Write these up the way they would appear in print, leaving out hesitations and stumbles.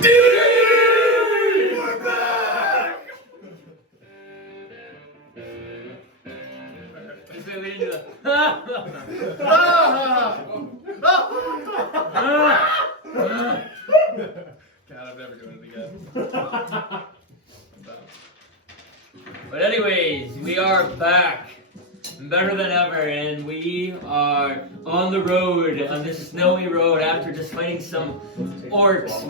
We're back! This way we didn't do that. God, I'm never doing it again. But anyways, we are back. Better than ever, and we are on the road, on this snowy road after just fighting some orcs.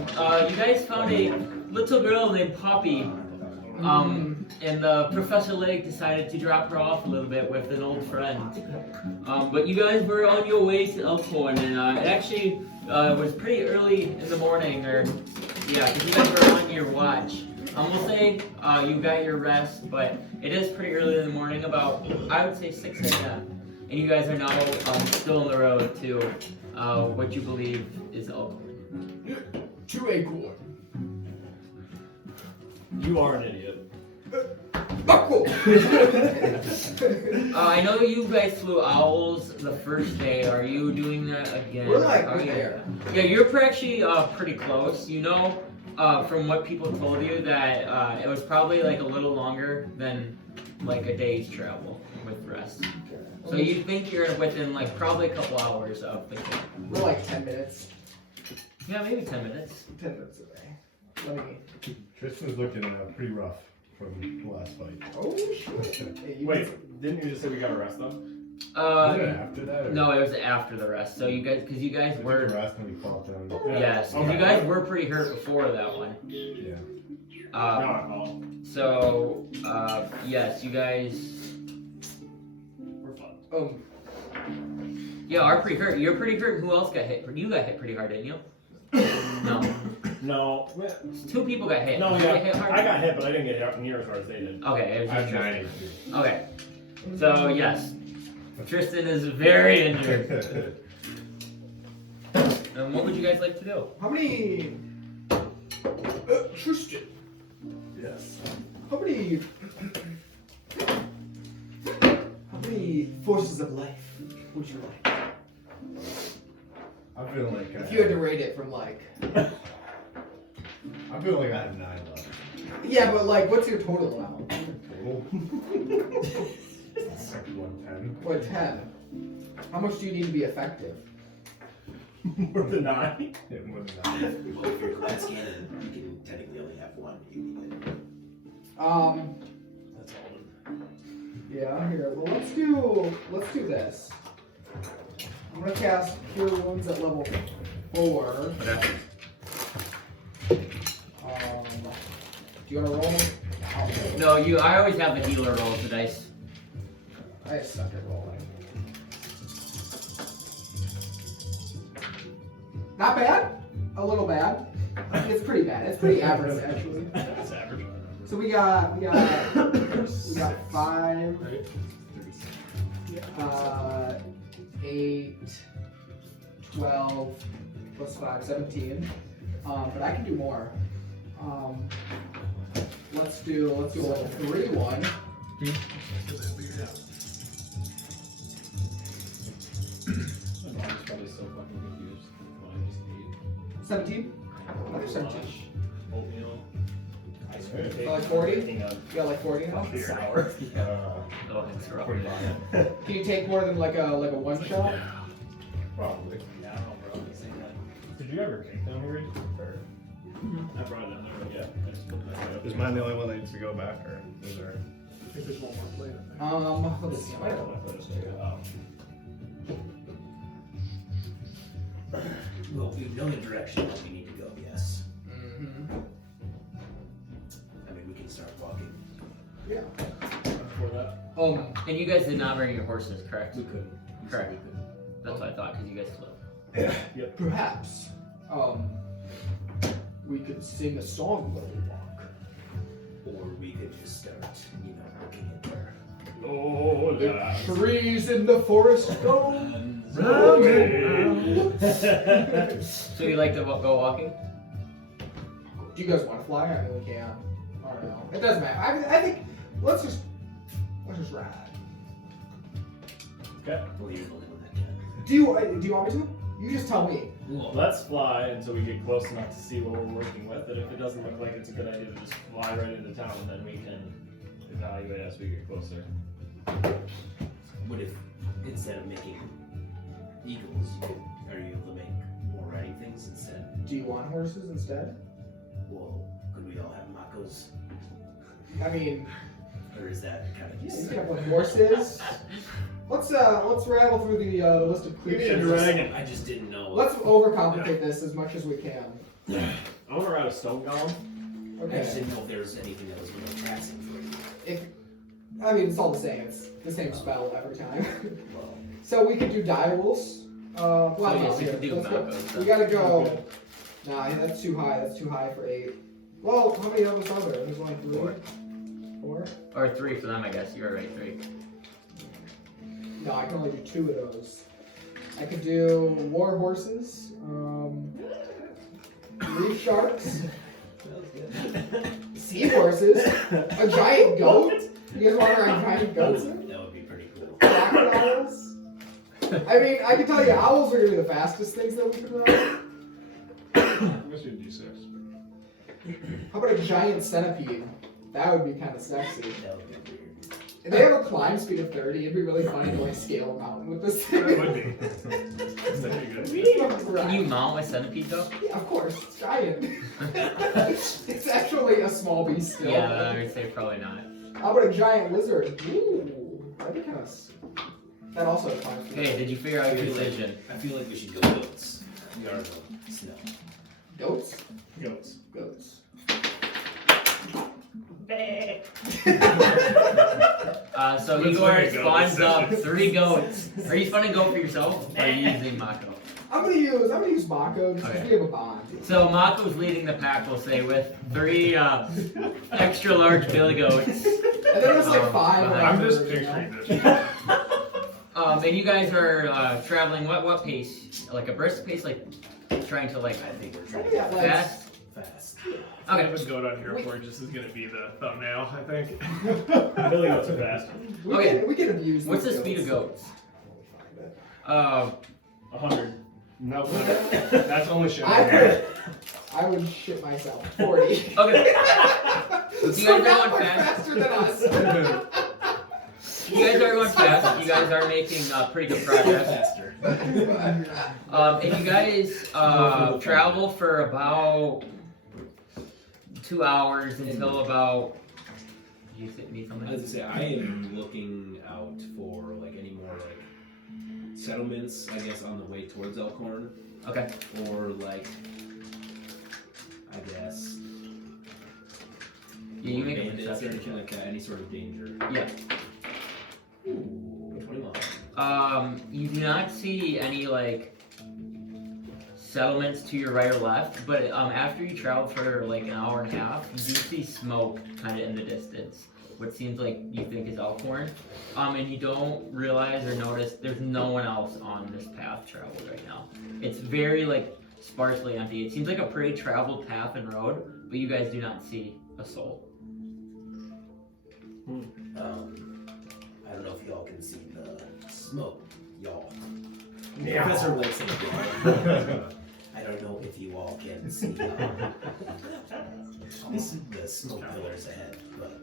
You guys found a little girl named Poppy, and Professor Layk decided to drop her off a little bit with an old friend. But you guys were on your way to Elkhorn, and it actually was pretty early in the morning, because you guys were on your watch. We'll say you got your rest, but it is pretty early in the morning, about, I would say 6 a.m. And you guys are now still on the road to what you believe is Elkhorn. To Igor. You are an idiot. I know you guys flew owls the first day. Are you doing that again? We're like Are you- there. Yeah, you're actually pretty close. You know, from what people told you, that it was probably like a little longer than like a day's travel with rest. So you think you're within like probably a couple hours of the camp. We're like 10 minutes. Yeah, maybe 10 minutes. 10 minutes away. Let me. Tristan's looking pretty rough from the last fight. Oh shit. Hey, you Wait, didn't you just say we got arrested though? Was it after that? Or? No, it was after the rest. So you guys, because you guys We were, took a rest and we fought them. yes, 'cause Okay. you guys were pretty hurt before that one. Yeah. No. So, yes, you guys, We're fine. yeah, are pretty hurt. You're pretty hurt. Who else got hit? You got hit pretty hard, didn't you? No. No. 2 people got hit. No, Did you yeah. get hit hard? I got hit, but I didn't get near as hard as they did. Okay, it was I just have Tristan. 9 Okay. So, yes, Tristan is very injured. And what would you guys like to do? How many? Tristan. Yes. How many? How many forces of life would you like? I feel like If you had to rate it from like. I feel like I have 9 left. Yeah, but like, what's your total now? Total? Like 110. What, 10? How much do you need to be effective? More than 9. Yeah, more than 9. Well, if you're glass cannon, you can technically only have one. You need it. That's Alden. Yeah, here. Well, let's do this. I'm gonna cast Cure Wounds at level 4. Okay. Do you wanna roll? No, I always have the healer roll the dice. I suck at rolling. Not bad. A little bad. It's pretty bad. It's pretty average, actually. That's average. So we got 5, 8, 12 plus 5, 17. But I can do more. Let's do a level 3 one. I'm probably so fucking confused. Mine just 17? Another 17. oatmeal. Ice Hey. cream. Like 40? Picking up You got like 40 now? sour. Oh, it's rough. 45. Can you take more than like a one shot? Probably. Yeah, I don't know, bro. Did you ever take them already? Or? I brought it down there, but yeah. I just put that up. Is mine the only one that needs to go back, or is there? I think there's one more plate. Let's see. I might have one for this too. Well, we know the direction that we need to go, yes. Mm-hmm. I mean, we can start walking. Yeah. Before that. And you guys did not bring your horses, correct? We couldn't. Correct. We couldn't. That's what I thought, because you guys flew. Perhaps. We could sing a song while we walk. Or we could just start, looking at her. Oh, The trees in the forest go round and round. So you like to go walking? Do you guys want to fly? I mean, we can. I don't know. It doesn't matter. I think let's just ride. Okay. Well, you're the only one that can. Do you want me to? You just tell me. Let's fly until we get close enough to see what we're working with, and if it doesn't look like it's a good idea to just fly right into town, then we can evaluate as we get closer. What if instead of making eagles, are you able to make more riding things instead? Do you want horses instead? Well, could we all have Makos? I mean, Or is that kind of you just... can have like horses. Let's rattle through the list of Give me a creatures. dragon. I just didn't know. Let's overcomplicate this as much as we can. I want to ride a stone golem. I just Okay. didn't know if there was anything that was going to tax him for you. I mean, it's all the same. It's the same spell every time. Well, So we could do direwolves. Well, yes, no, we could do let's go- Makos, We gotta go. Nah, that's too high. That's too high for 8. Well, how many of us are there? There's only 3. 4? Or 3 for them, I guess. You were right, 3. No, I can only do 2 of those. I could do war horses. Reef sharks. Seahorses. A giant goat. You guys want to ride giant goats? that would be pretty cool. Crocodiles. I mean, I can tell you, owls are gonna be the fastest things that we can ride. I guess you'd do 6. How about a giant centipede? That would be kind of sexy. That would be weird. If they have a climb speed of 30, it'd be really funny to like scale a mountain with this thing. That would be. That'd be good. Can you mount a centipede though? Yeah, of course. It's giant. It's actually a small beast still. Yeah, I would say probably not. How about a giant lizard? Ooh, that'd be kind of. That also has climb speed. Okay, did you figure out your decision? I feel like we should go goats. We are the snow. Goats? Goats. Goats. So Let's Igor let it go. spawns up 3 goats. Are you spawning goat for yourself? Or are you using Mako? I'm gonna use Mako because Okay. we have a bond. So Mako's leading the pack, we'll say, with 3 extra large billy goats. And then there's like 5. Behind. I'm just others, you know? picturing this. And you guys are traveling what pace? Like a brisk pace, like trying to like I think we're trying Yeah, to like- fast? fast. I Okay. have a goat on here for just is gonna be the thumbnail, I think. Billy goats are fast. We can abuse. What's the these speed of goats? Find it. 100. No, That's only shit. I would shit myself. 40. Okay. So You guys are now going we're fast. faster than us. You guys are going fast. You guys are making pretty good progress. Faster. And you guys travel for about 2 hours until about. Did you need something? I was gonna say, I am looking out for like any more like settlements, I guess, on the way towards Elkhorn, Okay. or like, I guess, Yeah, you make a bandits or perception anything check. like that, any sort of danger. Yeah. Ooh, 21. You do not see any like settlements to your right or left, but after you travel for like an hour and a half, you do see smoke kind of in the distance. What seems like you think is Elkhorn, and you don't realize or notice there's no one else on this path traveled right now. It's very like sparsely empty. It seems like a pretty traveled path and road, but you guys do not see a soul. I don't know if y'all can see the smoke, y'all. Yeah. Professor Layk said, I don't know if you all can see the smoke pillars ahead, but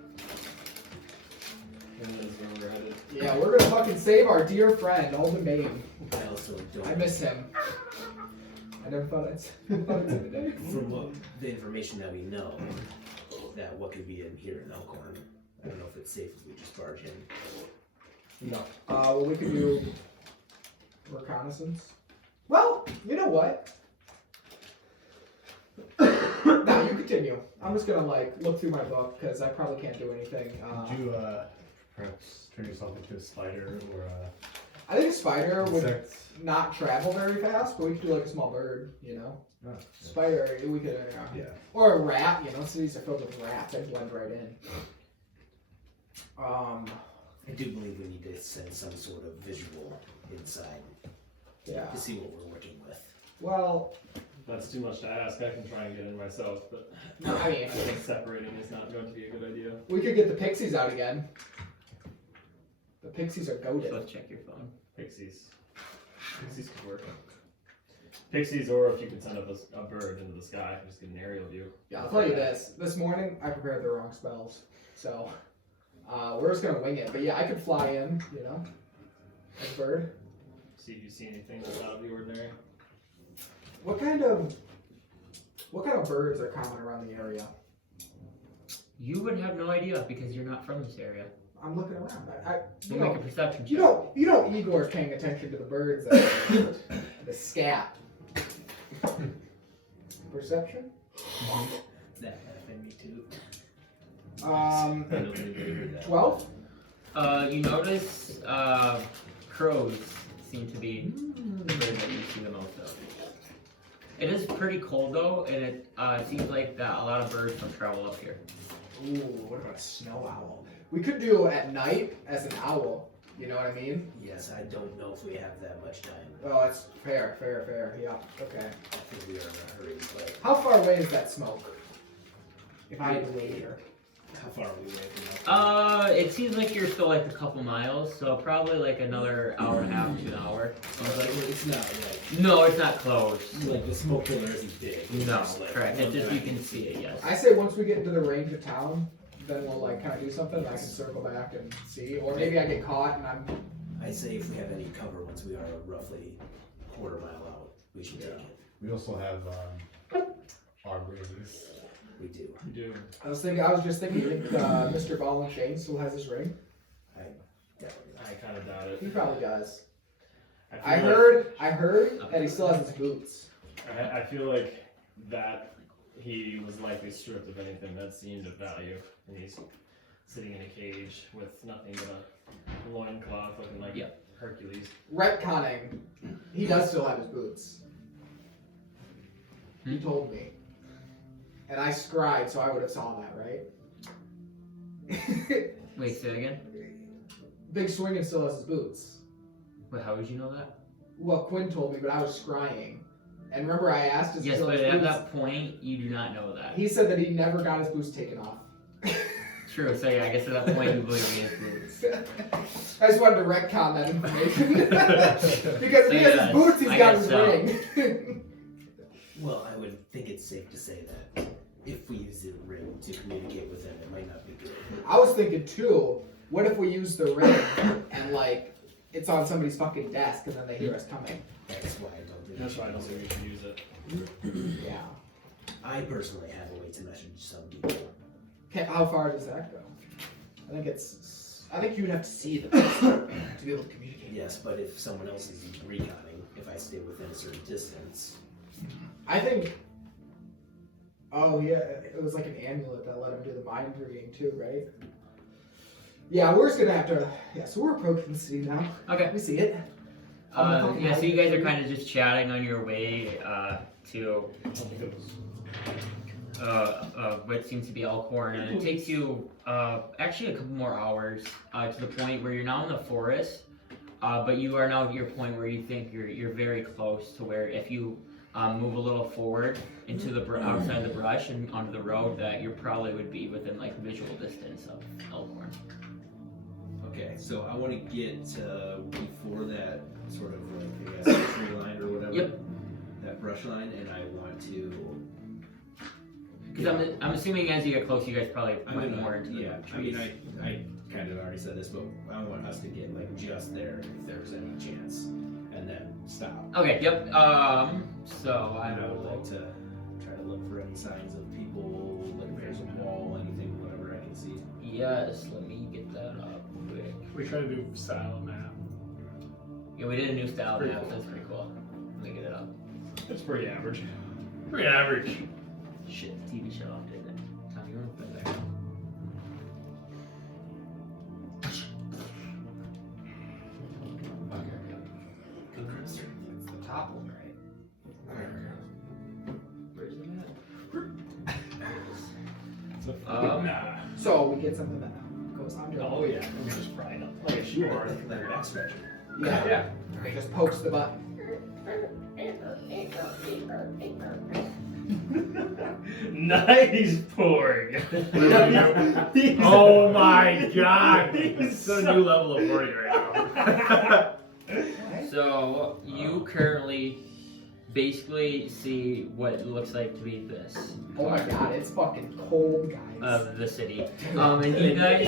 Yeah, we're gonna fucking save our dear friend, Alden Bain. I also don't. I miss him. I never thought I'd say the day. From what the information that we know, that what could be in here in Elkhorn, I don't know if it's safe if we just barge in. No. Well, we could do reconnaissance. Well, you know what? No, you continue. I'm just gonna like look through my book because I probably can't do anything. Could you perhaps turn yourself into a spider or a I think a spider would insect? not travel very fast, but we could do like a small bird, you know. Oh, Spider, we could, yeah. or a rat, you know. Cities are filled with rats. I'd blend right in. I do believe we need to send some sort of visual inside Yeah. to see what we're working with. Well, That's too much to ask. I can try and get in myself, but no, I mean, I think separating is not going to be a good idea. we could get the pixies out again. The pixies are goaded. Let's check your phone. Pixies. Pixies could work. Pixies, or if you could send up a bird into the sky, just get an aerial view. Yeah, I'll tell you this. This morning, I prepared the wrong spells. So, we're just gonna wing it. But yeah, I could fly in, you know, as a bird. See if you see anything that's out of the ordinary. What kind of birds are common around the area? You would have no idea because you're not from this area. I'm looking around. We'll make a perception check. You know, Igor's paying attention to the birds. The scat. Perception? That happened to me too. I 12? You notice crows seem to be the bird that you see the most of. It is pretty cold though, and it seems like that a lot of birds don't travel up here. Ooh, what about a snow owl? We could do at night as an owl. You know what I mean? Yes, I don't know if we have that much time. Oh, that's fair. Yeah, okay. I think we are in a hurry, but How far away is that smoke? If I had to wait here. how far are we away from It seems like you're still like a couple miles, so probably like another hour and a half to an hour. Seems like. It's not like No, it's not close. the smoke killer isn't big. It's No, just, like, correct. It's just you can see it, yes. I say once we get into the range of town, then we'll like kind of do something. And I can circle back and see, or maybe I get caught and I'm. I say if we have any cover once we are roughly a quarter mile out, we should take it. We also have our rings. We do. You do. I was just thinking, you think Mr. Ball and Shane still has his ring? I kind of doubt it. He probably does. I I heard that he still has his boots. I feel like that he was likely stripped of anything that seemed of value, and he's sitting in a cage with nothing but a loincloth looking like Hercules. Retconning, he does still have his boots. He told me. And I scried, so I would have saw that, right? Wait, say it again? Big Swingin' still has his boots. Wait, how would you know that? Well, Quinn told me, but I was scrying. And remember I asked his Yes, still but his at boots? that point, you do not know that. He said that he never got his boots taken off. True, so yeah, I guess at that point you believe he has boots. I just wanted to retcon that information. because So he has yes, his boots, he's I got guess his so. ring. Well, I would think it's safe to say that if we use the ring to communicate with them, it might not be good. I was thinking too, what if we use the ring and like it's on somebody's fucking desk and then they hear us coming? That's why I don't think. That's why I don't think we should use it. Yeah. I personally have a way to message some people. Okay, how far does that go? I think you would have to see them to be able to communicate. Yes, but if someone else is reconning, if I stay within a certain distance, I think. Oh yeah, it was like an amulet that let him do the mind reading too, right? Yeah, we're just gonna have to. Yeah, so we're approaching the city now. Okay. We see it. Yeah, so you guys are kind of just chatting on your way to what seems to be Elkhorn, and it takes you actually a couple more hours to the point where you're now in the forest, but you are now at your point where you think you're very close to where if you move a little forward into the outside the brush and onto the road, that you probably would be within like visual distance of Elkhorn. okay, so I want to get before that sort of like I guess tree line or whatever. Yep. That brush line, and I want to. Because I'm assuming as you get close, you guys probably I'm went gonna, more into the yeah. I trees. mean, I kind of already said this, but I want us to get like just there if there's any chance, and then stop. Okay. Yep. So And I would like to try to look for any signs of people, like if there's a wall, anything, whatever I can see. Yes. Let me get that up quick. We try to do style map. Yeah, we did a new style Pretty map. cool. That's pretty cool. Let me get it up. It's pretty average. Pretty average. Shit, TV shut off, didn't it? Tom, you want to put it back on? It's the top one, right? Where's it Nah. So we get something that goes under. Oh yeah. Just pry it up like a shoe or Like a back stretcher. Yeah. It just pokes the button. Nice pouring. Oh my god! He's It's a new level of boarding right now. So you currently basically see what looks like to be this Oh my god, it's fucking cold, guys. of the city. And you guys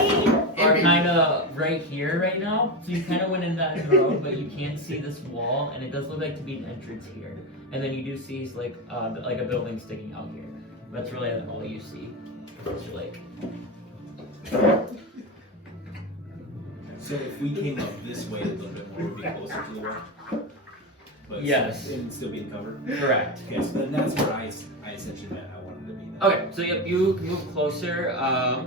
are kind of right here right now, so you kind of went in that road, but you can't see this wall, and it does look like to be an entrance here. And then you do see like a building sticking out here. That's really all you see. It's your lake. So if we came up this way a little bit more, we'd be closer to the wall. But Yes. and still being covered. Correct. Okay, so then that's where I essentially meant I wanted to be. Then. Okay, so yep, you can move closer, Park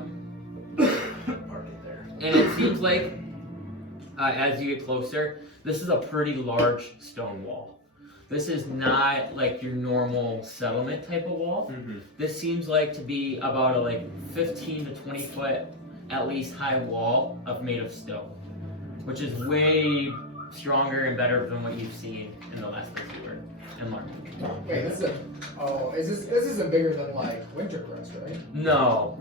it there. and it seems like as you get closer, this is a pretty large stone wall. This is not like your normal settlement type of wall. Mm-hmm. This seems like to be about a 15 to 20 foot at least high wall made of stone, which is way stronger and better than what you've seen in the last place you were in Larkin. Wait, this isn't bigger than like Wintercrest, right? No.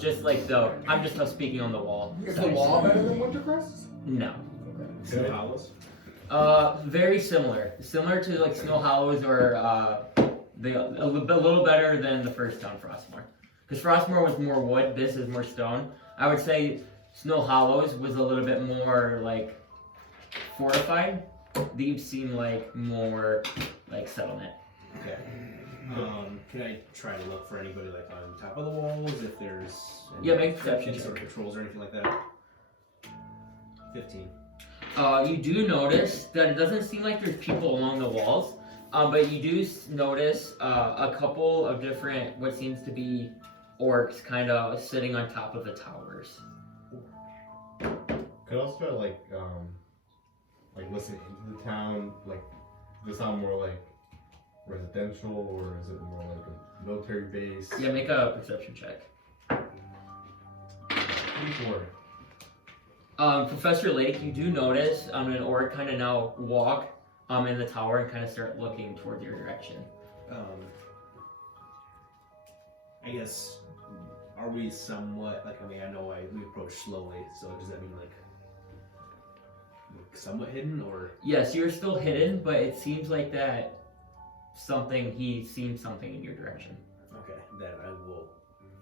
Just like I'm just speaking on the wall. Is the wall better than Wintercrest? No. Okay. Snow Hollows. Very similar to like Snow Hollows or a little better than the first town, Frostmoor. Because Frostmoor was more wood, this is more stone. I would say Snow Hollows was a little bit more like fortified. These seem like more like settlement. Okay. Can I try to look for anybody like on top of the walls if there's any Yeah, make perception any sort of patrols or anything like that? 15. You do notice that it doesn't seem like there's people along the walls, but you do notice a couple of different, what seems to be orcs kind of sitting on top of the towers. Could also like listen into the town. Like, does it sound more like residential, or is it more like a military base? Yeah, make a perception check. 24. Professor Layk, you do notice an orc kind of now walk in the tower and kind of start looking towards your direction. I guess, are we somewhat, like, I mean, I know we approach slowly, so does that mean, like somewhat hidden, or? Yes, you're still hidden, but it seems like that he sees something in your direction. Okay, then I will,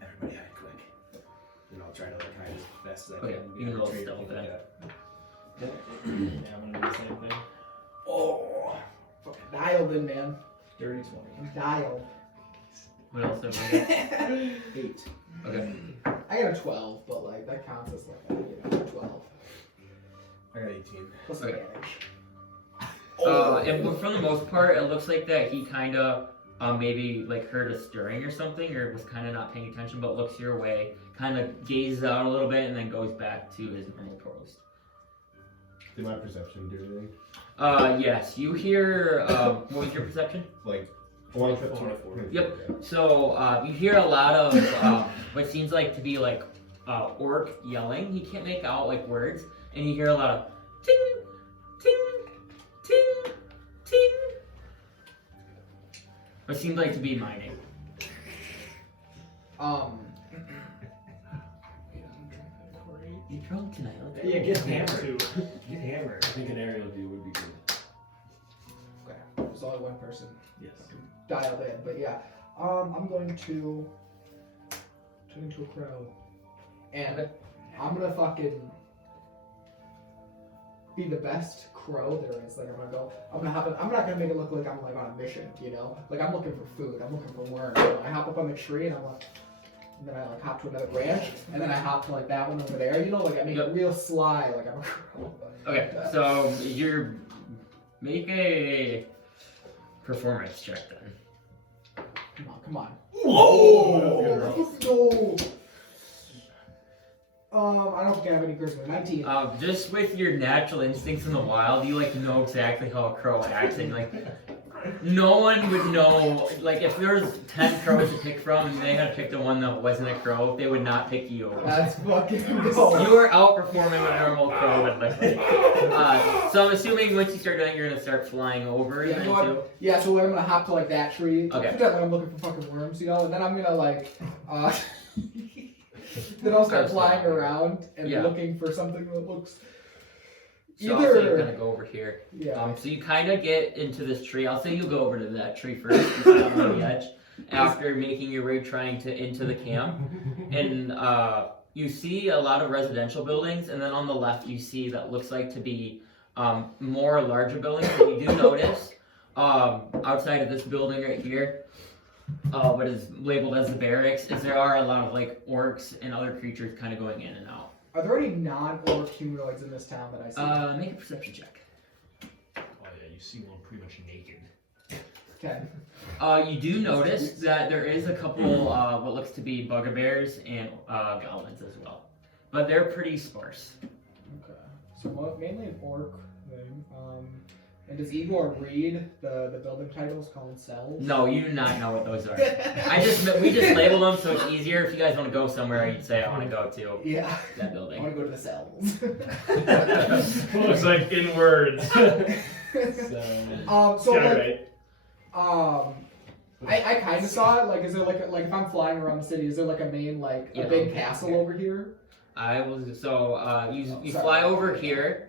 everybody hide quick. And I'll try to, like, hide as best as I Okay, can. you can roll Trade stealth anything then. like that. Yeah, I'm gonna do the same thing. Oh, fucking dialed in, man. Dirty 20. I'm dialed. What else have I got? 8. Okay. I got a 12, but like that counts as like a 12 I got 18. plus Okay. advantage. And for the most part, it looks like that he kind of maybe like heard a stirring or something, or was kind of not paying attention, but looks your way, kind of gazes out a little bit, and then goes back to his normal post. Did my perception do anything? Yes, you hear. What was your perception? Like 24. Yep. So you hear a lot of what seems like to be like orc yelling. He can't make out like words, and you hear a lot of ting, ting, ting, ting. What seems like to be mining. You drunk tonight? Okay. Yeah, get Hammer. Get hammered. I think an aerial view would be good. Okay, there's only one person Yes. dialed in, but yeah. I'm going to turn into a crow, and Okay. I'm gonna fucking be the best crow there is. Like I'm not gonna make it look like I'm like on a mission, you know? Like I'm looking for food, I'm looking for worms. You know? I hop up on the tree and and then I like hop to another branch, and then I hop to like that one over there, you know? Like I make it real sly, like I'm a crow. Okay, so you're make a performance check then. Come on. Oh! No! I don't think I have any charisma. 19. Just with your natural instincts in the wild, you like know exactly how a crow acts, and like no one would know. Like if there was 10 crows to pick from, and they had picked the one that wasn't a crow, they would not pick you. That's fucking You cool. were outperforming what a normal crow would look like. So I'm assuming once you start doing it, you're gonna start flying over. Yeah, then so too. so I'm gonna hop to like that tree. Okay. Pretend like I'm looking for fucking worms, you know, and then I'm gonna like then I'll start flying around and Yeah. looking for something that looks So I'll say you Either- kind of go over here. Yeah. So you kind of get into this tree. I'll say you go over to that tree first, you sit on the edge, after making your way into the camp, and you see a lot of residential buildings, and then on the left you see that looks like to be more larger buildings. And you do notice outside of this building right here, what is labeled as the barracks, is there are a lot of like orcs and other creatures kind of going in and out. Are there any non-orc humanoids in this town that I see? Make a perception check. Oh yeah, you see one pretty much naked. 10. You do notice that there is a couple what looks to be bugbears and goblins as well, but they're pretty sparse. Okay. So mainly an orc thing. And does Igor read the building titles called cells? No, you do not know what those are. We just label them so it's easier. If you guys want to go somewhere, you'd say I want to go to Yeah. that I building. want to go to the cells. Looks like in words. So Kinda like, right. I kind of saw it. Like, is there like if I'm flying around the city, is there like a main like Yeah. a big castle over here? You Sorry. fly over here.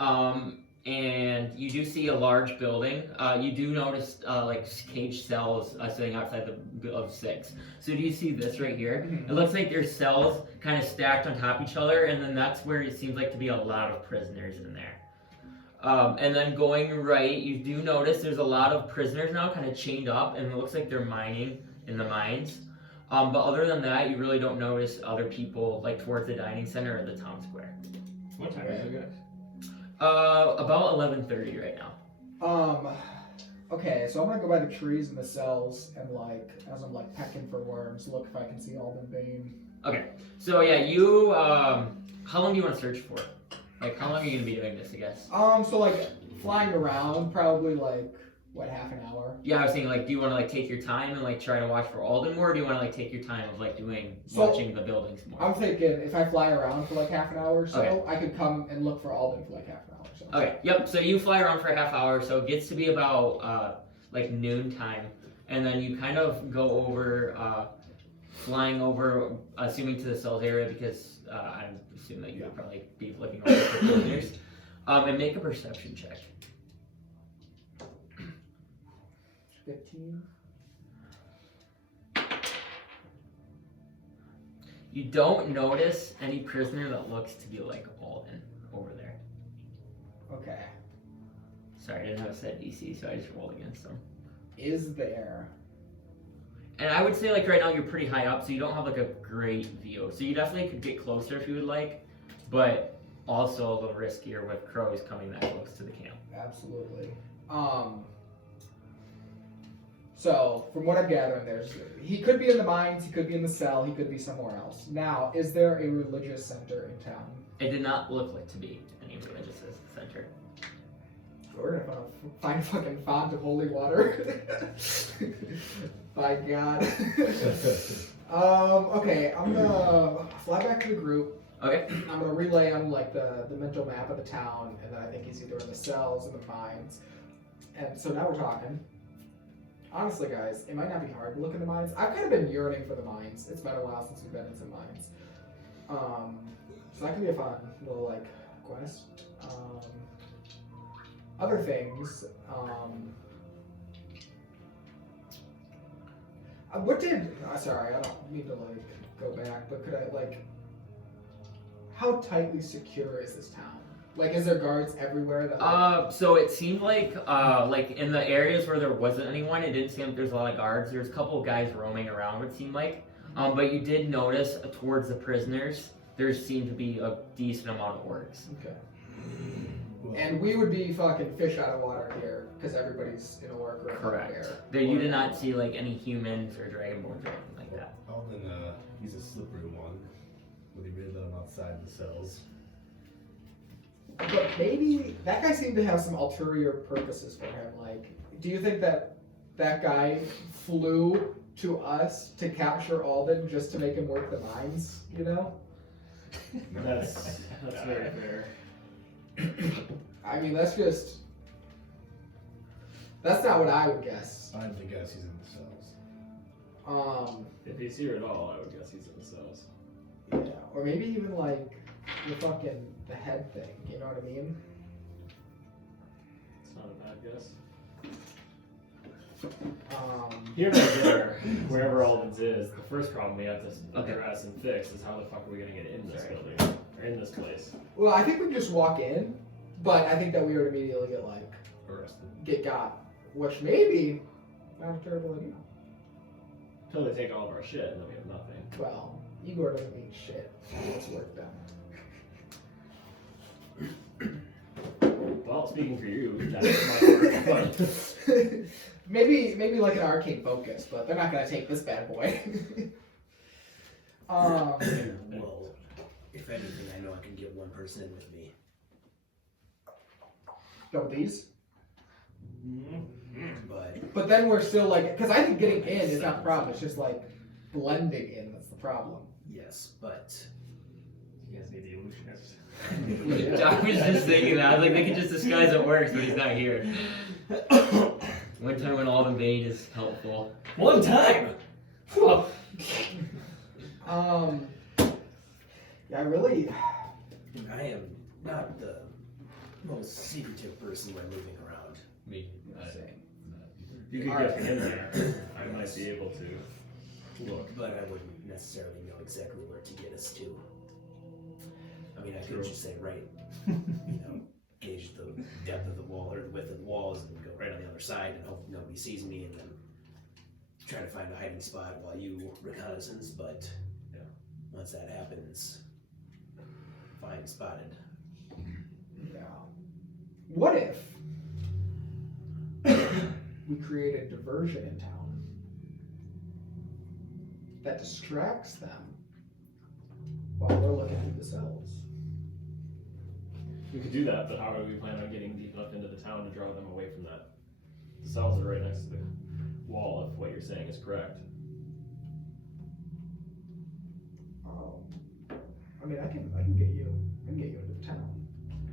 Yeah. And you do see a large building. You do notice like cage cells sitting outside of 6. So do you see this right here? Mhm. It looks like there's cells kind of stacked on top of each other, and then that's where it seems like to be a lot of prisoners in there. And then going right, you do notice there's a lot of prisoners now kind of chained up, and it looks like they're mining in the mines. But other than that, you really don't notice other people like towards the dining center or the town square. What time is it, guys? About 11:30 right now. Okay, so I'm gonna go by the trees and the cells and like as I'm like pecking for worms, look if I can see Alden Bane. So yeah, you how long do you want to search for? Like how long are you gonna be doing this, I guess? So like flying around, probably like what, half an hour? Yeah, I was thinking like do you wanna like take your time and like try to watch for Alden more, or do you wanna like take your time of like watching the buildings more? I'm thinking if I fly around for like half an hour or so, Okay. I could come and look for Alden for like half an hour or so. Okay, yep, so you fly around for a half hour, so it gets to be about like noon time, and then you kind of go over flying over, assuming to the cells area, because I assume that you would probably be looking over for prisoners, and make a perception check. 15. You don't notice any prisoner that looks to be like Alden over there. Okay. Sorry, I didn't have a set DC, so I just rolled against them. Is there? And I would say like right now you're pretty high up, so you don't have like a great view. So you definitely could get closer if you would like, but also a little riskier with crows coming that close to the camp. Absolutely. So from what I'm gathering, he could be in the mines, he could be in the cell, he could be somewhere else. Now, is there a religious center in town? It did not look like to be any religious center. We're gonna find a fucking font of holy water. By God. Okay, I'm gonna fly back to the group. Okay. I'm gonna relay on like the mental map of the town, and then I think he's either in the cells or the mines. And so now we're talking. Honestly, guys, it might not be hard to look in the mines. I've kind of been yearning for the mines. It's been a while since we've been in some mines. So that could be a fun little like quest. Other things. Sorry, I don't mean to like go back, but could I like? How tightly secure is this town? Like, is there guards everywhere? That, So it seemed like in the areas where there wasn't anyone, it didn't seem like there's a lot of guards. There's a couple of guys roaming around, it seemed like. But you did notice towards the prisoners, there seemed to be a decent amount of orcs. Okay. And we would be fucking fish out of water here, because everybody's in a work room. Correct. You did not see like any humans or dragonborns or anything like that. Alden, he's a slippery one. Would he really let him outside the cells? But maybe that guy seemed to have some ulterior purposes for him. Like, do you think that guy flew to us to capture Alden just to make him work the mines? You know? That's very fair. I mean, that's not what I would guess. I'd guess he's in the cells. If he's here at all, I would guess he's in the cells. Yeah, or maybe even like the head thing. You know what I mean? not a bad guess. Yeah. Here and there, wherever Alden's is, the first problem we have to address and fix is how the fuck are we gonna get in this building or in this place? Well, I think we can just walk in, but I think that we would immediately get Arrested. got, which maybe not a terrible idea. Until they take all of our shit and then we have nothing. Well, Igor doesn't mean shit. It's work done. Well, speaking for you, that's my work, but maybe like an arcane focus, but they're not gonna take this bad boy. Well, if anything, I know I can get one person in with me. Go these. But Then we're still like, because I think getting in is not the problem. It's just like blending in that's the problem. yes, but You guys need the illusionist. I was just thinking that. I was like, they could just disguise it works, but he's not here. One time when Alden Bane is helpful. One time! Yeah, I am not the most secretive person when moving around. Me. you could get in there. I might be able to look. But I wouldn't necessarily know exactly where to get us to. I mean, I could just say, right, gauge the depth of the wall or the width of the walls and go right on the other side and hope nobody sees me and then try to find a hiding spot while you reconnaissance, but once that happens, fine, spotted. yeah. What if we create a diversion in town that distracts them while we're looking through the cells? We could do that, but how do we plan on getting deep enough into the town to draw them away from that? The cells are right next to the wall if what you're saying is correct. I mean, I can get you into the town.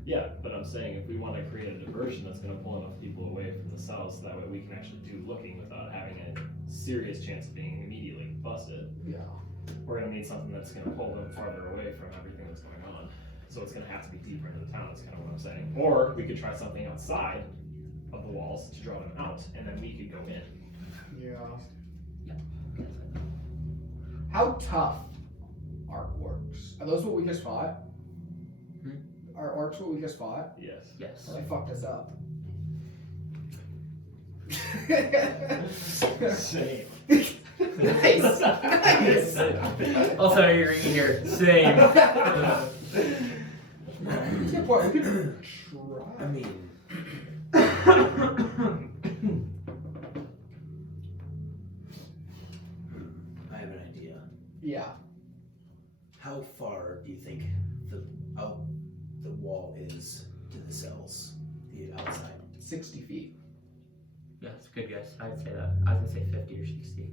Yeah, but I'm saying if we want to create a diversion that's going to pull enough people away from the cells so that way we can actually do looking without having a serious chance of being immediately busted, Yeah. we're going to need something that's going to pull them farther away from everything that's going on. So it's going to have to be deeper into the town, is kind of what I'm saying. Or we could try something outside of the walls to draw them out, and then we could go in. Yeah. How tough are orcs? Are those what we just fought? Are orcs what we just fought? Yes. Yes. They fucked us up. Same. Nice. Nice. Also, you're here. Same. Yeah, boy, we could try. I mean, I have an idea. Yeah. How far do you think the wall is to the cells, the outside? 60 feet. Yeah, that's a good guess. I'd say that. I was gonna say 50 or 60.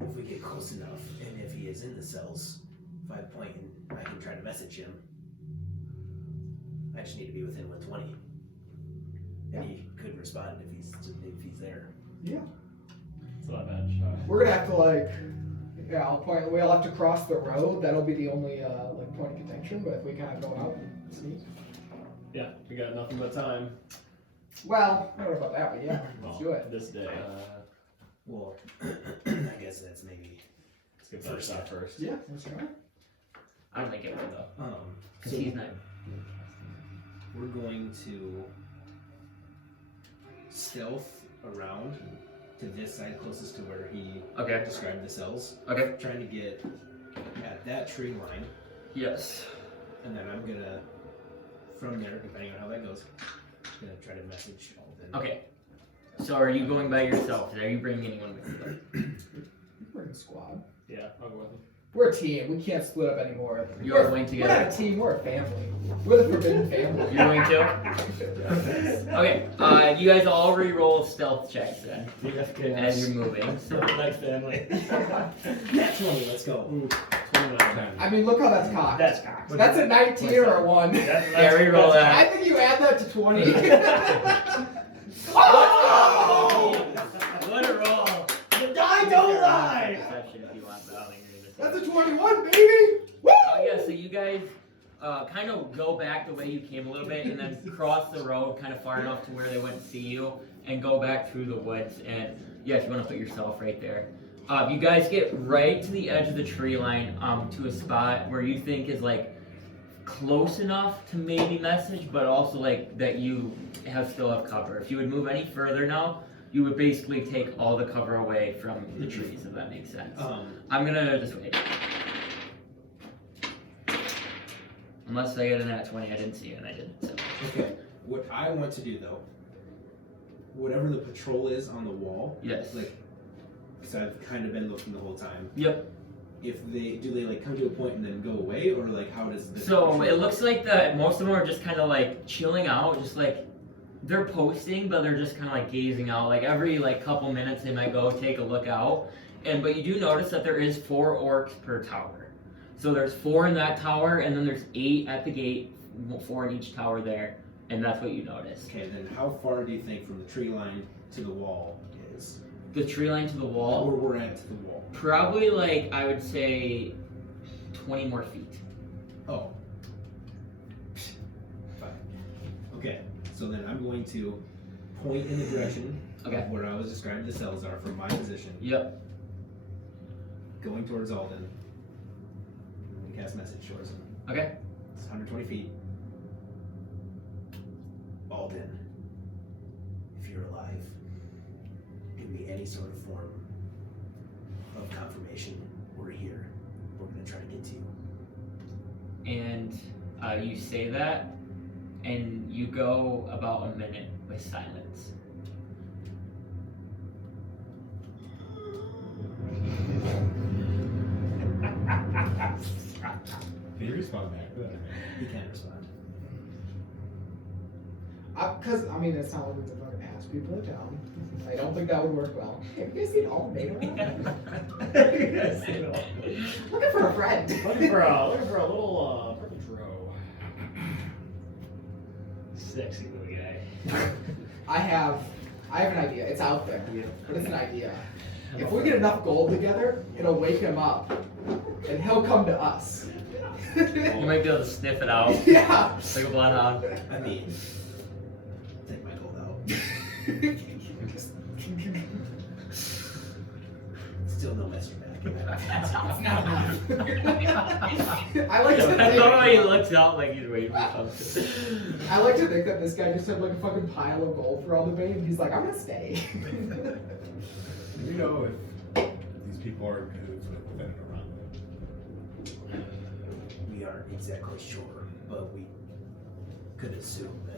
If we get close enough, and if he is in the cells, if I point and I can try to message him, I just need to be within 120. And he could respond if he's there. Yeah. It's not a bad shot. We're gonna have to I'll point. We'll have to cross the road. That'll be the only point of contention. But if we kind of go out and sneak. Yeah, we got nothing but time. Well, I don't know about that, but yeah, let's do it. This day. Well, I guguess that's maybe. Let's get that shot first. Yeah, let's try. I don't think it would though. Because So he's not. we're going to stealth around to this side closest to where he Okay. described the cells. Okay. Trying to get at that tree line, Yes. and then I'm gonna, from there, depending on how that goes, gonna try to message Alden. Okay. So are you going by yourself? Are you bringing anyone with you? We're in a squad. Yeah, I'll go with him. We're a team. We can't split up anymore. You are going We're together. not a team. We're a family. We're the forbidden family. You're going to? Okay. You guys all re-roll stealth checks then, as you're moving. So Next family. Nat 20, let's go. 29. I mean, look how that's cocked. That's cocked. That's a 19 or a 1. yeah, re-roll I that. think you add that to 20. Oh! What a roll! The die don't lie! Perception if you want that. That's a 21, baby. Woo! Oh yeah, so you guys kind of go back the way you came a little bit, and then cross the road kind of far enough to where they wouldn't see you, and go back through the woods. And yeah, if you want to put yourself right there. You guys get right to the edge of the tree line, to a spot where you think is like close enough to maybe message, but also like that you still have cover. If you would move any further now, you would basically take all the cover away from the trees, if that makes sense. I'm gonna just wait. Unless I get an at 20, I didn't see it and I didn't. So. Okay, what I want to do though, whatever the patrol is on the wall, Yes. like, because I've kind of been looking the whole time. Yep. If they like come to a point and then go away, or like how does this? So it looks like that most of them are just kind of like chilling out, just like they're posting, but they're just kind of like gazing out. Like every like couple minutes they might go take a look out, but you do notice that there is 4 orcs per tower. So there's 4 in that tower, and then there's 8 at the gate, 4 in each tower there, and that's what you notice. Okay, then how far do you think from the tree line to the wall is? The tree line to the wall, Where we're at to the wall. probably like I would say 20 more feet. Oh. Fine. Okay, so then I'm going to point in the direction Okay. of where I was describing the cells are from my position, Yep. going towards Alden. I'm gonna cast message towards him. Okay. It's 120 feet. Alden, if you're alive, give me any sort of form of confirmation. We're here. We're gonna try to get to you. And you say that, and you go about a minute with silence. Can you respond back to that? He can't respond. Because, I mean, it's not like we can fucking ask people in town. I don't think that would work well. Have you guys seen Alden around? Looking for a friend. Looking for a little purple dro. Sexy little guy. I have an idea. It's out there, but it's an idea. If we get enough gold together, it'll wake him up, and he'll come to us. You might be able to sniff it out, Yeah. like a bloodhound. I mean, take my gold out. Still no message back. It's not enough. I like to I love how he think. looks out like he's waiting for something. I like to think that this guy just had like a fucking pile of gold for all the bait, and he's like, I'm gonna stay. Do you know if these people are in cahoots with them around them? We aren't exactly sure, but we could assume that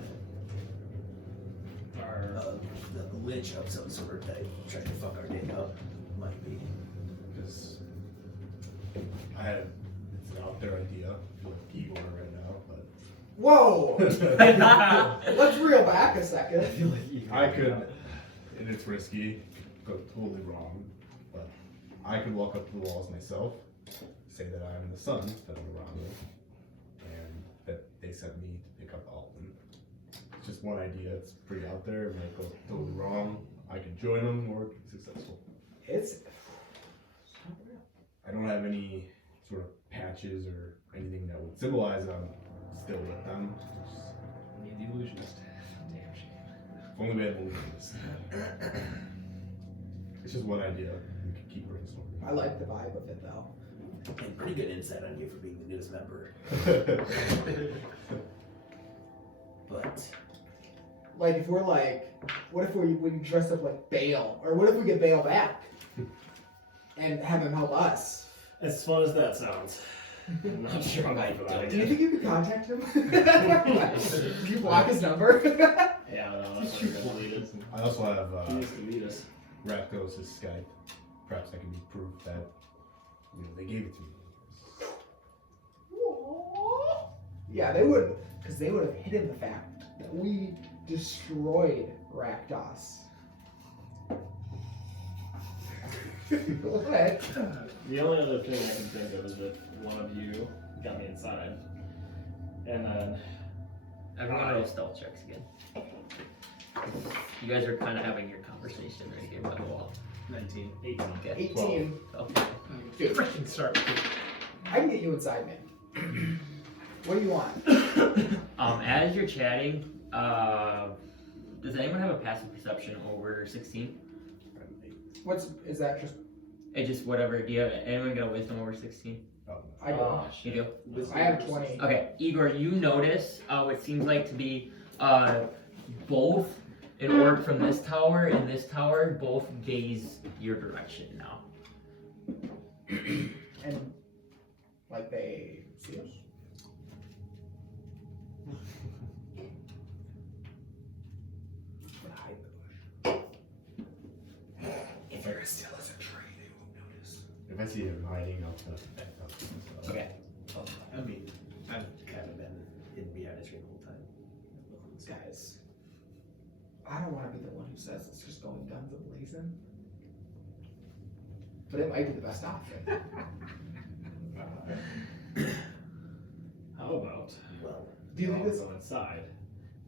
the lich of some sort that tried to fuck our day up might be. Because it's an out there idea with Igor right now, but Whoa! Let's reel back a second. I could, and it's risky, go totally wrong, but I could walk up to the walls myself, say that I'm the son that I'm around them, and that they sent me to pick up Alden. It's just one idea, it's pretty out there, it might go totally wrong. I could join them or be successful. It's. I don't have any sort of patches or anything that would symbolize that I'm still with them. Need the illusionist. Damn shame. If only we had illusions. It's just one idea. We could keep brainstorming. I like the vibe of it though. And pretty good insight on you for being the newest member. But Like if we're like, what if we dress up like Bale, or what if we get Bale back and have him help us? As fun as that sounds, I'm not sure I'm up for that Do you idea. think you could contact him? Do you block his number? Yeah, no, that's not gonna lead us. I also have He needs to lead us. Ratgos' Skype. Perhaps that can be proof that they gave it to me. Yeah, they would, because they would have hidden the fact that we destroyed Rakdos. What? The only other thing I can think of is that one of you got me inside, and then Everyone roll stealth checks again. You guys are kind of having your conversation right here by the wall. 19. 18. Okay. 18. Okay. Dude, Freaking start. I can get you inside, man. What do you want? As you're chatting, does anyone have a passive perception over 16? Is that just? It's just whatever. Do you have anyone got a wisdom over 16? I don't. You do? I have 20. Okay, Igor, you notice what seems like to be both an orc from this tower and this tower both gaze your direction now. And like they see us. I'm gonna hide the bush. If you're still as a tree, they won't notice. If I see him hiding, I'll put it back up. So. Okay. Oh, I mean, I've kind of been hidden behind a tree the whole time. Look at these guys. I don't want to be the one who says it's just going guns a-blazing. But it might be the best option. How about Well, Do you you think all this? go inside,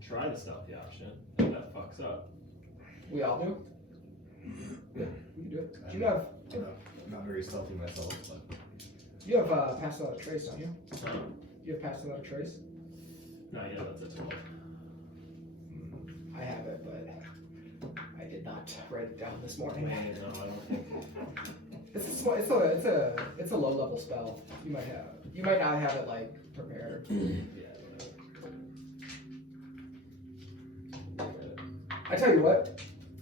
try the stealthy option, and that fucks up. We all do? Yeah, we can do it. Do you have I'm not very stealthy myself, but passed out a trace, don't you? You have passed out a trace? No, yeah, that's it. I have it, but I did not write it down this No, morning. I don't think. It's a low level spell. You might not have it like prepared. I tell you what,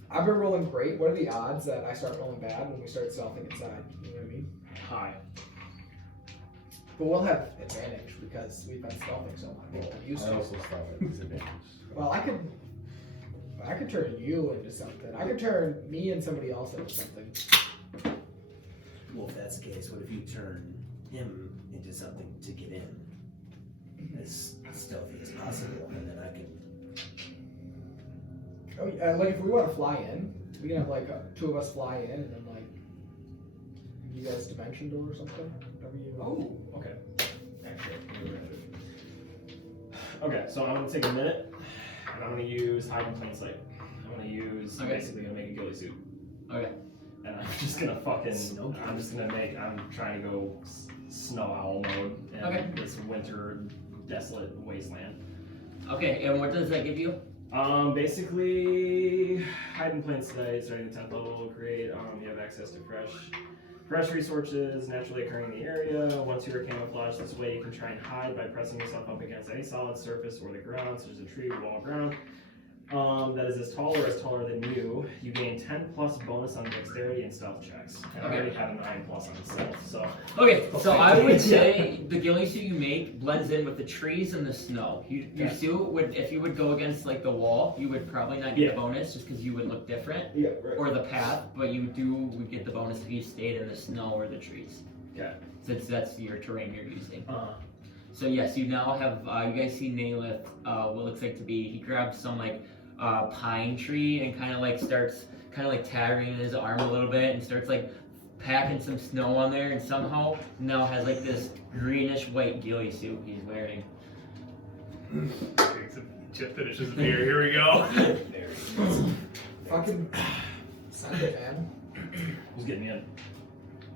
I've been rolling great. What are the odds that I start rolling bad when we start stealthing inside? You know what I mean? High. But we'll have advantage because we've been stealthing so much. I'm used I to it. also stealth at disadvantage. Well, I could turn you into something. I could turn me and somebody else into something. well, if that's the case, what if you turn him into something to get in? As stealthy as possible, and then I can. Oh, yeah, like if we want to fly in, we can have like two of us fly in and then like you guys dimension door or something. Whatever you. Oh, okay. Actually, okay, so I'm gonna take a minute, and I'm gonna use hide in plain sight. I'm gonna use basically gonna make a ghillie suit. Okay. And I'm just gonna fucking. Snow I'm just gonna make. I'm trying to go snow owl mode in this winter desolate wasteland. Okay, and what does that give you? Basically, hide in plain sight, starting at 10th level, create, you have access to fresh resources naturally occurring in the area. Once you are camouflaged this way, you can try and hide by pressing yourself up against any solid surface or the ground, such as a tree, wall, ground. That is as tall or as taller than you. You gain 10 plus bonus on dexterity and stealth checks. And I already have a 9 plus on stealth, so. Okay, so I would say the ghillie suit you make blends in with the trees and the snow. Your suit would, if you would go against like the wall, you would probably not get a bonus just because you would look different. Yeah, right. Or the path, but would get the bonus if you stayed in the snow or the trees. Okay. Since that's your terrain you're using. Uh-huh. So yes, you now have, you guys see Naileth, what looks like to be, he grabs some like pine tree and kind of like starts tattering his arm a little bit and starts like packing some snow on there and somehow now has like this greenish white ghillie suit he's wearing. Chip finishes the beer. Here we go. Fucking send it, man. Who's getting in?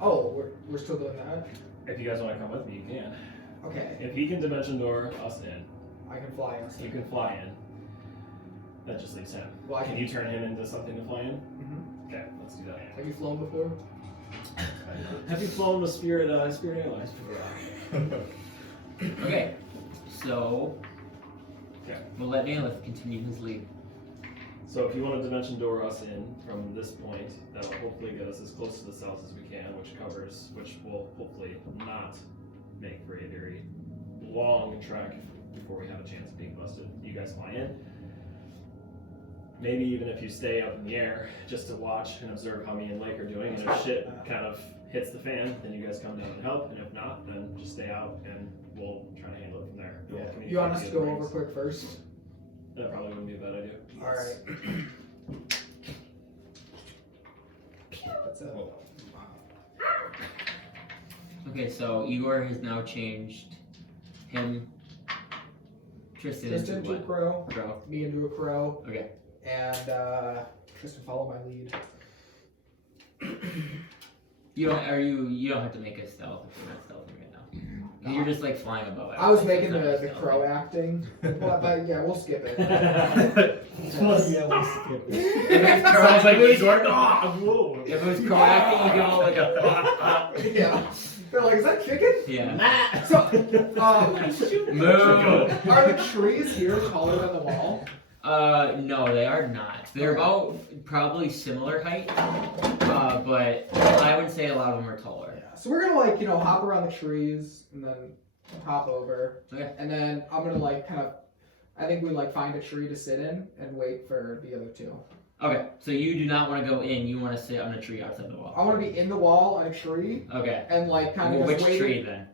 Oh, we're still doing that. If you guys want to come with me, you can. Okay, If he can dimension door us in, I can fly us. you can fly in. That just leaves him. Well, I Can you turn him into something to fly in? Mhm. Okay, let's do that. Have you flown before? Have you flown with Spirit Airlines before? Okay, so Okay. we'll let Naileth continue his lead. So if you want to dimension door us in from this point, that'll hopefully get us as close to the south as we can, which will hopefully not make for a very long trek before we have a chance of being busted. You guys fly in. Maybe even if you stay up in the air just to watch and observe how me and Layk are doing, and if shit kind of hits the fan, then you guys come down and help, and if not, then just stay out and we'll try to handle it from there. We'll communicate You want us to via go the over rings. quick first? That probably wouldn't be a bad idea. Alright. That's it. Okay, so Igor has now changed him, Tristan Tristan into to a what? crow, Crow. me into a crow, Okay. and Tristan follow my lead. You don't have to make a stealth if you're not stealthing right now. You're just like flying above it. I was making It's not the stealthy. crow acting, but yeah, we'll skip it. Sounds like Igor. Ah, whoa. If it was crow acting, you go like a. Yeah. They're like, is that chicken? Yeah. So, Move. are the trees here taller than the wall? No, they are not. They're about probably similar height, but I would say a lot of them are taller. Yeah. So we're gonna like, you know, hop around the trees and then hop over. Okay. And then I'm gonna like kind of, I think we like find a tree to sit in and wait for the other two. Okay, so you do not want to go in. You want to sit on a tree outside the wall. I want to be in the wall on a tree Okay. and like kind of Well, just which waiting. tree then?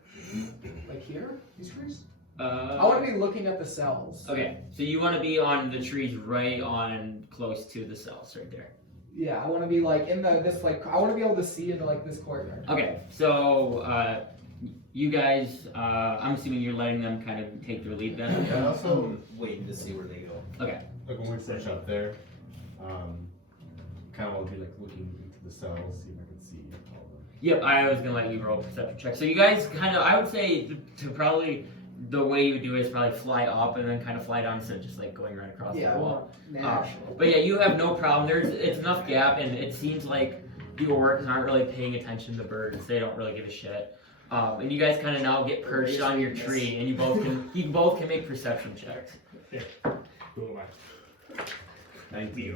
Like here, these trees. I want to be looking at the cells. Okay, so you want to be on the trees right on close to the cells right there. Yeah, I want to be like in this like I want to be able to see into like this courtyard. Okay, so you guys, I'm assuming you're letting them kind of take their lead then. Yeah, also, waiting to see where they go. Okay. like when we first got there, kind of want to be like looking into the cells, see if I can see all of them. Yep, I was gonna let you roll a perception check. So you guys kind of, I would say to probably the way you would do it is probably fly up and then kind of fly down instead of just like going right across Yeah, the wall. natural. But yeah, you have no problem. It's enough gap, and it seems like the orcs aren't really paying attention to birds. They don't really give a shit. And you guys kind of now get perched on your tree, and you both can make perception checks. Who am I? 19.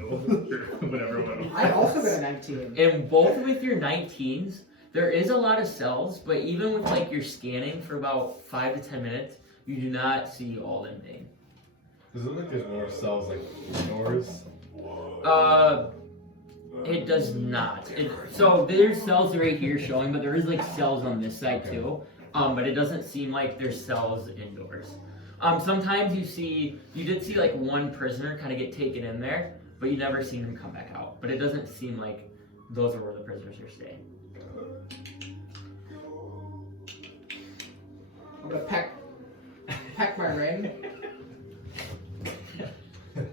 Whatever. I also got a 19. And both with your 19s, there is a lot of cells, but even with like your scanning for about 5 to 10 minutes, you do not see Alden name. Does it look like there's more cells like indoors? It does not. So there's cells right here showing, but there is like cells on this side too. But it doesn't seem like there's cells indoors. Sometimes you did see like one prisoner kind of get taken in there, but you never seen him come back out. But it doesn't seem like those are where the prisoners are staying. I'm gonna peck my ring.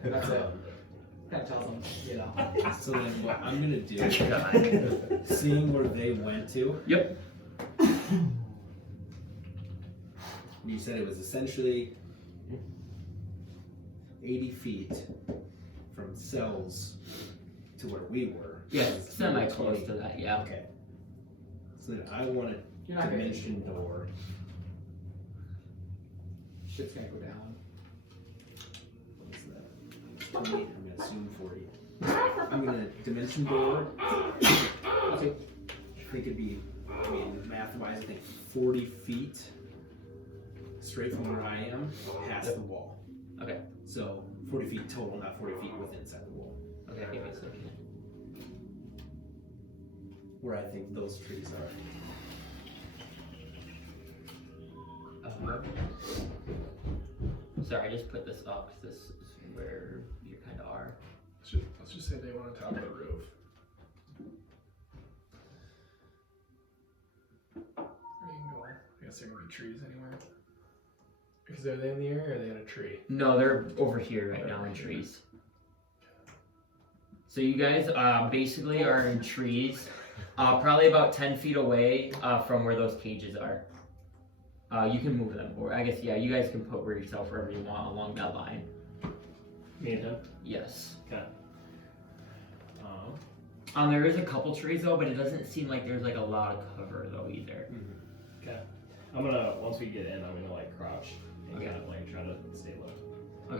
That's it. Kind of tells them, you know. So then what I'm gonna do, seeing where they went to. Yep. You said it was essentially 80 feet from cells to where we were. Yeah, It's semi close 20. to that. Yeah. Okay. So then I want You're a not gonna. dimension door. Shit's gonna go down. What is that? 20, I'm gonna assume 40. I'm gonna dimension door. I think it'd be, math-wise, I think 40 feet straight from where I am past the wall. Okay. So 40 feet total, not 40 feet with inside the wall. Okay, give me a second. Where I think those trees are. Sorry, I just put this up 'cause this is where you kind of are. Let's just say they want on top of the roof. There you go. I guess there are gonna be trees anywhere. Because are they in the air or are they in a tree? No, they're over here right now in trees. So you guys basically are in trees, probably about 10 feet away from where those cages are. You can move them, or I guess, yeah, you guys can put yourself wherever you want along that line. Me and him. Yes. Okay. There is a couple trees though, but it doesn't seem like there's like a lot of cover though either. Okay. I'm gonna, once we get in, I'm gonna like crouch and Okay. kind of like try to stay low.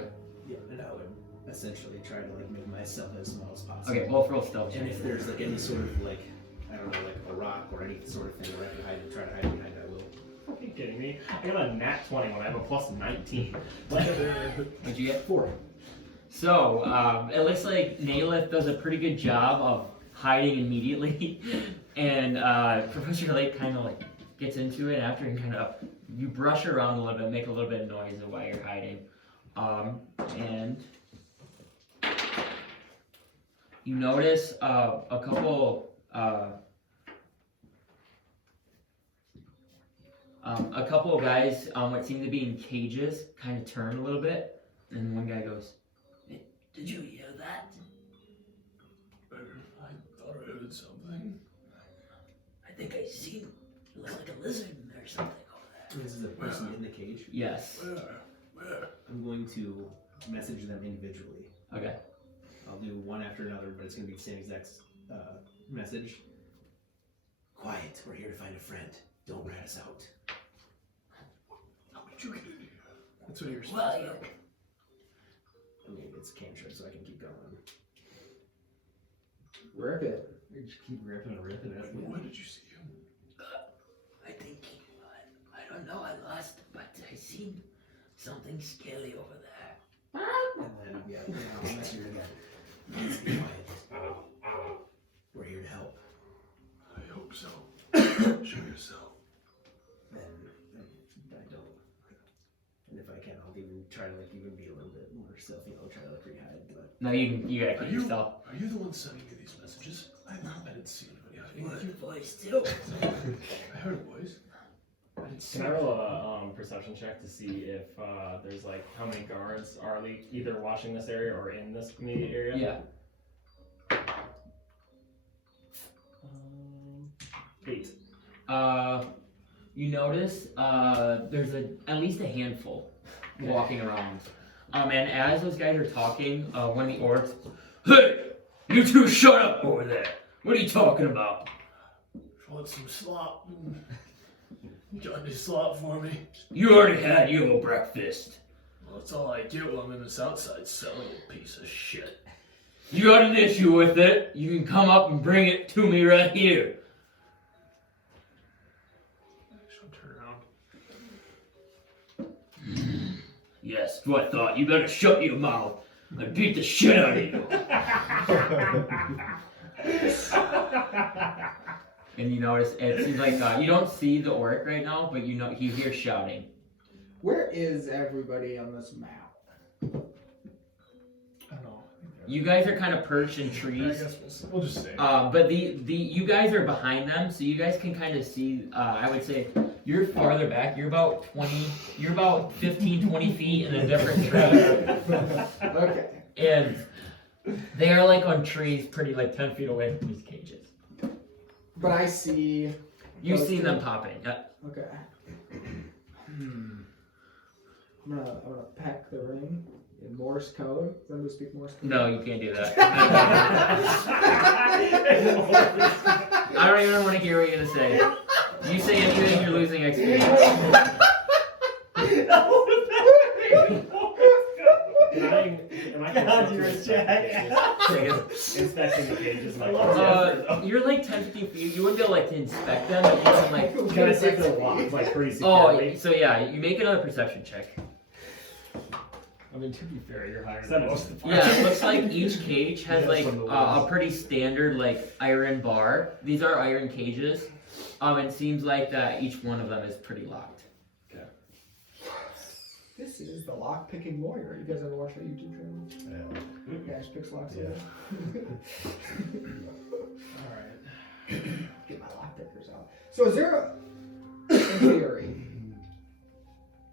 Yeah, and I would essentially try to like make myself as small as possible. Okay, both roll stealth And checks. if there's like any sort of like, I don't know, like a rock or any sort of thing where I can hide, try to hide behind, I will. Are you kidding me? I got a nat 20 when I have a plus 19. What'd you get? 4. So, it looks like Naileth does a pretty good job of hiding immediately, and Professor Layk kind of like gets into it after and kind of, you brush around a little bit, make a little bit of noise while you're hiding, and you notice a couple of guys, what seem to be in cages, kind of turn a little bit, and one guy goes, "Hey, did you hear that? I thought I heard something. I think I see, it looks like a lizard or something over there." This is a person in the cage. Yes. Where? I'm going to message them individually. Okay. I'll do one after another, but it's going to be the same exact message. Quiet. We're here to find a friend. Don't rat us out. How did you get in here? That's what you're supposed Well, to do. I mean, it's a cantrip, so I can keep going. Rip it. You just keep ripping and ripping it. When did you see him? I think I don't know. I lost, but I seen something scary over there. And then, yeah, I'll message you again. Please be quiet. We're here to help. I hope so. Show yourself. Then I don't. And if I can, I'll even try to even be a little bit more stealthy. I'll try to re-hide, but No, you gotta Are keep you, yourself. are you the one sending me these messages? I didn't see anybody hiding. Your voice too. I heard a voice. I didn't see Can I roll a perception check to see if there's like how many guards are either watching this area or in this immediate area? Yeah. 8. You notice there's at least a handful walking around. And as those guys are talking, one of the orcs, hey, you two shut up over there. What are you talking about? Want some slop? Got any slop for me? You already had your breakfast. Well, that's all I get when I'm in this outside cell, you piece of shit. You got an issue with it, you can come up and bring it to me right here. Actually, turn around. Yes, that's what I thought. You better shut your mouth. I beat the shit out of you. And you notice it seems like you don't see the orc right now, but you know you hear shouting. Where is everybody on this map? I don't know. You guys are kind of perched in I trees. guess we'll just stay. But the you guys are behind them, so you guys can kind of see. I would say you're farther back. You're about 15, 20 feet in a different tree, Okay. and they are like on trees, pretty like 10 feet away from these cages. But I see. You've seen them popping. Okay. I'm gonna peck the ring in Morse code. Does anybody speak Morse code? No, you can't do that. I don't even want to hear what you're gonna say. You say anything, you're losing XP. Am I God, you're a jackass. inspecting the cages like You're like 10 feet. You wouldn't be able to inspect them, but you can like. Can I see if they're locked like pretty Oh, securely? so yeah, you make another perception check. I mean, to be fair, you're higher than most of the Yeah, it looks like each cage has Yeah, like from the a walls. pretty standard like iron bar. These are iron cages. It seems like that each one of them is pretty locked. This is the lock picking lawyer. You guys ever watch that YouTube channel? Yeah. Guys picks locks. Yeah. Alright. Get my lock pickers out. So is there in theory,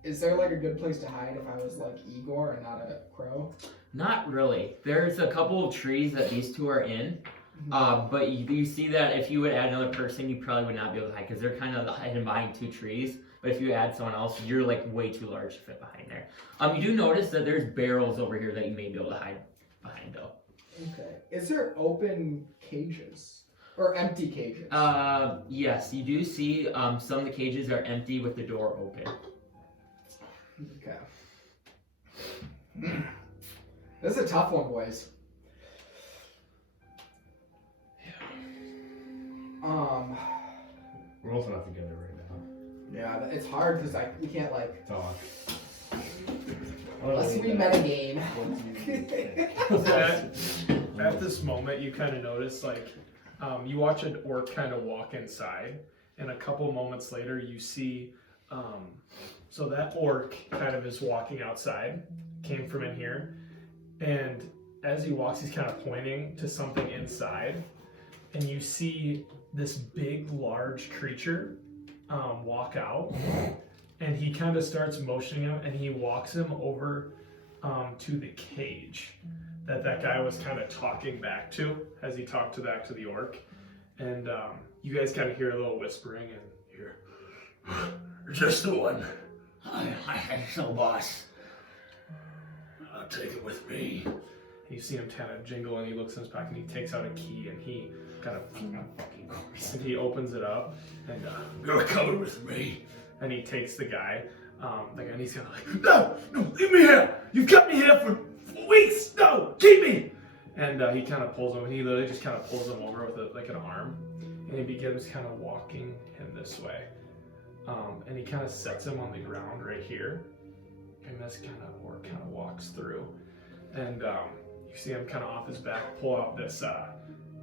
is there like a good place to hide if I was like Igor and not a crow? Not really. There's a couple of trees that these two are in. But you see that if you would add another person, you probably would not be able to hide because they're kind of hidden behind two trees. But if you add someone else, you're like way too large to fit behind there. You do notice that there's barrels over here that you may be able to hide behind though. Okay. Is there open cages or empty cages? Yes, you do see some of the cages are empty with the door open. Okay. This is a tough one, boys. We're also not together right now. Yeah, it's hard because we can't like Talk. let's re-metagame. At this moment, you kind of notice, like, you watch an orc kind of walk inside, and a couple moments later, you see, so that orc kind of is walking outside, came from in here, and as he walks, he's kind of pointing to something inside, and you see this big, large creature walk out, and he kind of starts motioning him, and he walks him over to the cage that guy was kind of talking back to as he talked back to the orc, and you guys kind of hear a little whispering and hear Just the one. I think so, boss. I'll take it with me. You see him kind of jingle, and he looks in his pocket, and he takes out a key, and he kind of fucking course, and he opens it up, and You're covered with me. and he takes the guy, and he's kind of like, no, leave me here. You've kept me here for weeks. No, keep me. And he kind of pulls him, and he literally just kind of pulls him over with like an arm, and he begins kind of walking him this way, and he kind of sets him on the ground right here, and this kind of orc kind of walks through, and you see him kind of off his back pull out this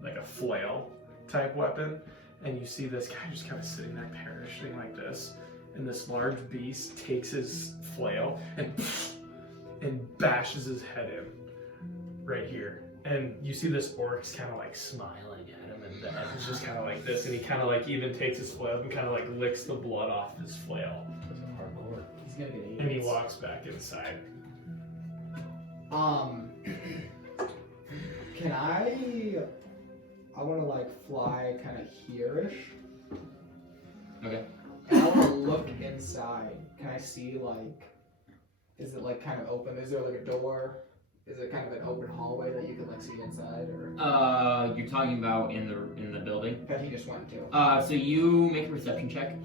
like a flail type weapon, and you see this guy just kind of sitting there perishing like this, and this large beast takes his flail and bashes his head in right here. And you see this orc's kind of like smiling at him, and the head is just kind of like this, and he kind of like even takes his flail and kind of like licks the blood off his flail. He's gonna get AIDS. And he walks back inside. Can I want to like fly kind of here-ish. Okay. And I want to look inside. Can I see like, is it like kind of open? Is there like a door? Is it kind of an open hallway that you can like see inside, or? You're talking about in the building. That he just went to. So you make a perception check.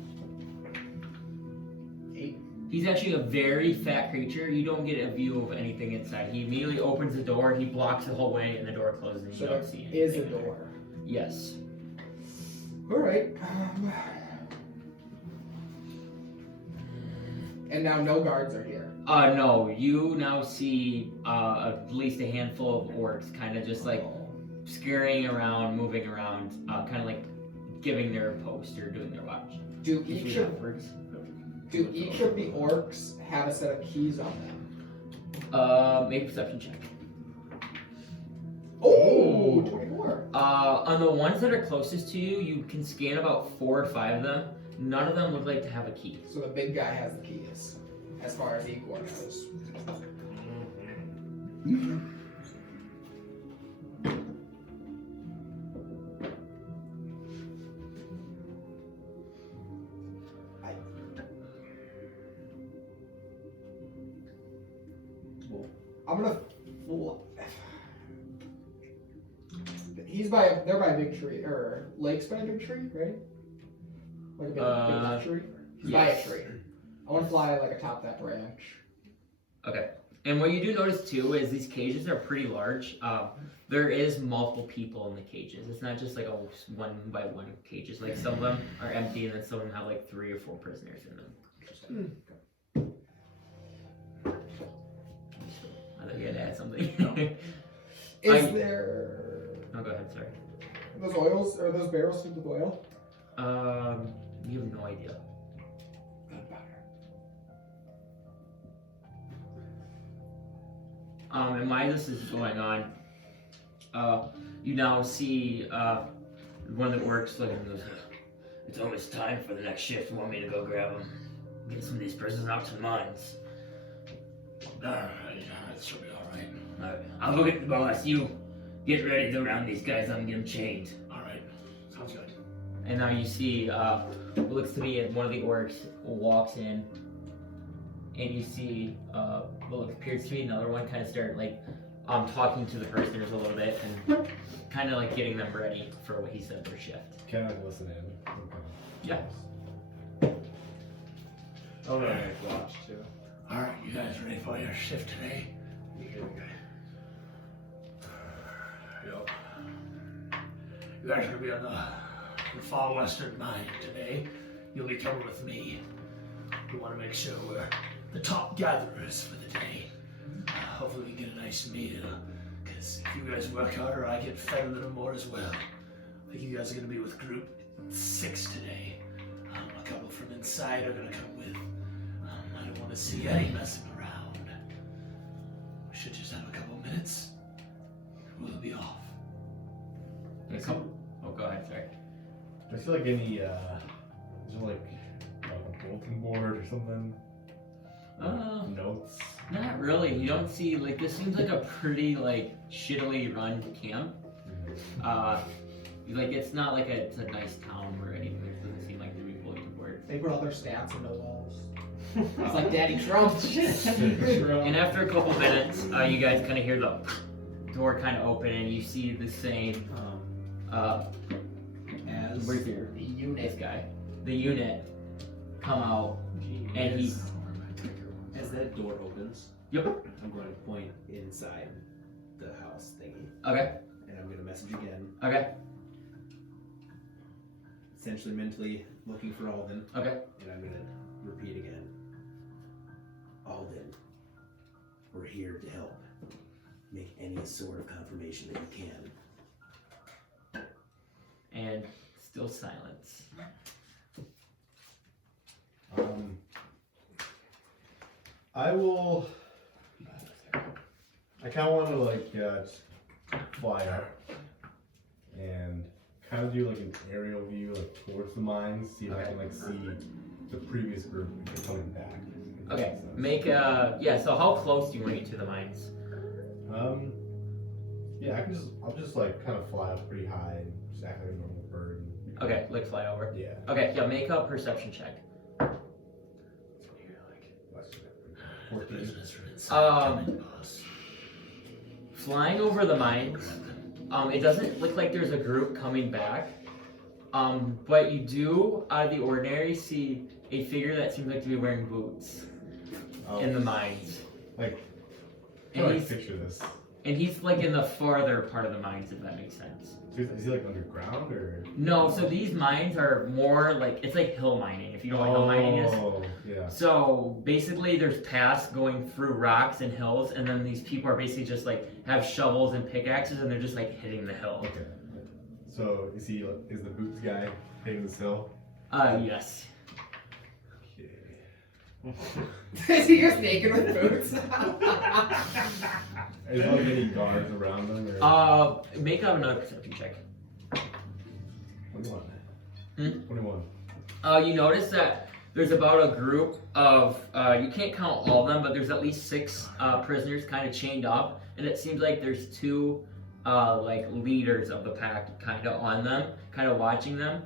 8. He's actually a very fat creature. You don't get a view of anything inside. He immediately opens the door, he blocks the whole way, and the door closes, and So you don't there see anything. is a door. Yes. All right. And now no guards are here. No. You now see at least a handful of orcs, kind of just like scurrying around, moving around, kind of like giving their post or doing their watch. Do You each see of that works? the orcs have a set of keys on them? Make a perception check. Oh, 24. On the ones that are closest to you, you can scan about 4 or 5 of them. None of them look like to have a key. So the big guy has the keys, as far as Igor knows. I'm gonna. They're by a big tree, or Lake's by a big tree, right? Like a big tree. He's by a tree. I want to fly like atop that branch. Okay. And what you do notice too is these cages are pretty large. There is multiple people in the cages. It's not just like a one by one cages. Like some of them are empty, and then some of them have like 3 or 4 prisoners in them. Interesting. I thought you had to add something. Is there Oh, go ahead. Sorry. those oils or those barrels filled with oil? You have no idea. And while this is going on, you now see one of the orcs looking and goes, "It's almost time for the next shift. You want me to go grab them? Get some of these prisoners out to the mines." Alright, that should be alright. Alright, I'll go get the boss. You get ready to round these guys up and get them chained. Alright, sounds good. And now you see what looks to be one of the orcs walks in, and you see what appears to be another one kind of start like talking to the prisoners a little bit and kind of like getting them ready for what he said their shift. Can I listen in? Yeah. Oh, no, I watch too. Alright, you guys ready for your shift today? Yep. You guys are gonna be on the far western mine today. You'll be coming with me. We want to make sure we're the top gatherers for the day. Hopefully we get a nice meal, because if you guys work harder, I get fed a little more as well. I think you guys are gonna be with group 6 today. A couple from inside are gonna come with. I don't want to see any messing around. We should just have a couple minutes. We'll be off. Oh, go ahead. Sorry. Do I feel like any, is there like a bulletin board or something? Notes? Not really. You don't see like this seems like a pretty like shittily run camp. Like it's not like it's a nice town or anything. There doesn't seem like there be bulletin boards. They put all their stats into walls. It's like Daddy Trump. And after a couple minutes, you guys kind of hear the door kind of open, and you see the same. As Where's your The unit. this guy? The unit come out, and he. as that door opens, Yep. I'm going to point inside the house thingy, Okay. and I'm going to message again. Okay. Essentially, mentally looking for Alden, Okay. and I'm going to repeat again. Alden, we're here to help. Make any sort of confirmation that you can. And still silence. I will. I kind of want to like just fly up and kind of do like an aerial view like towards the mines, see if I can like see the previous group coming back. Okay. Make yeah. So how close do you want to get to the mines? Yeah, I'll just like kind of fly up pretty high and just act like a normal bird. Okay. Like fly over. Yeah. Okay. Yeah. Make a perception check. Business for inside. Boss. Flying over the mines, it doesn't look like there's a group coming back, but you do, out of the ordinary, see a figure that seems like to be wearing boots in the mines. Like, And how do I he's, picture this? and he's like in the farther part of the mines, if that makes sense. So is he like underground or? No, so these mines are more like, it's like hill mining, if you know what hill mining is. Oh, yeah. So basically there's paths going through rocks and hills, and then these people are basically just like have shovels and pickaxes, and they're just like hitting the hill. Okay. So is the boots guy hitting the sill? Yes. Okay. Is he just naked with boots? Is there like any guards around them? Or? Make out another perception check. 21. Hmm? 21. You notice that there's about a group of, you can't count all of them, but there's at least 6 prisoners kind of chained up, and it seems like there's 2 like leaders of the pack kind of on them, kind of watching them.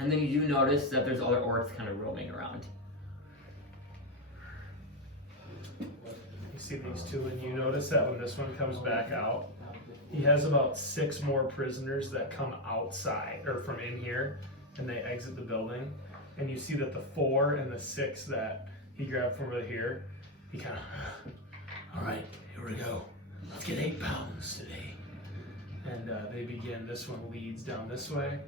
And then you do notice that there's other orcs kind of roaming around. You see these two, and you notice that when this one comes back out, he has about 6 more prisoners that come outside, or from in here, and they exit the building. And you see that the 4 and the 6 that he grabbed from over here, he kind of, All right, here we go. Let's get 8 pounds today. and they begin, this one leads down this way,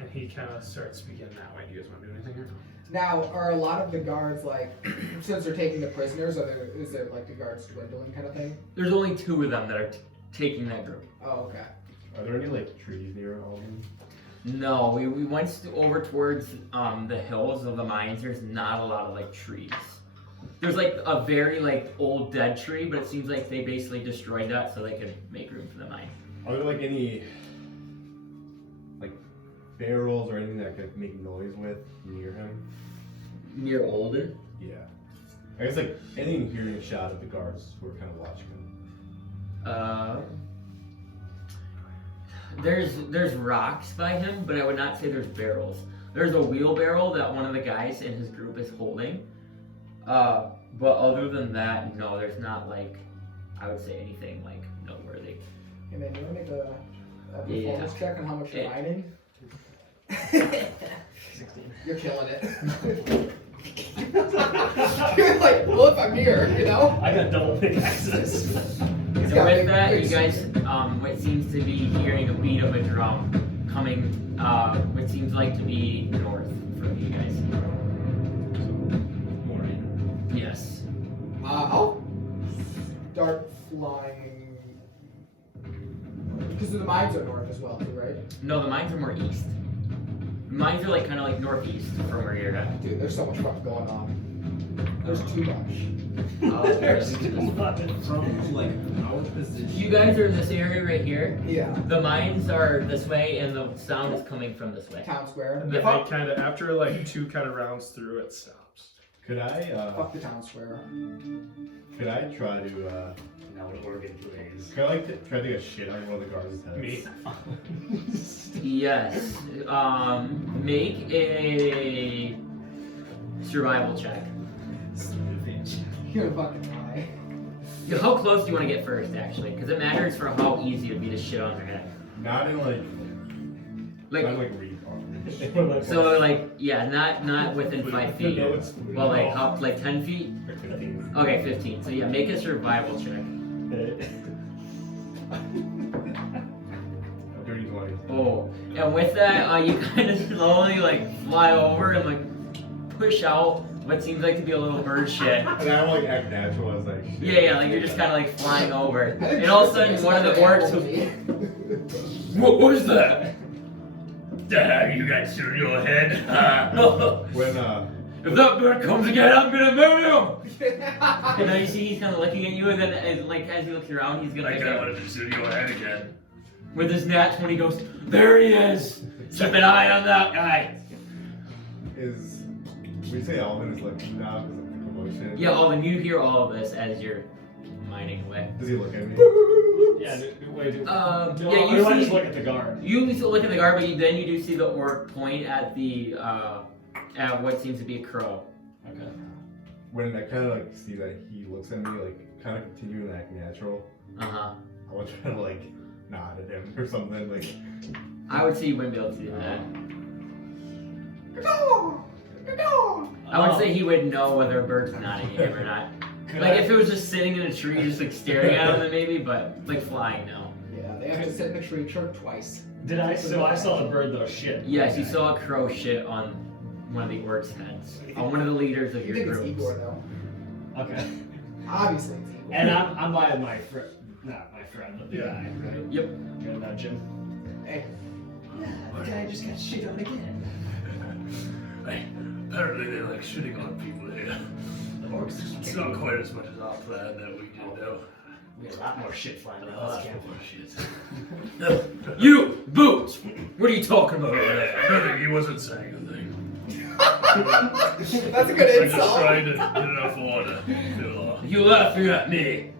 and he kind of starts to begin that way. Do you guys want to do anything here? Now, are a lot of the guards like, since they're taking the prisoners, is there like the guards dwindling kind of thing? There's only 2 of them that are taking that group. Oh, okay. Are there any like trees near Alden? No, we went over towards the hills of the mines. There's not a lot of like trees. There's like a very like old dead tree, but it seems like they basically destroyed that so they could make room for the mine. Are there like any like barrels or anything that could make noise with near him? Near Alden? Yeah. I guess like anything hearing a shot of the guards who are kind of watching him. There's rocks by him, but I would not say there's barrels. There's a wheelbarrow that one of the guys in his group is holding. But other than that, no, there's not like, I would say anything like noteworthy. And then you want to make a performance check on how much you're Yeah. mining? 16. You're killing it. You're like, well, if I'm here, you know? I got double pickaxes. And with that, you guys, what seems to be hearing a beat of a drum coming, what seems like to be north from you guys. Morning. Yes. I'll start flying. Because the mines are north as well, too, right? No, the mines are more east. The mines are like kind of like northeast from where you're at. Dude, there's so much fuck going on. There's too much. There's From like our position. You guys are in this area right here. Yeah. The mines are this way, and the sound is coming from this way. Town square. And then they kind of, after like 2 kind of rounds through, it stops. Could I Fuck the town square. try to Now an organ plays. could I like try to get a shit on one of the guards' heads? Me. Yes. Make a survival check. You're fucking die. Yeah, how close do you want to get first, actually? Because it matters for how easy it'd be to shit on their head. Not in like Like, retard. so like, yeah, not within 5 feet. No, it's Well, like, how, like 10 feet? 15. Okay, 15. So yeah, make a survival check. Dirty 20. Oh, and with that, you kind of slowly like fly over and like push out what seems like to be a little bird shit. And I don't like act natural. I was like, shit. Yeah, like you're just kind of like flying over, and all of a sudden one of the orcs was, What was that? You got suit in your head? When if that bird comes again, I'm gonna murder him. And now you see he's kind of looking at you, and then as he looks around, he's gonna I kind of wanted to suit in your head again. with his nat 20 goes, there he is. Keep an eye on that guy. is we say Alden is like now because of the commotion. Yeah, Alden, you hear all of this as you're mining away. Does he look at me? Yeah, wait, do Yeah, I you just see. look at the guard? You used to look at the guard, but then you do see the orc point at the at what seems to be a crow. Okay. When I kind of like see that he looks at me like kind of continuing to act natural, Uh-huh. I want to try to like nod at him or something like. I would say you wouldn't be able to do that. I would say he would know whether a bird's nodding at him or not. Like if it was just sitting in a tree, just like staring at him, then maybe, but like flying, no. Yeah, they have to sit in the tree trunk twice. Did I? So I saw the bird though. Shit. Yes, you saw a crow shit on one of the orcs' heads, on one of the leaders of You your think it's group. Igor though? Okay. Obviously it's Igor. And I'm by my friend, not my friend, but the guy, right? Yep. Gonna nudge him. Hey, The guy just got shit on again. Hey, apparently they like shitting on people here. It's not quite as much as our plan that we did, though. We had a lot more shit flying A around lot this camp. more shit. You, Boots! What are you talking about over there? Nothing, he wasn't saying a thing. that's a good I just insult. tried to get enough order. You laughing at me?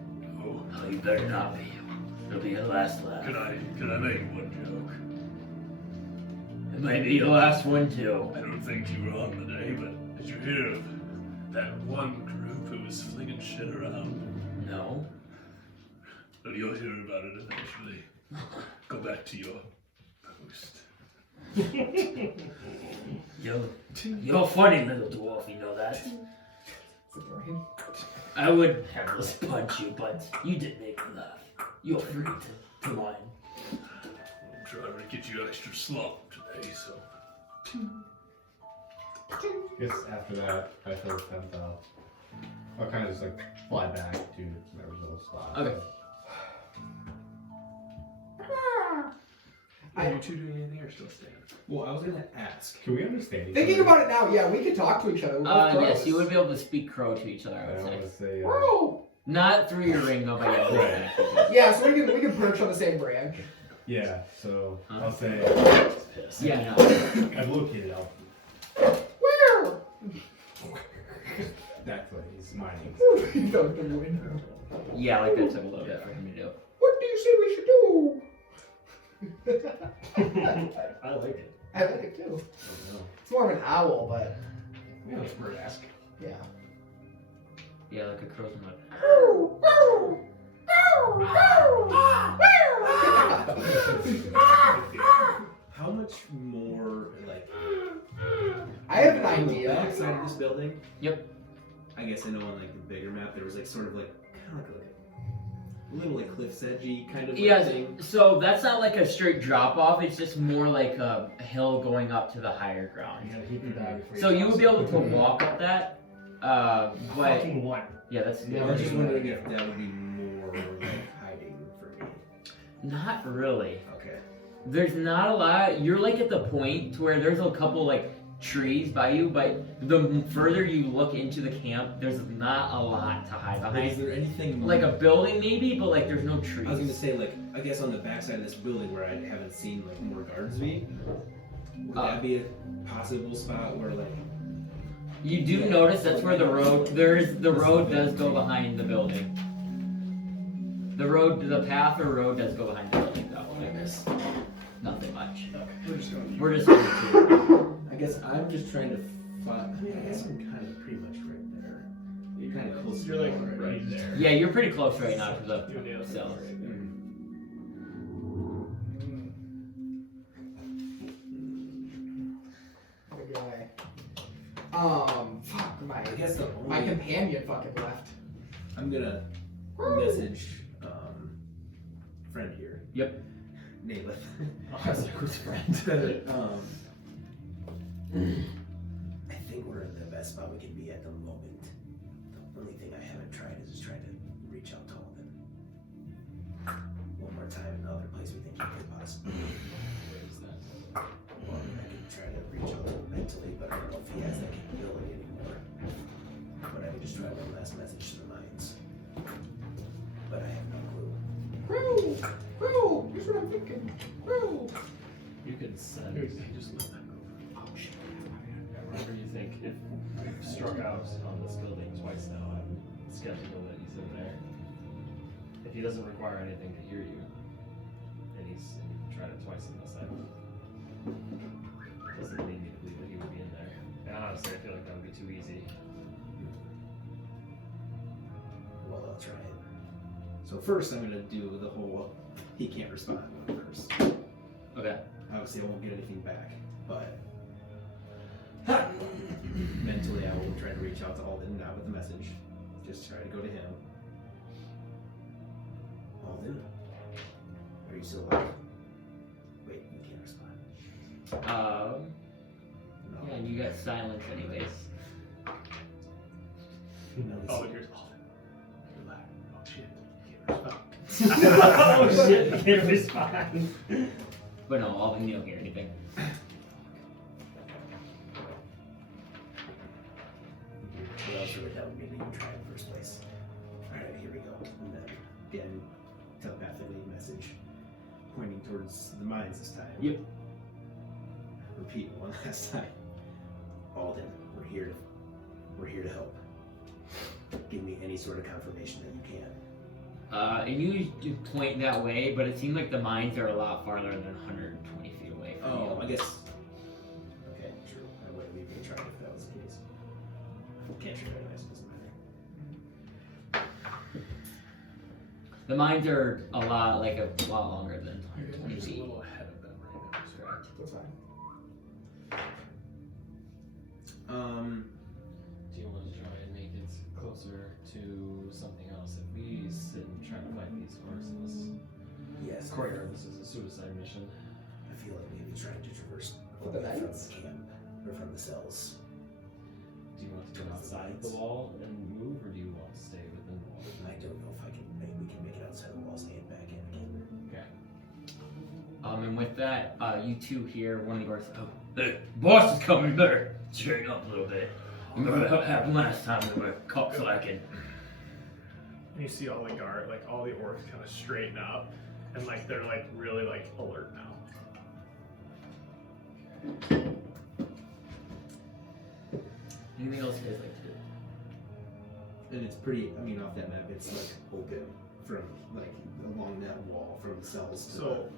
Oh, Oh, you better not be. It'll be your last laugh. can I make one joke? It might be your last one too. I don't think you were on today, but did you hear of that one group who was flinging shit around? No. Well, you'll hear about it eventually. Go back to your post. You're funny, little dwarf, you know that. I would have just punch you, but you did make me laugh. You're free to mine. I'm trying to get you extra slop today, so. Guess after that, I feel 10th out. I'll kind of just like fly back to my original spot. Okay. Are you two doing anything or still staying? Well, I was gonna ask. Can we understand each Thinking other? about it now, yeah, we could talk to each other. We're both Yes, crows. you would be able to speak crow to each other, I I would want say. to say. Crow. Not through your ring, though, but yeah. Yeah, so we can perch on the same branch. Yeah, so I'll say Yeah, no. I've located Alden. Where? That place, he's mining. You know, the window. Yeah, like that took a little bit for him to do. What do you say we should do? I like it. I like it too. It's more of an owl, but Yeah, it's bird-esque. yeah. Yeah, like a crow's nut. How much more, like, I have an on the idea. backside of this building? Yep. I guess I know on like the bigger map there was like sort of like kind of like a little like cliff's edgy kind of Yeah, thing. so that's not like a straight drop off, it's just more like a hill going up to the higher ground. gotta keep it down before So you would be able to walk up that, but fucking one. yeah, that's I was just wondering if that would be more like hiding for me. not really. Okay. There's not a lot. You're like at the point to where there's a couple like trees by you, but the further you look into the camp, there's not a lot to hide But is behind. there anything Like a building maybe, but like there's no trees. I was gonna say like I guess on the backside of this building where I haven't seen like more guards be. Would that be a possible spot where like You do notice that's where the road. The road does go behind the building. The path or road does go behind the building though. Like, nothing much. we're just going We're just going to. I guess I'm just trying to But I mean, I guess I'm kind of pretty much right there. You're kind of close. You're like right there. Yeah, you're pretty close right now to the You and Naileth are cells. right there. The guy. Fuck, I guess the my only companion fucking left. I'm gonna message friend here. Yep. Naileth. I was like, who's friend? I think we're in the best spot we can be at the moment. The only thing I haven't tried is just trying to reach out to Alden. One more time, another place we think he could possibly be. Well, I could try to reach out to him mentally, but I don't know if he has that capability anymore. But I could just try one last message to the mines. But I have no clue. Crew! Here's what I'm thinking. Crew! You could send. Here, just let that go. Oh shit. Whenever you think if we've struck out on this building twice now, I'm skeptical that he's in there. If he doesn't require anything to hear you, and you've tried it twice on this side, doesn't lead me to believe that he would be in there. And honestly, I feel like that would be too easy. Well, I'll try it. So first, I'm gonna do the whole he can't respond first. Okay. Obviously, I won't get anything back, but mentally, I will try to reach out to Alden, not with a message. Just try to go to him. Alden? Are you still alive? Wait, you can't respond. No. Yeah, and you got silence anyways. No, Oh, this- here's Alden. Relax. Oh shit. You can't respond. Oh shit, he can't respond. But no, Alden, you don't hear anything. What else would help me to even try in the first place? Alright, here we go. And then, again, telepathically message pointing towards the mines this time. Yep. Repeat one last time. Alden, we're here to help. Give me any sort of confirmation that you can. And you just point that way, but it seemed like the mines are a lot farther than 120 feet away from Oh, you. I guess. Okay, true. I would have even tried if that was the case. Can't shoot anyways, it doesn't matter. The mines are a lot longer than You're 120 just a feet. little ahead of them right now, so That's fine. Do you want to try and make it closer to something else? If we sit and try to fight these horses, Yes, courtyard, this is a suicide mission. I feel like maybe trying to traverse For the away from knights? the camp or from the cells. Do you want to go Towards the outside the lights. wall and move, or do you want to stay within the wall? I don't know if we can make it outside the walls and back in again. Okay. And with that, you two hear one of the guards. Oh, the boss is coming. You better straighten up a little bit. Remember what happened last time we were caught slacking. And you see all the guard, like all the orcs kind of straighten up, and like they're like really like alert now. Anything else you guys like to do? And it's pretty, I mean, off that map, it's like open from, like, along that wall from the cells to So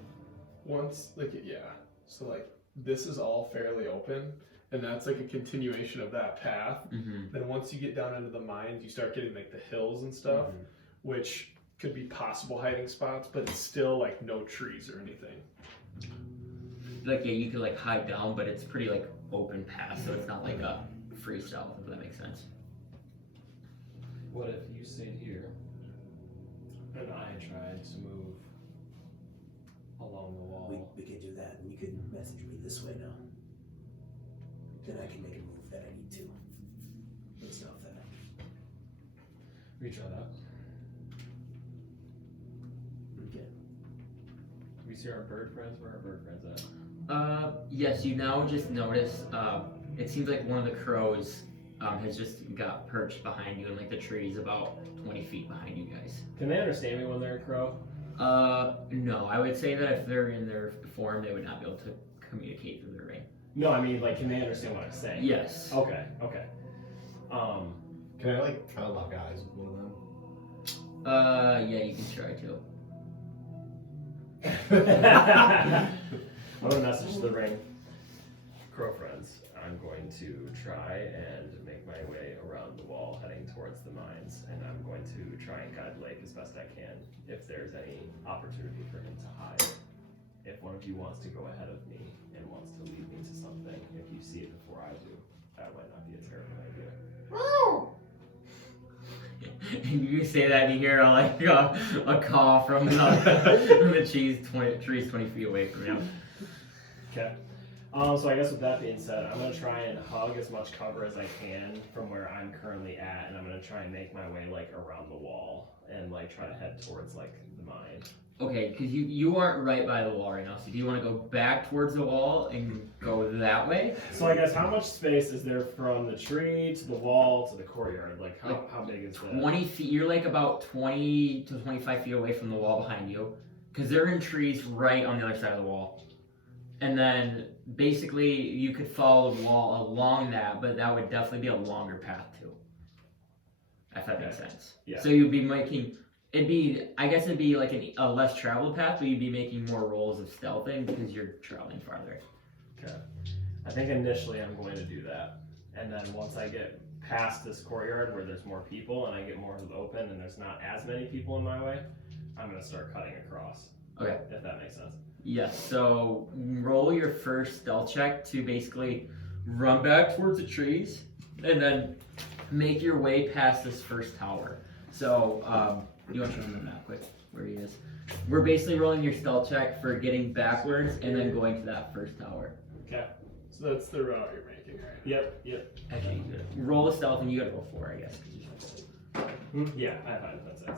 once so like this is all fairly open, and that's like a continuation of that path. Mm-hmm. Then once you get down into the mines, you start getting like the hills and stuff, which could be possible hiding spots, but it's still like no trees or anything. Like yeah, you could like hide down, but it's pretty like open path, so it's not like a freestyle. If that makes sense. What if you stayed here and I tried to move along the wall? We could do that, and you could message me this way now. Then I can make a move that I need to. Based off that. We try that. Okay. We see our bird friends. Where are our bird friends at? Yes, you now just notice. It seems like one of the crows has just got perched behind you in like the trees about 20 feet behind you guys. Can they understand me when they're a crow? No, I would say that if they're in their form, they would not be able to communicate through their ring. No, I mean, like, can they understand what I'm saying? Yes. Okay, okay. Can I like try to lock eyes with one of them? Yeah, you can try to. I'm gonna message the ring. Crow friends. I'm going to try and make my way around the wall heading towards the mines, and I'm going to try and guide Layk as best I can if there's any opportunity for him to hide. If one of you wants to go ahead of me and wants to lead me to something, if you see it before I do, that might not be a terrible idea. You say that and you hear a call from the trees 20 feet away from you. Okay. So I guess with that being said, I'm going to try and hug as much cover as I can from where I'm currently at, and I'm going to try and make my way like around the wall and like try to head towards like the mine. Okay, because you aren't right by the wall right now, so do you want to go back towards the wall and go that way? So I guess how much space is there from the tree to the wall to the courtyard? Like how big is that? 20 feet. You're like about 20 to 25 feet away from the wall behind you, because they're in trees right on the other side of the wall. And then basically you could follow the wall along that, but that would definitely be a longer path too. If that makes sense. Yeah. So you'd be making, I guess it'd be like a less traveled path, but you'd be making more rolls of stealthing because you're traveling farther. Okay. I think initially I'm going to do that. And then once I get past this courtyard where there's more people and I get more open and there's not as many people in my way, I'm going to start cutting across. Okay. If that makes sense. Yes, so roll your first stealth check to basically run back towards the trees and then make your way past this first tower. So, you want to show him the map quick, where he is. We're basically rolling your stealth check for getting backwards and then going to that first tower. Okay. So that's the route you're making, right? Yep. Actually, roll a stealth and you gotta roll 4, I guess. Yeah, I have it. That's it.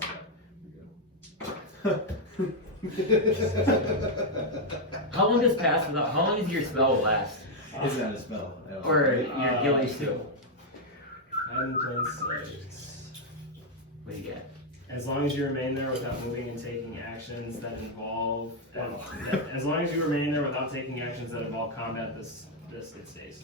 How long does pass without, how long does your spell last? It's not a spell. Or your ghillie stew? I'm playing 6. What do you get? As long as you remain there without moving and taking actions that involve, as long as you remain there without taking actions that involve combat, this it stays.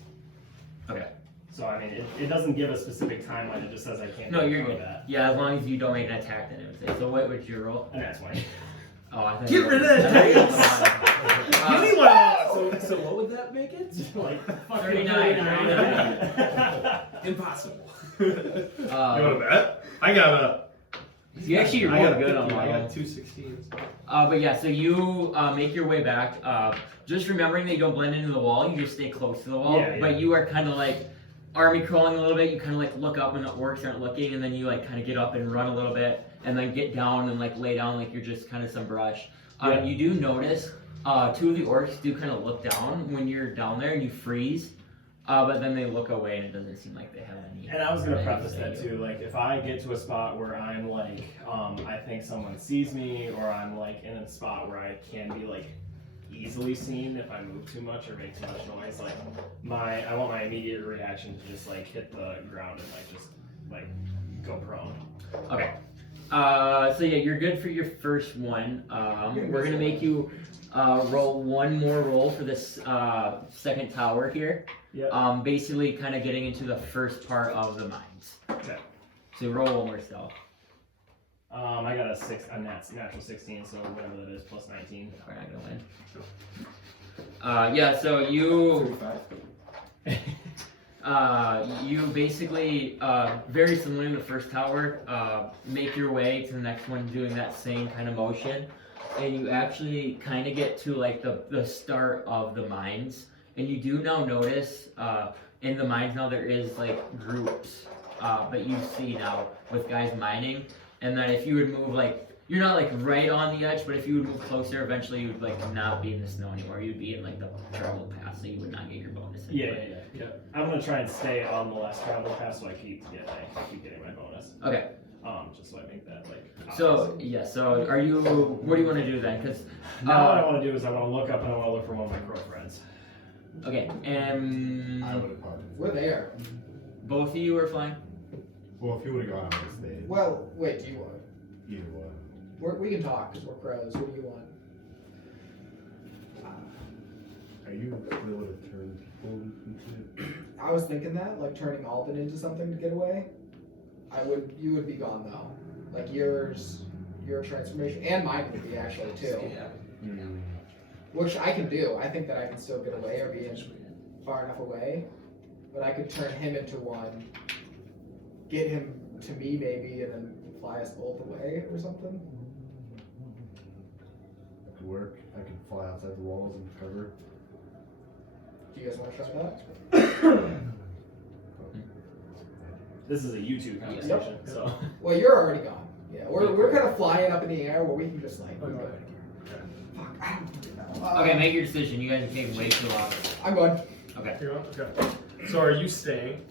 Okay. So I mean, it doesn't give a specific timeline. It just says I can't. No, do you're good. combat. Yeah, as long as you don't make an attack, then it would say. So what would you roll? And that's why. Oh, I think. Get rid of that Give me one. So what would that make it? Like 39. Impossible. You want to bet? I got a. You actually I rolled got good on I that one. got 2 16s. But yeah, so you make your way back. Just remembering that you don't blend into the wall, you just stay close to the wall. Yeah. But you are kind of like army crawling a little bit. You kind of like look up when the orcs aren't looking, and then you like kind of get up and run a little bit, and then get down and like lay down like you're just kind of some brush. Yeah. You do notice 2 of the orcs do kind of look down when you're down there and you freeze. But then they look away and it doesn't seem like they have any. And I was gonna preface that too, like if I get to a spot where I'm like, I think someone sees me, or I'm like in a spot where I can be like easily seen if I move too much or make too much noise, like I want my immediate reaction to just like hit the ground and like just like go prone. Okay. So yeah, you're good for your first one. We're gonna make you roll one more roll for this second tower here. Yep. Basically kind of getting into the first part of the mines. Okay. So roll one more stealth. I got a natural 16, so whatever that is, plus 19. We're not gonna win. Yeah, so you 35. you basically very similar to the first tower, make your way to the next one doing that same kind of motion, and you actually kind of get to like the start of the mines. And you do now notice in the mines now there is like groups that you see now with guys mining, and that if you would move like, you're not like right on the edge, but if you would move closer, eventually you would like not be in the snow anymore. You'd be in like the travel path, so you would not get your bonus. Yeah. I'm gonna try and stay on the last travel path so I keep getting my bonus. Okay. Just so I make that like. So yeah. So what do you want to do then? Because now what I want to do is I want to look up and I want to look for one of my crow friends. okay, I would have caught it. We're there. both of you are flying. Well, if you would have gone, I would have stayed. Well, wait, do you want? Either one. We can talk because we're crows. What do you want? Are you willing to turn people into? I was thinking that, like turning Alden into something to get away. You would be gone though. Like your transformation, and mine would be actually too. Yeah. Which I can do. I think that I can still get away or be far enough away. but I could turn him into one, get him to me maybe, and then fly us both away or something. That could work. I could fly outside the walls and cover. Do you guys want to try that? This is a YouTube conversation, so. Well, you're already gone. Yeah, we're kind of flying up in the air where we can just like. Okay. Fuck, I don't know. Okay, make your decision. You guys came way too long. I'm going. Okay. You're on? Okay. So are you staying?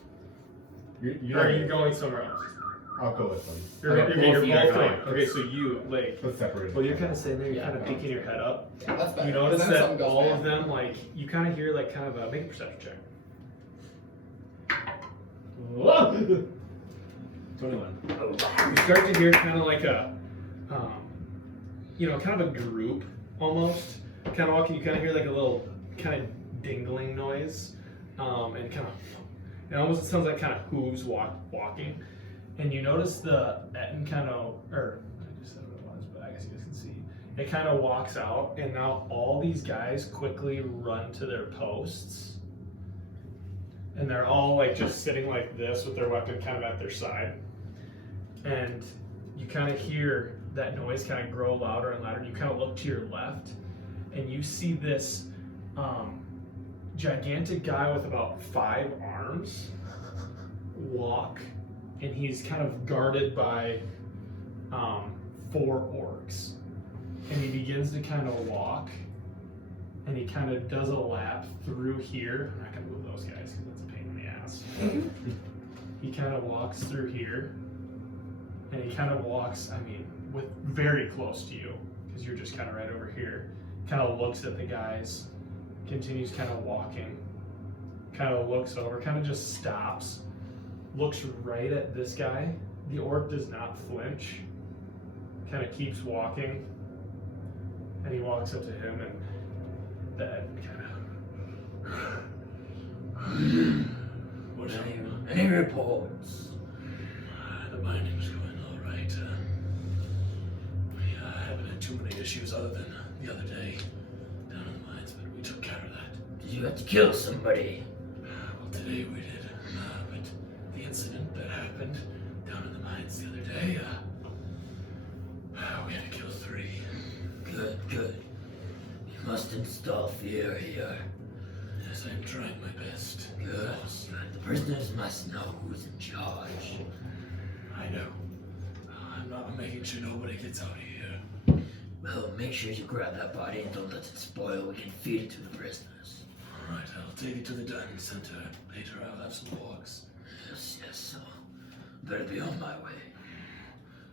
Or are you going somewhere else? I'll go with them. You're Okay, both both of you are going. going. Okay, so you, Layk. Let's separate. Well, you're kind of sitting there, you're Yeah. kind of peeking your head up. Yeah, that's better. You notice Then that something goes all bad. of them, like, you kind of hear, like, kind of a, make a perception check. 21. You start to hear kind of like a, kind of a group almost. Kind of walking, you kind of hear like a little kind of dingling noise. And kind of, it almost sounds like kind of hooves walking. And you notice the Etten kind of, or I just said what it was, but I guess you guys can see. It kind of walks out, and now all these guys quickly run to their posts. And they're all like just sitting like this with their weapon kind of at their side. And you kind of hear that noise kind of grow louder and louder. And you kind of look to your left, and you see this gigantic guy with about 5 arms walk, and he's kind of guarded by 4 orcs. And he begins to kind of walk, and he kind of does a lap through here. I'm not going to move those guys because that's a pain in the ass. He kind of walks through here, and he kind of walks, with very close to you, because you're just kind of right over here. Kind of looks at the guys, continues kind of walking, kind of looks over, kind of just stops, looks right at this guy. The orc does not flinch, kind of keeps walking, and he walks up to him, and the head kind of. Any reports? The mining's going all right. We haven't had too many issues other than the other day down in the mines, but we took care of that. Did you have to kill somebody? Well, today we did. But the incident that happened down in the mines the other day, we had to kill 3. Good. You must install fear here. Yes, I'm trying my best. Good. The prisoners must know who's in charge. I know. I'm making sure nobody gets out of here. Well, make sure you grab that body and don't let it spoil. We can feed it to the prisoners. All right, I'll take it to the dining center. Later, I'll have some walks. Yes, so better be on my way.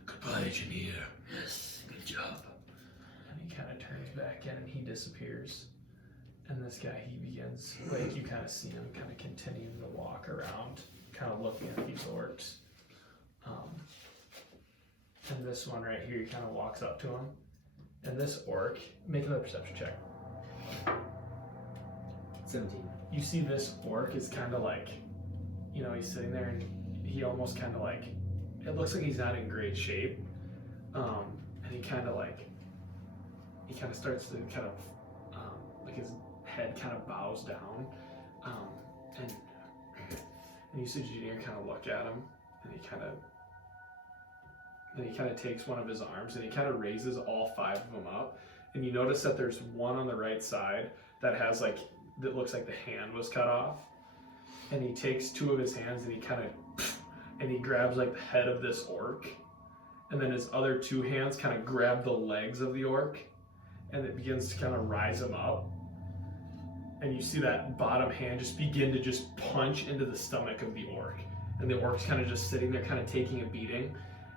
Goodbye, Janir. Yes, good job. And he kind of turns back in and he disappears. And this guy, he begins, like, you kind of see him kind of continuing to walk around, kind of looking at these orcs. And this one right here, he kind of walks up to him. And this orc, make another perception check. 17. You see this orc is kind of like, he's sitting there and he almost kind of like, it looks like he's not in great shape. And he kind of starts to kind of, like his head kind of bows down. And you see Janir kind of look at him, and he kind of takes one of his arms and he kind of raises all 5 of them up. And you notice that there's one on the right side that has that looks like the hand was cut off. And he takes 2 of his hands and he grabs like the head of this orc. And then his other 2 hands kind of grab the legs of the orc, and it begins to kind of rise him up. And you see that bottom hand just begin to just punch into the stomach of the orc. And the orc's kind of just sitting there kind of taking a beating.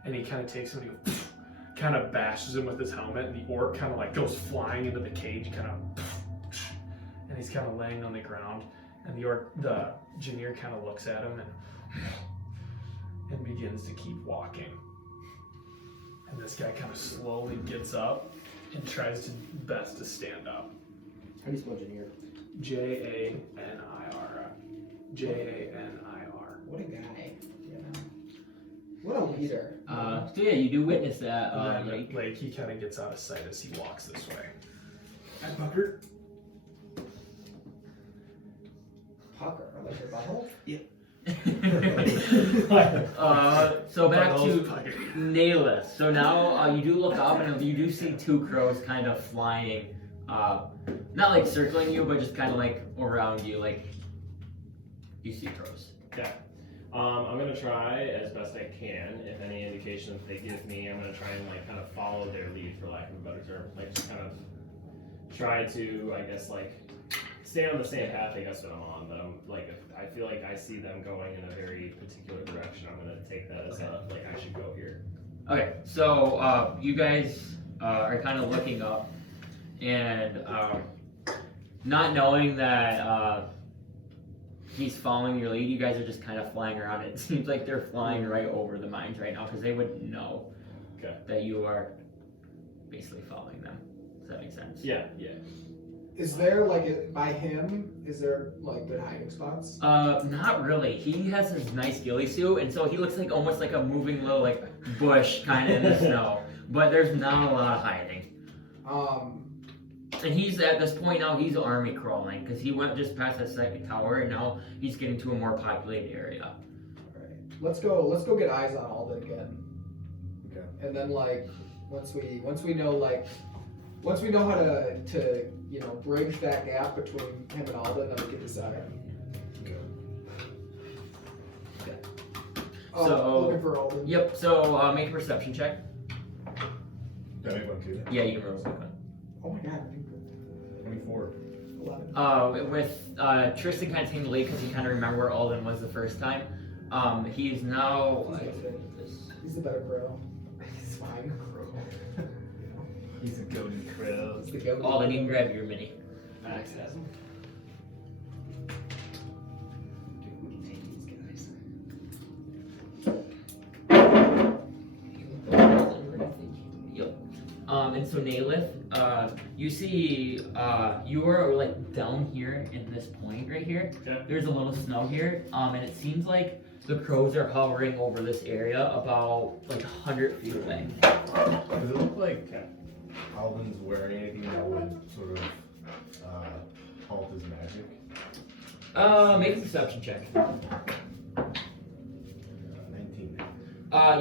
And he kind of takes him and he kind of bashes him with his helmet. And the orc kind of like goes flying into the cage, and he's kind of laying on the ground. And the Janir kind of looks at him and begins to keep walking. And this guy kind of slowly gets up and tries his best to stand up. How do you spell Janir? Janir. Janir. What a guy. Yeah. What a leader. So yeah, you do witness that. And then, Layk. like, he kind of gets out of sight as he walks this way. Pucker, like your butthole? Yeah, So back Those to fucking- Naileth. So now you do look up and you do see two crows kind of flying, not like circling you, but just kind of like around you, like you see crows. Okay. I'm gonna try as best I can. If any indication that they give me, I'm gonna try and like kind of follow their lead, for lack of a better term. Like just kind of try to, I guess, like stay on the same path. I guess what I'm on. But I'm like, if I feel like I see them going in a very particular direction, I'm gonna take that as a like I should go here. Okay, so you guys are kind of looking up and not knowing that he's following your lead, you guys are just kind of flying around. It seems like they're flying right over the mines right now because they wouldn't know that you are basically following them. Does that make sense? Yeah. Is there like by him? Is there like good hiding spots? Not really. He has this nice ghillie suit, and so he looks like almost like a moving little like bush kind of in the snow. But there's not a lot of hiding. And he's at this point now. He's army crawling because he went just past that second tower, and now he's getting to a more populated area. Alright. Let's go get eyes on Alden again. Okay. And then like once we know how to you know bridge that gap between him and Alden, then we can decide. Okay. So- looking for Alden. Yep. So make a perception check. Did I make one too? Yeah, you can roll one. Oh my god, 24. 11. With Tristan kind of taking the lead because he kind of remembered where Alden was the first time. He is now. He's the better crow. He's fine. He's a goaty crow. He's the goat. Alden, you can grab your mini. Max has him. Yep. And so Naileth, you see, you are like down here in this point right here. Okay. There's a little snow here, and it seems like the crows are hovering over this area about like 100 feet away. Does it look like Alden's wearing anything that would sort of halt his magic? Make a perception check. 19.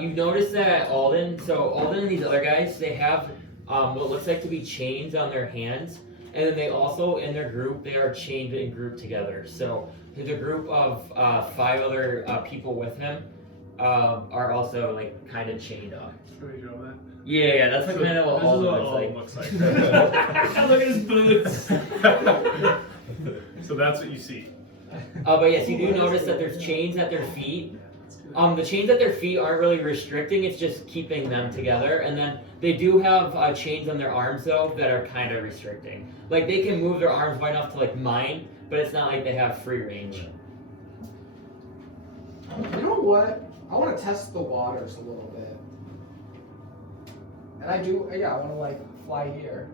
You notice that Alden and these other guys, they have what looks like to be chains on their hands, and then they also, in their group, they are chained and grouped together. So the group of 5 other people with him are also like kind of chained up. Can we draw that? Yeah, that's like kind of what Alden looks like. Look at his boots. So that's what you see. But yes, you do notice that there's chains at their feet. The chains at their feet aren't really restricting, it's just keeping them together. And then they do have chains on their arms though that are kind of restricting. Like they can move their arms wide enough to like mine, but it's not like they have free range. You know what? I want to test the waters a little bit. And I do, I want to like fly here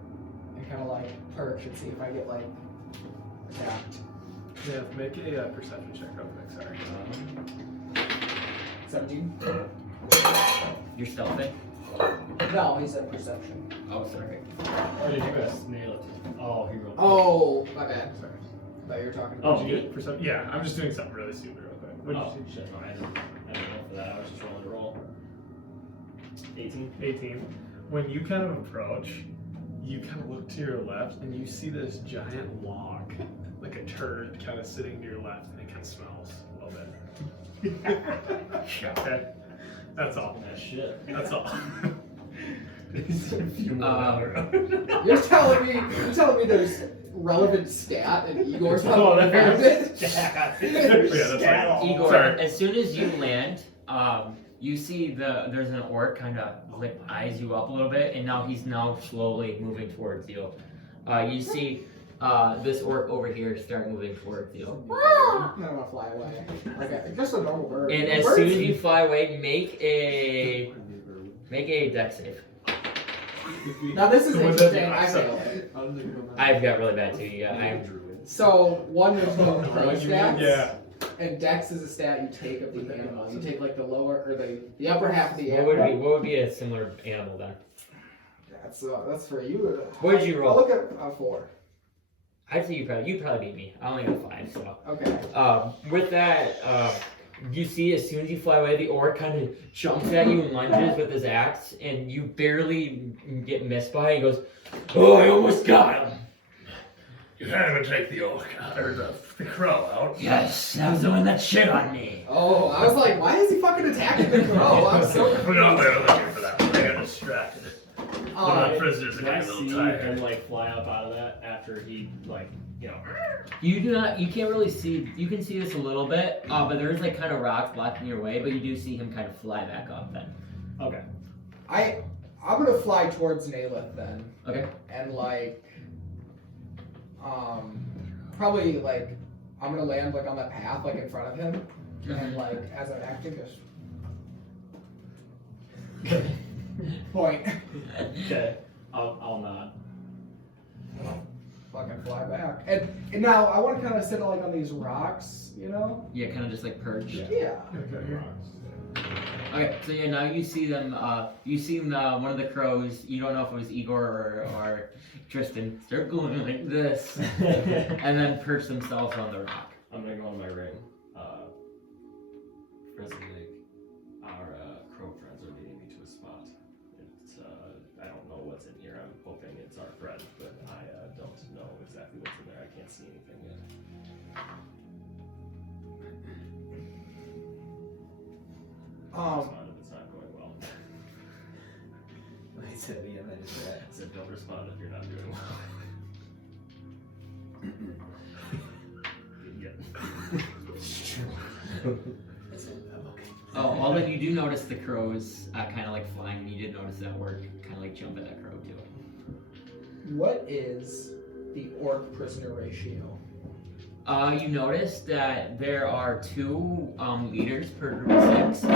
and kind of like perch and see if I get like attacked. Yeah, make a perception check real quick, sorry. 17? You're stealthing? No, he said perception. Oh, sorry. Or did you guys nail it? Oh, he rolled. Oh, my bad. Sorry. I thought you were talking about Oh, Did you me? get perception? Yeah, I'm just doing something really stupid real quick. What Oh, did you see? shit, no, I didn't roll for that. I was just rolling to roll. 18. 18. When you kind of approach, you kind of look to your left and you see this giant log, like a turd, kind of sitting to your left, and it kind of smells a little bit. Okay, that's all. That shit. That's all. You're telling me there's relevant stat and Igor's Oh, not there's it? stat. Yeah, There's that's stat right. all Igor, Sorry. as soon as you land, you see there's an orc kind of like eyes you up a little bit, and now he's slowly moving towards you. You see this orc over here start moving towards you. I don't want to fly away. Okay, just a normal bird. And as soon as you fly away, make a dex save. Now this is So would that be interesting. I awesome? failed it. I've got really bad too. Yeah, So one there's no crow stats. Yeah. And dex is a stat you take of the animal. You take like the lower or the upper half of the What animal. would be a similar animal then? That's for you. What did you roll? I'll look at 4. I'd say you probably beat me. I only got 5, so. Okay. With that, you see as soon as you fly away, the orc kind of jumps at you and lunges with his axe, and you barely get missed by it. He goes, "Oh, I almost got him." You can't even take the orc out, or the crow out. Yes, that was the one that shit on me. Oh, I was like, why is he fucking attacking the crow? I'm so We're not there looking for that one. I got distracted. One of Oh, the prisoners are Can I getting a see little him tired. like fly up out of that after he like You do not. You can't really see. You can see this a little bit, but there's like kind of rocks blocking your way. But you do see him kind of fly back up then. Okay. I'm gonna fly towards Naileth then, Okay. and like, probably like, I'm gonna land like on the path like in front of him, and like as I'm acting, just point, Okay. I'll nod. fucking fly back, and now I want to kind of sit like on these rocks, you know? Yeah, kind of just like perched. Yeah. Okay, so yeah, now you see them. You see one of the crows. You don't know if it was Igor or Tristan. Start going like this, and then perch themselves on the rock. I'm gonna go on my ring. President Layk, our crow friends are leading me to a spot. It's I don't know what's in here. I'm hoping it's our friend, but I don't know exactly what's in there. I can't see anything yet. Respond if it's not going well. I said, yeah, that is that. I said don't respond if you're not doing well. That's it. I'm okay. Oh, Alden, you do notice the crows kind of like flying. And you did notice that orc kind of like jump at that crow too. What is the orc prisoner ratio? You notice that there are 2 leaders per group of 6.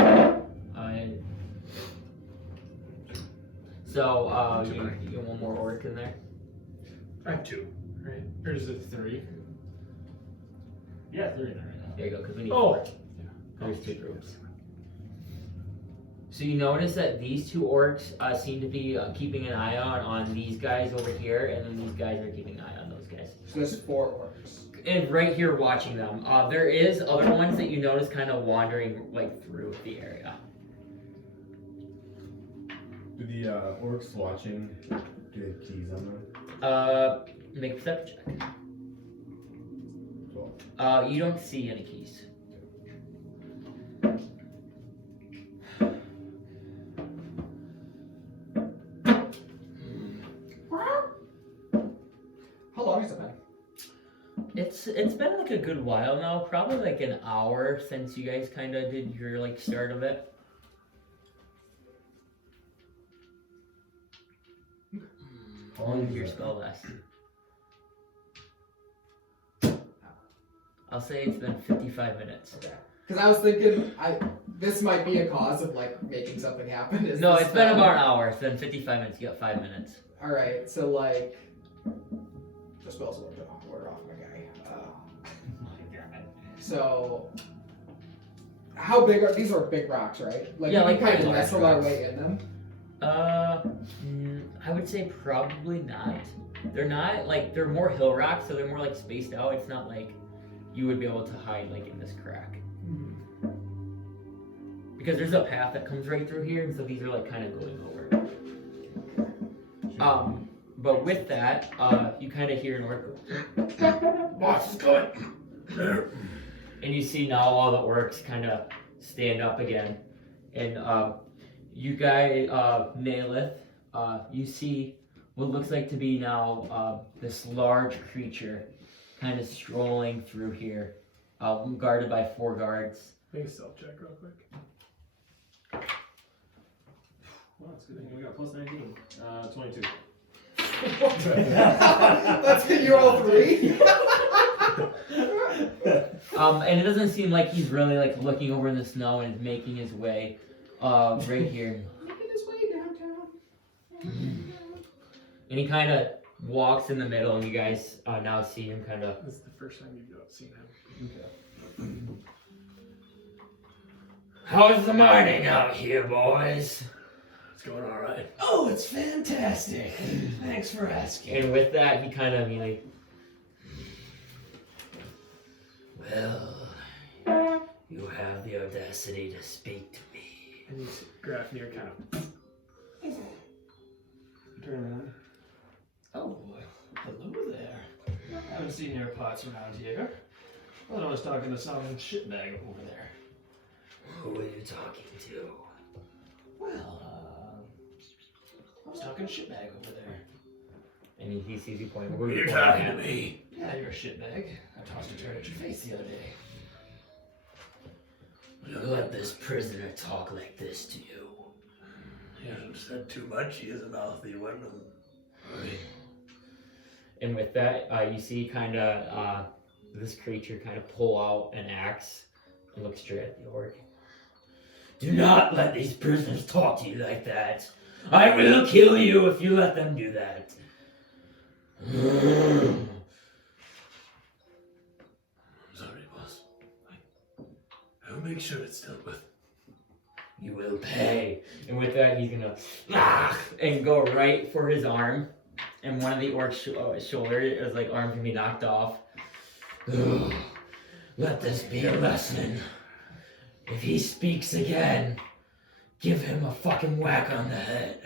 So you get one more orc in there. I have 2, right? Or is it 3? Yeah, they're in there right now. There you go, because we need Oh. 4. There's 2 groups. So you notice that these 2 orcs seem to be keeping an eye on these guys over here, and then these guys are keeping an eye on those guys. So there's 4 orcs. And right here watching them. There is other ones that you notice kind of wandering like through the area. Do the orcs watching, do they have keys on them? Make a perception check. 12. You don't see any keys. How long has it been? It's been like a good while now, probably like an hour since you guys kind of did your like start of it. How long is Your that? spell last. I'll say it's been 55 minutes. Okay. Because I was thinking, this might be a cause of like making something happen. Is No, this it's been spell. about an hour. It's been 55 minutes. You got 5 minutes. All right, so like, the spell's a little bit order off my guy. So, how big are these? Are big rocks, right? Like, Yeah, we like kind of pretty large nestle our rocks. way in them. I would say probably not. They're not like they're more hill rocks, so they're more like spaced out. It's not like you would be able to hide like in this crack because there's a path that comes right through here, and so these are like kind of going over. But with that, you kind of hear an orc go, Boss is going. and you see now all the orcs kind of stand up again, and you guys, Naileth, you see what looks like to be now this large creature kind of strolling through here, guarded by 4 guards. Make a stealth check real quick. Well, it's a good thing we got plus 19. 22. Let's hit you all 3. And it doesn't seem like he's really like looking over in the snow and is making his way right here. Making his way downtown. And he kind of walks in the middle, and you guys now see him kind of. This is the first time you've seen him. How's the mining out here, boys? It's going all right. Oh, it's fantastic. Thanks for asking. And with that, he kind of Well, You have the audacity to speak to me. And you see Grafnir kind of Turn around. Oh, hello there. I haven't seen your parts around here. I thought I was talking to some shitbag over there. Who are you talking to? Well, I was talking shitbag over there. And he sees you pointing. You're talking to me. Yeah, you're a shitbag. I tossed a turd at your face the other day. You let this prisoner talk like this to you. He hasn't said too much. He is a mouthy one. And with that, you see kind of this creature kind of pull out an axe and look straight at the orc. Do not let these prisoners talk to you like that. I will kill you if you let them do that. I'm sorry, boss. I'll make sure it's dealt with. You will pay. And with that, he's gonna and go right for his arm. And one of the orc's shoulder is like arm can be knocked off. Let this be a lesson. If he speaks again, give him a fucking whack on the head.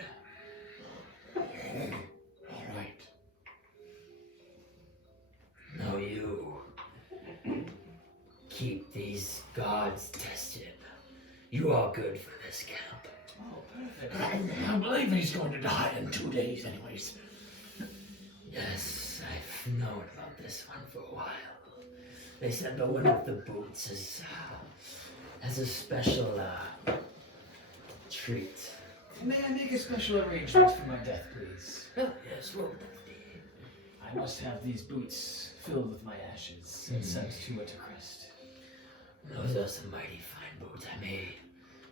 All right. Now you keep these gods tested. You are good for this camp. Oh, perfect. I believe he's going to die in 2 days, anyways. Yes, I've known about this one for a while. They said the one with the boots has a special treat. May I make a special arrangement for my death, please? Yes, what would that be? I must have these boots filled with my ashes and sent to a crest. Those are some mighty fine boots. I may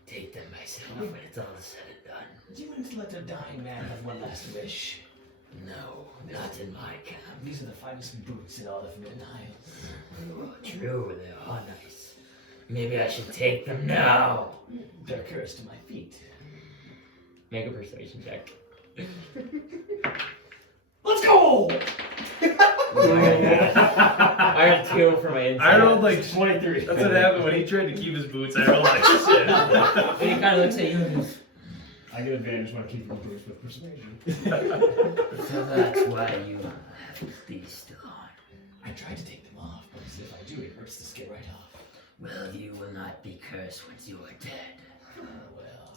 take them myself when it's all said and done. Do you want to let a dying man have one last wish? No, not in my camp. These are the finest boots in all of Mid-Isles. Oh, true, they are nice. Maybe I should take them now. They're cursed to my feet. Make a persuasion check. Let's go! I got 2 for my insight. I rolled like 23. That's what happened when he tried to keep his boots. I rolled like shit. And he kind of looks at you and goes, I get advantage when I keep my boots with persuasion. so that's why you have these still on. I tried to take them off, but if I do, it rips the skin right off. Well, you will not be cursed once you are dead. Well,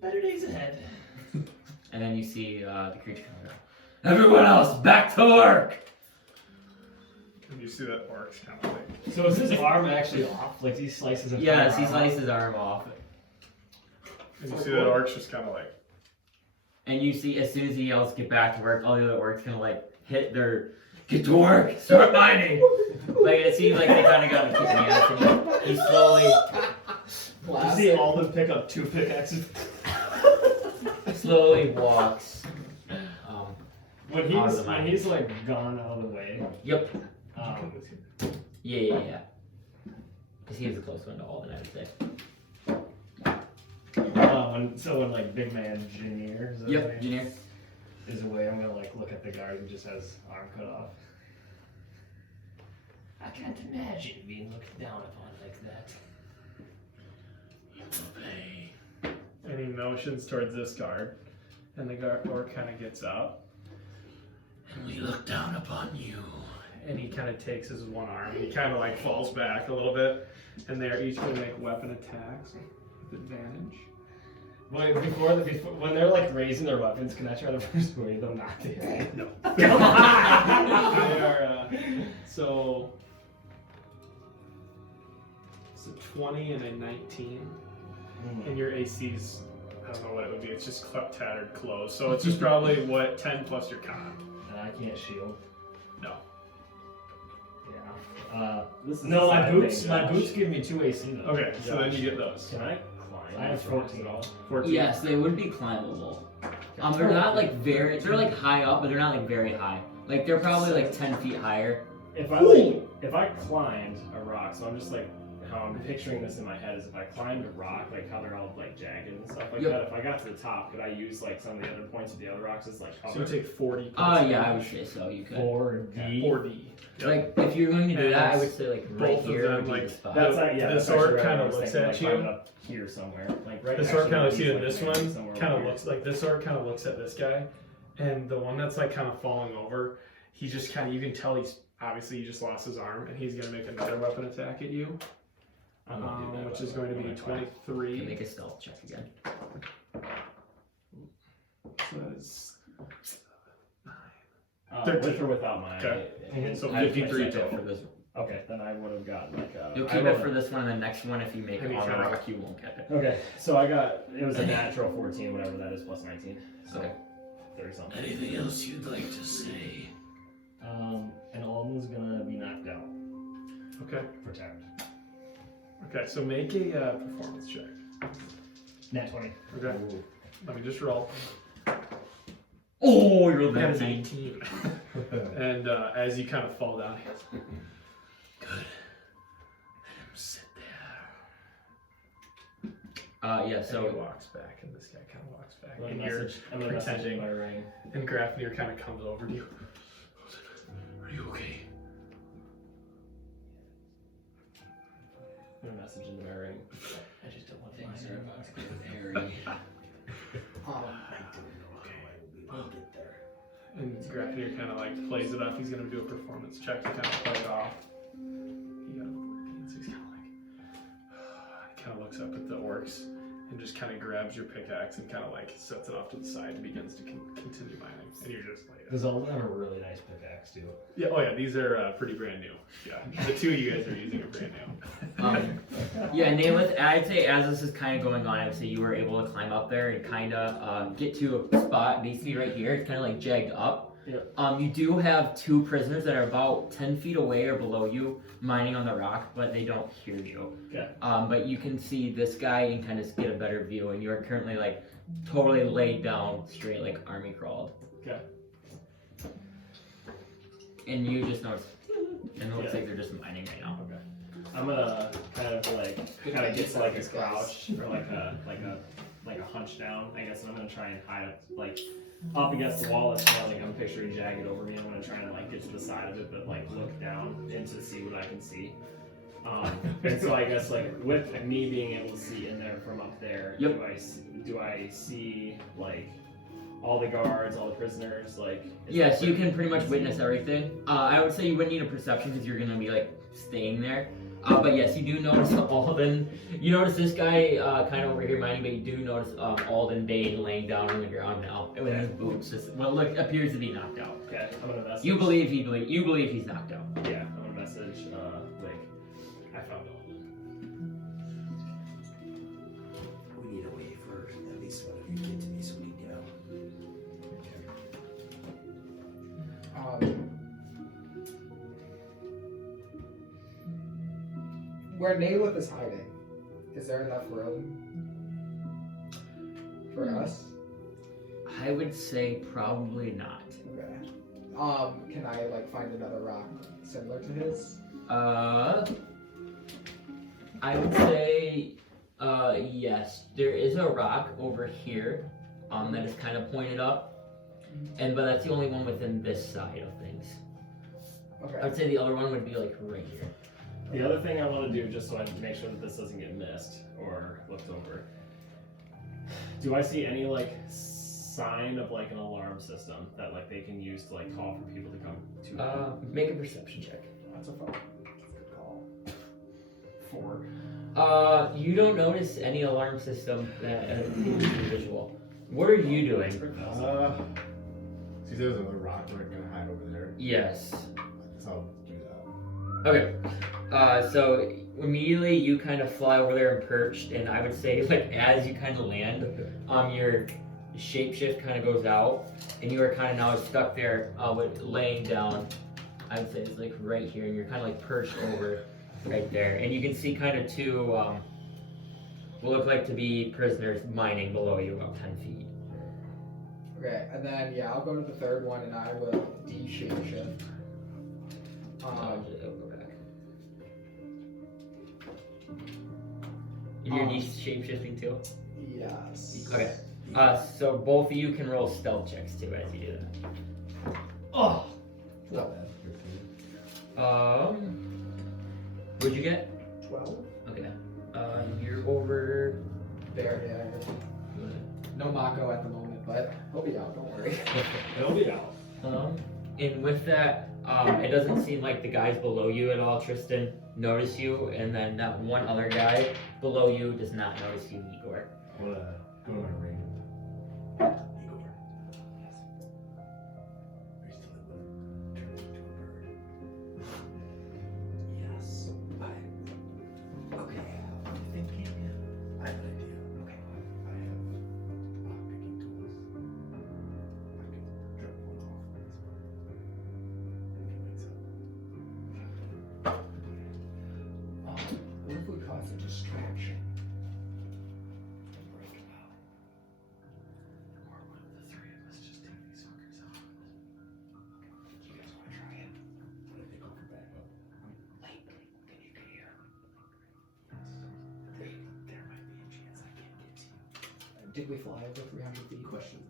better days ahead. And then you see the creature coming out. Everyone else, back to work! And you see that orc's kind of like. So is his arm actually off? Like he slices his Yes, he arm sliced his arm off. And you see that orc's just kind of like. And you see, as soon as he yells, get back to work, all the other orcs kind of like hit their, get to work, start mining! Like, it seems like they kind of got a kick in the ass, and he slowly, You see Alden pick up 2 pickaxes. slowly walks. When Out of he's the when mine. he's like gone out of the way, Yep. yeah. Yeah. Because he was the close one to Alden, I would say. When like big man Janir is that Yep, his name? Janir. Is away, I'm gonna like look at the guard who just has arm cut off. I can't imagine being looked down upon like that. And he motions towards this guard. And the orc kind of gets up. And we look down upon you. And he kind of takes his one arm. He kind of like falls back a little bit. And they're each going to make weapon attacks with advantage. Wait, before when they're like raising their weapons, can I try to persuade them not to hit? No. Come on! They are, so it's a 20 and a 19. And your AC's, I don't know what it would be, it's just tattered clothes. So it's just probably, 10 plus your con. And I can't shield. No. Yeah. This is No, a my side boots. thing, My Josh. boots give me 2 AC though. Okay, so then you get those. Can I climb? I have 14. 14. Yes, they would be climbable. They're not like they're like high up, but they're not like very high. Like they're probably like 10 feet higher. If I climbed a rock, so I'm just like how I'm picturing this in my head is if I climbed a rock, like how they're all like jagged and stuff like Yep. that. If I got to the top, could I use like some of the other points of the other rocks as like So cover? you take 40 points. Yeah, I would say so. You could. 4D. 4D. Yep. Like, if you're going to do that, I And would say like right both of here them, would be like, the spot. That's like, yeah. This that's actually orc right, kinda I was looks thinking, at like, you. climbing up here somewhere, like right. This actually, orc kind of he's, see that like, this landing one somewhere kind of over looks like this orc kind of looks at this guy, and the one that's like kind of falling over, he just kind of, you can tell he's obviously he just lost his arm, and he's gonna make another weapon attack at you, I'm gonna do that, which by is the way, going to be when I climb. 23. Make a stealth check again. So that is With or without mine. Okay. So I would 53 keep it total. for this. Okay, then I would have gotten like a. You'll I keep it rolled for a- this one, and the next one, if you make it Any on a kind of- rock, you won't get it. Okay, so I got it was a natural 14, whatever that is, plus 19. So Okay. 30 something. Anything else you'd like to say? And Alden's gonna be knocked out. Okay. Protect. Okay. So make a performance check. Nat 20. Okay. Let me just roll. Oh, you're That is 19. 18. And as you kind of fall down, Good. Let him sit there. Yeah, so he so walks back, and this guy kind of walks back, I'm and gonna you're message. I'm gonna message pretending. my ring. And Grafnir kind of comes over to you. Are you okay? I'm gonna message into my ring. I just don't want things are about to go hairy. I don't know how I will get there. And Grafnir kind of like plays it up. He's gonna do a performance check to kind of play it off. He got 14, so he's kind of like, he kind of looks up at the orcs and just kind of grabs your pickaxe and kind of like sets it off to the side and begins to continue mining. And you're just like, Does Alden have a really nice pickaxe too? yeah, oh yeah, these are pretty brand new. Yeah, the two of you guys are using are brand new. yeah, Naileth, I'd say as this is kind of going on, I would say you were able to climb up there and kind of get to a spot, basically right here. It's kind of like jagged up. Yeah. You do have two prisoners that are about 10 feet away or below you, mining on the rock, but they don't hear you. Okay. But you can see this guy and kind of get a better view, and you're currently like totally laid down, straight like army crawled. Okay. And you just notice, and it looks Yeah. like they're just mining right now. Okay. I'm gonna kind of get to like a crouch or like a hunch down, I guess, and I'm gonna try and hide up against the wall. It's kind of like I'm picturing jagged over me. I'm gonna try and like get to the side of it, but like look down into see what I can see. And so I guess like with me being able to see in there from up there, Yep. do I see like all the guards, all the prisoners, like? is Yes, that you pretty- can pretty much witness everything. I would say you wouldn't need a perception because you're gonna be like staying there. But yes, you do notice Alden. You notice this guy kind of over here mining, but you do notice Alden Bane laying down on the ground now with his boots. Look, appears to be knocked out. Okay, I'm gonna message. You believe he's knocked out. Yeah, I'm gonna message Layk. I found Alden. We need a way for at least one of you to get to me so we can get out. Where Naileth is hiding, is there enough room for us? I would say probably not. Okay. Can I like find another rock similar to his? I would say, yes. There is a rock over here, that is kind of pointed up, but that's the only one within this side of things. Okay. I would say the other one would be like right here. The other thing I want to do, just so I make sure that this doesn't get missed or looked over, do I see any like sign of like an alarm system that like they can use to like call for people to come to? Make a perception check. That's a fun. Good call. 4. You don't notice any alarm system that is visual. What are you doing? See, there's another rock where I can hide over there. Yes. So I'll do that. Okay. So immediately you kind of fly over there and perched, and I would say like as you kind of land, your shapeshift kind of goes out, and you are kind of now stuck there with laying down. I would say it's like right here, and you're kind of like perched over right there, and you can see kind of two what look like to be prisoners mining below you about 10 feet. Okay, and then yeah, I'll go to the third one and I will de-shapeshift. I'll go back. Your niece shape-shifting too? Yes. Okay. So both of you can roll stealth checks too as you do that. Oh! Not bad. What'd you get? 12? Okay. You're over. There, yeah. No Mako at the moment, but he'll be out, don't worry. It'll be out. And with that, it doesn't seem like the guys below you at all, Tristan, notice you, and then that one other guy below you does not notice you, Igor. I want to go to my ring. Igor. Yes. Are you still able to turn into a bird? Yes. Okay. I'm thinking. I have an idea. Okay. I have lock-picking tools. I can drop one off on this bird. If he wakes up. What if we cause a distraction? Break him out. Or one of the three of us just take these fuckers out. Okay. You guys want to try it? What if they call for backup? Layk, can you hear? Yes. There might be a chance I can't get to you. Did we fly over 300 feet? Question.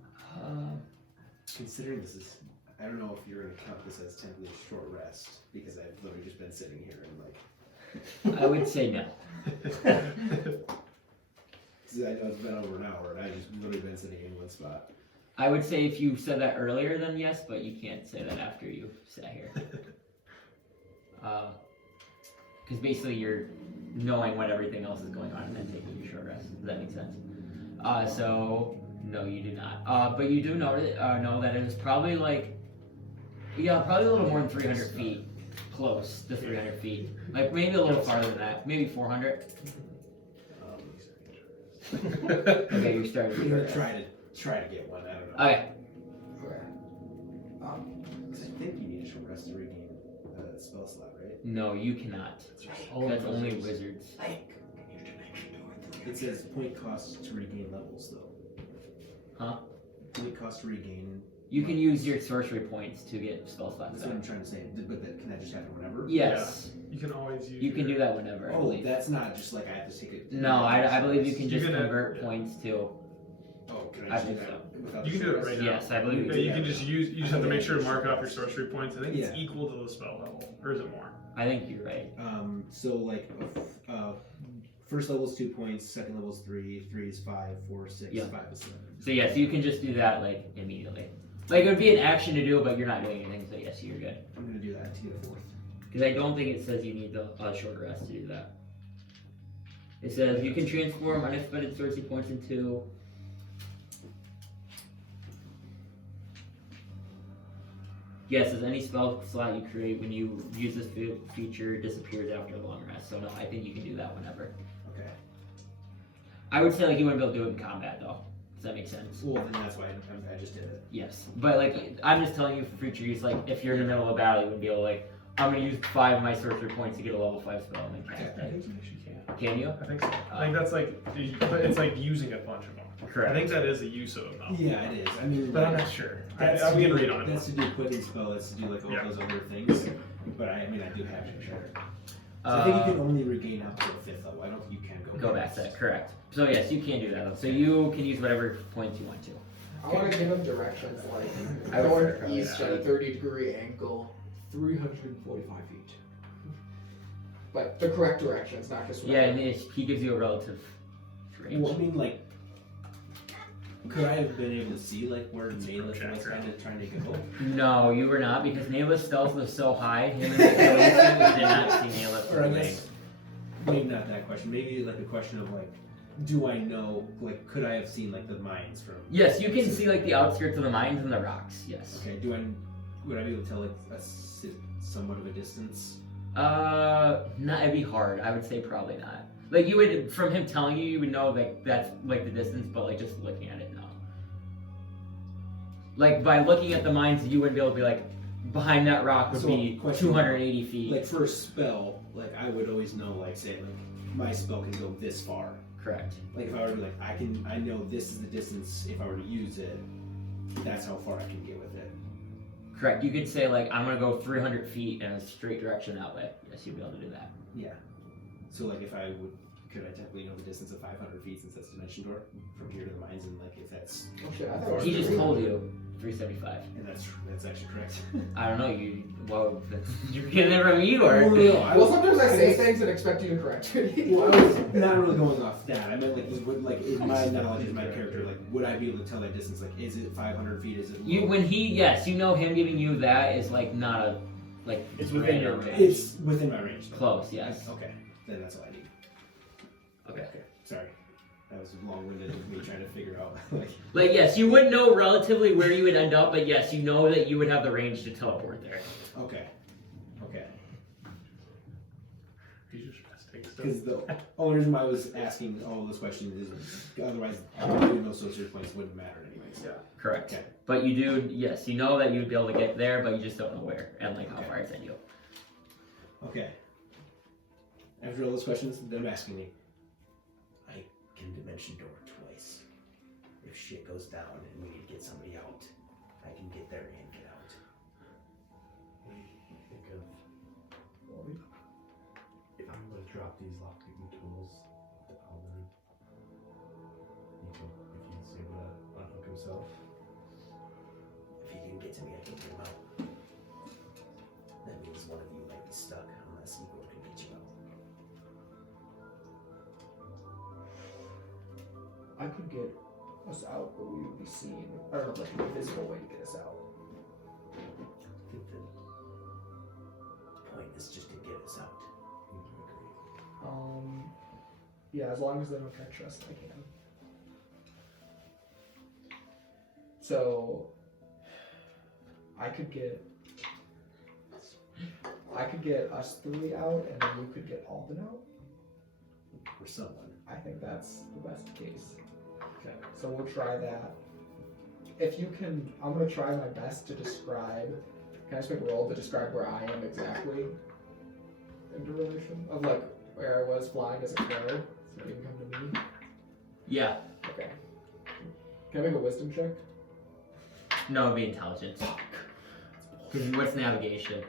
Considering this is, I don't know if you're going to count this as technically a short rest, because I've literally just been sitting here and like. I would say no. See, I know it's been over an hour, and I've just literally been sitting in one spot. I would say if you said that earlier, then yes, but you can't say that after you sat here. Because basically you're knowing what everything else is going on and then taking your short rest. Does that make sense? So, no, you do not. But you do know that it is probably like, yeah, probably a little more than 300 feet. Close to 300 feet. Like maybe a little farther than that. Maybe 400. Okay, you're starting I'm to gonna try to get one. I don't know. Okay. Okay. Because I think you need a short rest to regain a spell slot, right? No, you cannot. That's only wizards. Layk, can you make sure do it? It says point cost to regain levels, though. Huh? Point cost to regain. You can use your sorcery points to get spell slots That's what I'm back. trying to say. But can that just happen whenever? Yes. You can always use. You can do that whenever, I Oh, believe. that's not just like I have to take it. No, I believe you can You just can, convert yeah. points to. Oh, can I I just do think that without You the can do short it right rest? now. Yes, I believe Yeah, you you can. can just use. You just have to make sure to mark off your sorcery points. I think it's Yeah. equal to the spell level, or is it more? I think you're right. So like, first level is 2 points, second level is 3, 3 is 5, 4 is 6, Yeah. 5 is 7. So yes, you can just do that like immediately. Like it would be an action to do, but you're not doing anything. So yes, you're good. I'm gonna do that to get a fourth. Because I don't think it says you need the short rest to do that. It says you can transform unexpended sorcery points into. Yes, as any spell slot you create when you use this feature disappears after a long rest. So no, I think you can do that whenever. Okay. I would say like you wouldn't be able to do it in combat though. Does that make sense? Well, then that's why I just did it. Yes, but like I'm just telling you for future use. Like if you're in the middle of a battle, you would be able to like I'm gonna use 5 of my sorcery points to get a level 5 spell and then cast I it. think you actually can. Can you? I think so. I think that's like, but it's like using a bunch of them. Correct. I think that is a use of them. Yeah, it is. I mean, But I'm not sure. that's I'm to gonna do- read on it. That's to do quickened spell. That's to do like all Yeah. those other things. But I mean, I do have it sure. So I think you can only regain up to the 5th level. I don't think you can Go back to that. Correct. So yes, you can do that. So you can use whatever points you want to. I want to give him directions like I would northeast figure at a 30-degree angle, 345 feet. But the correct directions, not just Yeah, whatever. and he gives you a relative range. Well, I mean, like, could I have been able to see like where Naileth check, was right? kind of trying to go? No, you were not because Naileth's stealth was so high. Him and the did not see Naileth Or I moving. guess maybe not that question. Maybe like a question of like, do I know? Like, could I have seen like the mines from? Yes, you can see like the outskirts of the mines and the rocks. Yes. Okay. Would I be able to tell like somewhat of a distance? Not. It'd be hard. I would say probably not. Like you would, from him telling you, you would know like that's like the distance, but like just looking at it, no. Like by looking at the mines, you wouldn't be able to be like, behind that rock would So, be question- 280 feet. Like for a spell, like I would always know, like say like my spell can go this far. Correct. Like if I were to be like, I know this is the distance. If I were to use it, that's how far I can get with it. Correct. You could say like I'm gonna go 300 feet in a straight direction that way. Yes, you'd be able to do that. Yeah. So like if I could I technically know the distance of 500 feet since that's a dimension door from here to the mines, and like if that's Oh shit, I thought it was He just three. told you 375. and that's actually correct. I don't know. Well, you're getting it from Igor. Well, sometimes I say things and expect you to correct me. Well, I was not really going off that. I meant like in my knowledge of my character, like would I be able to tell that distance? Like, is it 500 feet? Is it? Yes, you know him giving you that is like not a like It's within your random- range. It's within my range. Then. Close, yes. Okay, then that's all I need. Okay. Sorry, that was long-winded of me trying to figure out. Like yes, you wouldn't know relatively where you would end up, but yes, you know that you would have the range to teleport there. Okay. He's just resting still. Because the only reason why I was asking all those questions is otherwise doing those social points wouldn't matter anyways. Yeah. Correct. Okay. But you do, yes, you know that you'd be able to get there, but you just don't know where and like how Okay. far it's at you. Okay. After all those questions that I'm asking you, I can dimension door twice. If shit goes down and we need to get somebody out, I can get there and get out. Think of if I'm going to drop these lockpicking tools to Alden, if he's able to unhook himself. If he can get to me, I can get him out. That means one of you might be stuck unless Igor can get you out. I could get us out, but we would be seen. I don't know, like an invisible way to get us out. I think the point is just to get us out. Yeah, as long as they don't catch us, I can. So, I could get us three out, and then you could get Alden out. Or someone. I think that's the best case. Okay. So we'll try that. If you can, I'm gonna try my best to describe. Can I just make a roll to describe where I am exactly in relation of like where I was flying as a crow, so you can come to me? Yeah. Okay. Can I make a wisdom check? No, it'd be intelligence. Because what's navigation?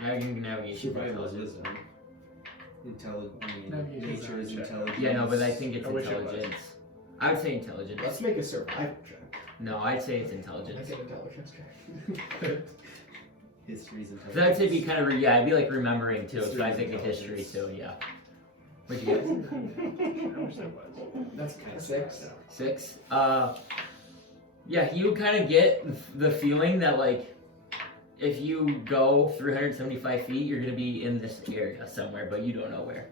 Navigation. survival is intelligence. wisdom. Intelligence. Navigation is Nature is check. intelligence. Yeah, no, but I think it's I wish it was. intelligence. I would say intelligence. Let's make a survival check. No, I'd say it's Make intelligence. an intelligence check. History's intelligence. So I'd say it'd be kind of, I'd be like remembering too, so History I is think of history intelligence. too, yeah. What'd you get? I wish there was. That's kind of 6. 6? Yeah, you kind of get the feeling that like, if you go 375 feet, you're gonna be in this area somewhere, but you don't know where.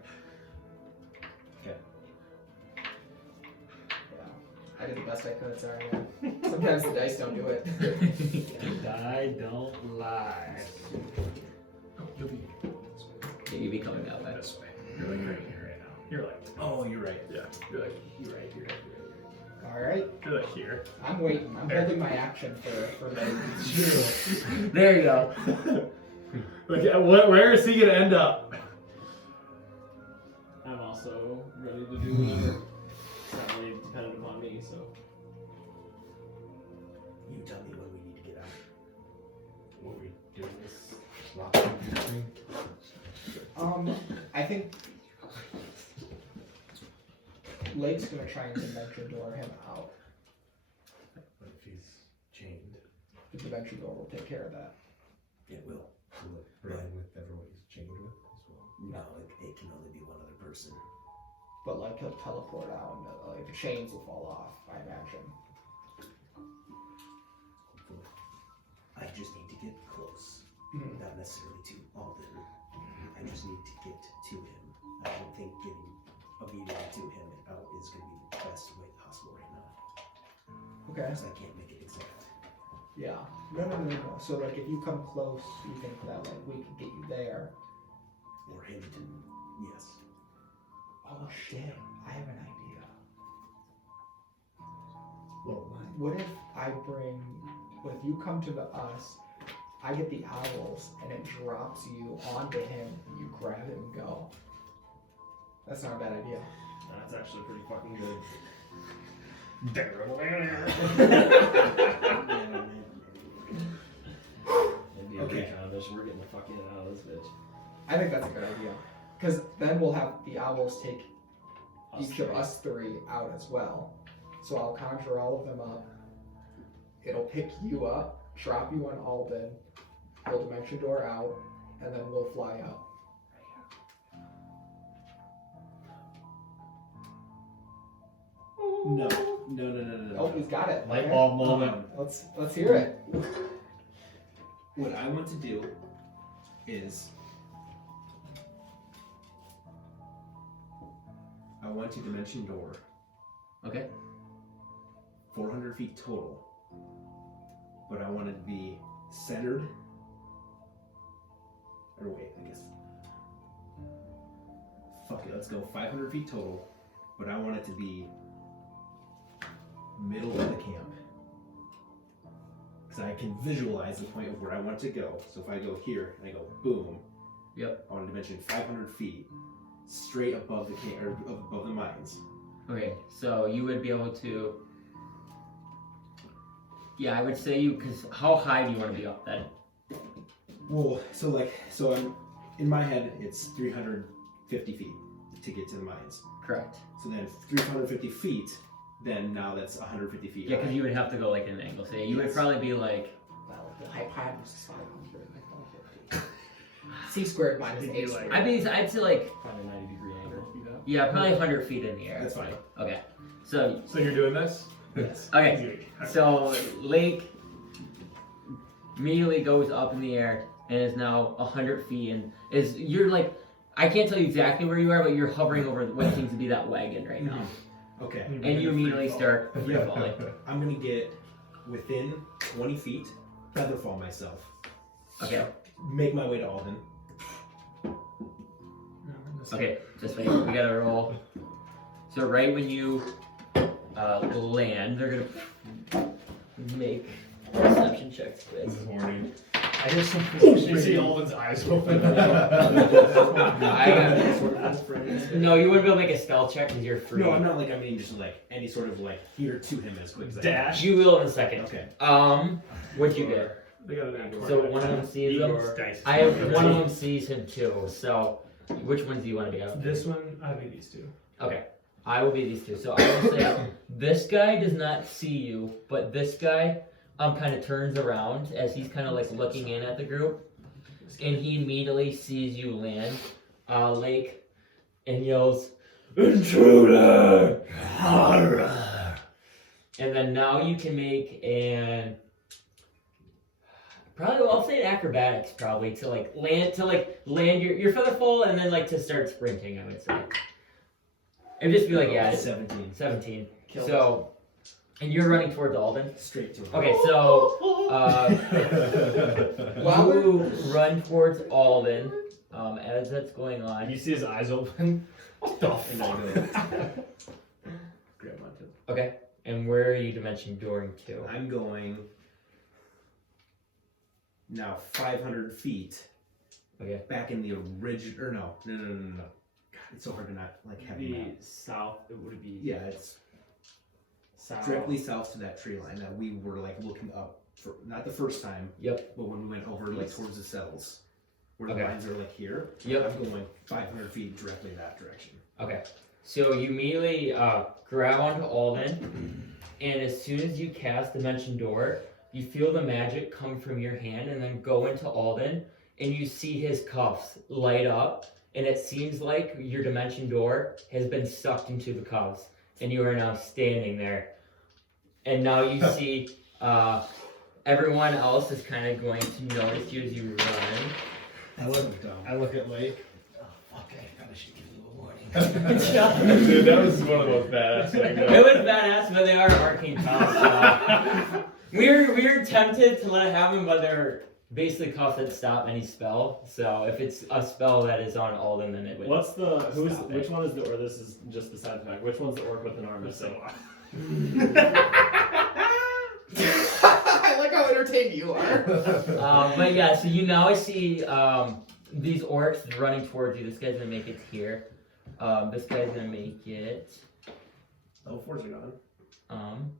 I did the best I could, sorry man. Sometimes the dice don't do it. I don't lie. Oh, you'll be Yeah, you'd be coming that way. this way. You're like right here right now. You're like, Oh, you're right. yeah. You're like Alright, you're like here. I'm waiting. I'm holding my action for Layk. There you go. Look, where is he gonna end up? I'm also ready to do whatever. It's not really dependent upon me, so. You tell me when we need to get out. What we do is lockpicking thing. I think Lake's gonna try and dimension door him out. But if he's chained, The dimension door will take care of that. It will. will it burn with everyone he's chained with as well? No, it can only be one other person. But like he'll teleport out and like the chains will fall off, I imagine. Hopefully. I just need to get close. Not necessarily to Alden. I just need to get to him. I don't think getting immediately to him out is going to be the best way possible right now. Okay. Because I can't make it exact. Yeah. No. So like if you come close, you think that like we can get you there. Or him to, yes. Oh shit, I have an idea. Well, mine. What if if you come to us, I get the owls and it drops you onto him, you grab it and go. That's not a bad idea. That's actually pretty fucking good. It'd be a Okay. recon mission. We're getting the fuck in and out of this bitch. I think that's a good idea. Because then we'll have the owls take each of us three out as well. So I'll conjure all of them up. It'll pick you up, drop you on Alden, pull dimension door out, and then we'll fly up. No. Oh, he's got it. Light Okay. bulb moment. Let's hear it. What I want to do is I want to dimension door Okay. 400 feet total, but I want it to be centered. Or wait, I guess. Fuck it, let's go 500 feet total, but I want it to be middle of the camp. Because I can visualize the point of where I want to go. So if I go here and I go boom, Yep. I want to dimension 500 feet straight above the camp, or above the mines. Okay, so you would be able to. Yeah, I would say you, because how high do you want to be up then? Well, so I'm in my head it's 350 feet to get to the mines. Correct. So then 350 feet, then now that's 150 feet. Yeah, because high. you would have to go like at an angle. So you would Yes. probably be like. Well, the hypotenuse is 500. I don't C squared minus You'd A be squared. like- I'd say like, Probably 90-degree angle. yeah, probably 100 feet in the air. That's fine. Okay. So, So you're doing this? Yes. okay. So Layk immediately goes up in the air and is now 100 feet and you're like, I can't tell you exactly where you are, but you're hovering over what seems to be that wagon right now. Okay. And you immediately start free Yeah. falling. I'm gonna get within 20 feet, feather fall myself, Okay. make my way to Alden. Okay, just wait. We gotta roll. So right when you land, they're gonna make perception checks. This is horny. I just you see Alden's eyes open. No, you wouldn't be able to make a stealth check because you're free. No, I'm not like I mean just like any sort of like here to him as quick as I can. Dash. You will in a second. Okay. What'd you get? They got an Igor. So one of them sees them. I have one of them sees him too. So which ones do you want to be out? This one, I think these two. Okay, I will be these two. So I will say this guy does not see you, but this guy kind of turns around as he's kind of like looking in at the group, and he immediately sees you land, Layk, and yells, "Intruder!" And then now you can make an probably, well, I'll say an acrobatics probably to land your feather fall and then like to start sprinting, I would say. And just be like, yeah, it's 17. So, and you're running towards Alden. Straight to him. Okay, so you run towards Alden as that's going on. You see his eyes open. What the And I fuck? go, grab onto him. Okay, and where are you dimension dooring to? I'm going now 500 feet. Okay. Back in the original, or no. God, it's so hard to not like have a The map. south, it would be Yeah, it's south. directly south to that tree line that we were like looking up for, not the first time. Yep. But when we went over like towards the cells, where the Okay. lines are like here. Yep. I'm going 500 feet directly that direction. Okay. So you immediately grab onto Alden, and as soon as you cast Dimension Door, you feel the magic come from your hand and then go into Alden, and you see his cuffs light up, and it seems like your Dimension Door has been sucked into the cuffs, and you are now standing there. And now you see everyone else is kind of going to notice you as you run. I look at Layk. Fuck, I probably should give you a warning. Dude, that was one of the most badass things. It was badass, but they are arcane cuffs. So. We were tempted to let it happen, but they're basically cuffs that stop any spell. So if it's a spell that is on Alden, then it would. What's the Stop which it. one is the or this is just beside the fact. Which one's the orc with an arm missing? I like how entertained you are. But yeah, so you now see these orcs running towards you. This guy's gonna make it here. This guy's gonna make it. Level 4s are gone.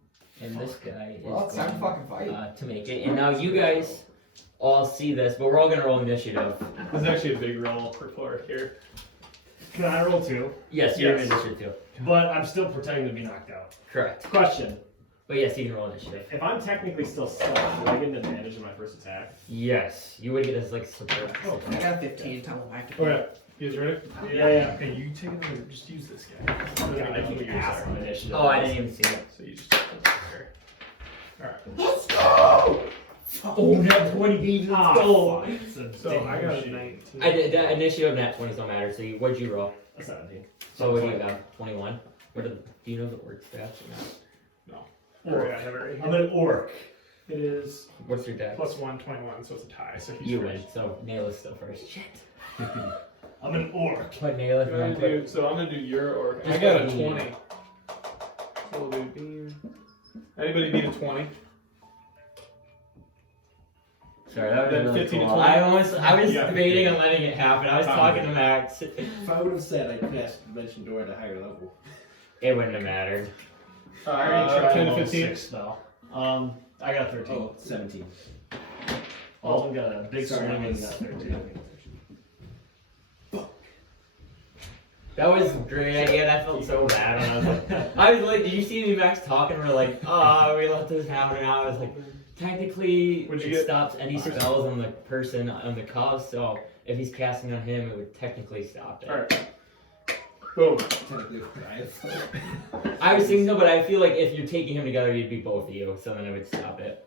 And this guy is Well, it's time to going, fucking fight. to make it. And now you guys all see this, but we're all gonna roll initiative. There's actually a big roll for Clark here. Can I roll 2? Yes, you're Yes. initiative too. But I'm still pretending to be knocked out. Correct. Question. But yes, you can roll initiative. If I'm technically still stuck, do I get an advantage in my first attack? Yes, you would get this like surprise. I got 15. Tell him I have to. Okay, you guys ready? Yeah. Okay, you take it over. Just use this guy. Yeah, I keep ass on initiative. Oh, I didn't even see it. So you just take this here. All right. Let's go! Oh, that 20 beats. Let's go. So I got a 19. I did that initiative. Nat 20s don't matter. So what'd you roll? A 17. So what do you got? 21. What do you know the word stats or not? Alright, I have it right I'm here. an orc. It is What's your dex? plus 1, 21, so it's a tie. So he's You first. win. So Naileth still first. Shit. I'm an orc. Put Naileth I'm in. gonna do, so I'm gonna do your or I Just got a me. 20. So we'll do beam. Anybody beat a 20? Sorry, that was Then really 15 to cool. 20. I was Yeah. debating on letting it happen. I was talking to Max. If I would have said I passed Dimension Door at a higher level. It wouldn't have mattered. I already tried 10 to level 15. 6 though. I got 13. Oh, 17. Alden got a big Sorry, swing I and was- got 13. That was a great idea, and I felt so bad. When I was like, did you see me, Max, talking? We're like, oh, we let this happen, and I was like, technically, What'd you it get? stops any spells on the person on the cause. So if he's casting on him, it would technically stop it. Alright. Boom. Technically, I was thinking no, but I feel like if you're taking him together, you'd be both of you, so then it would stop it.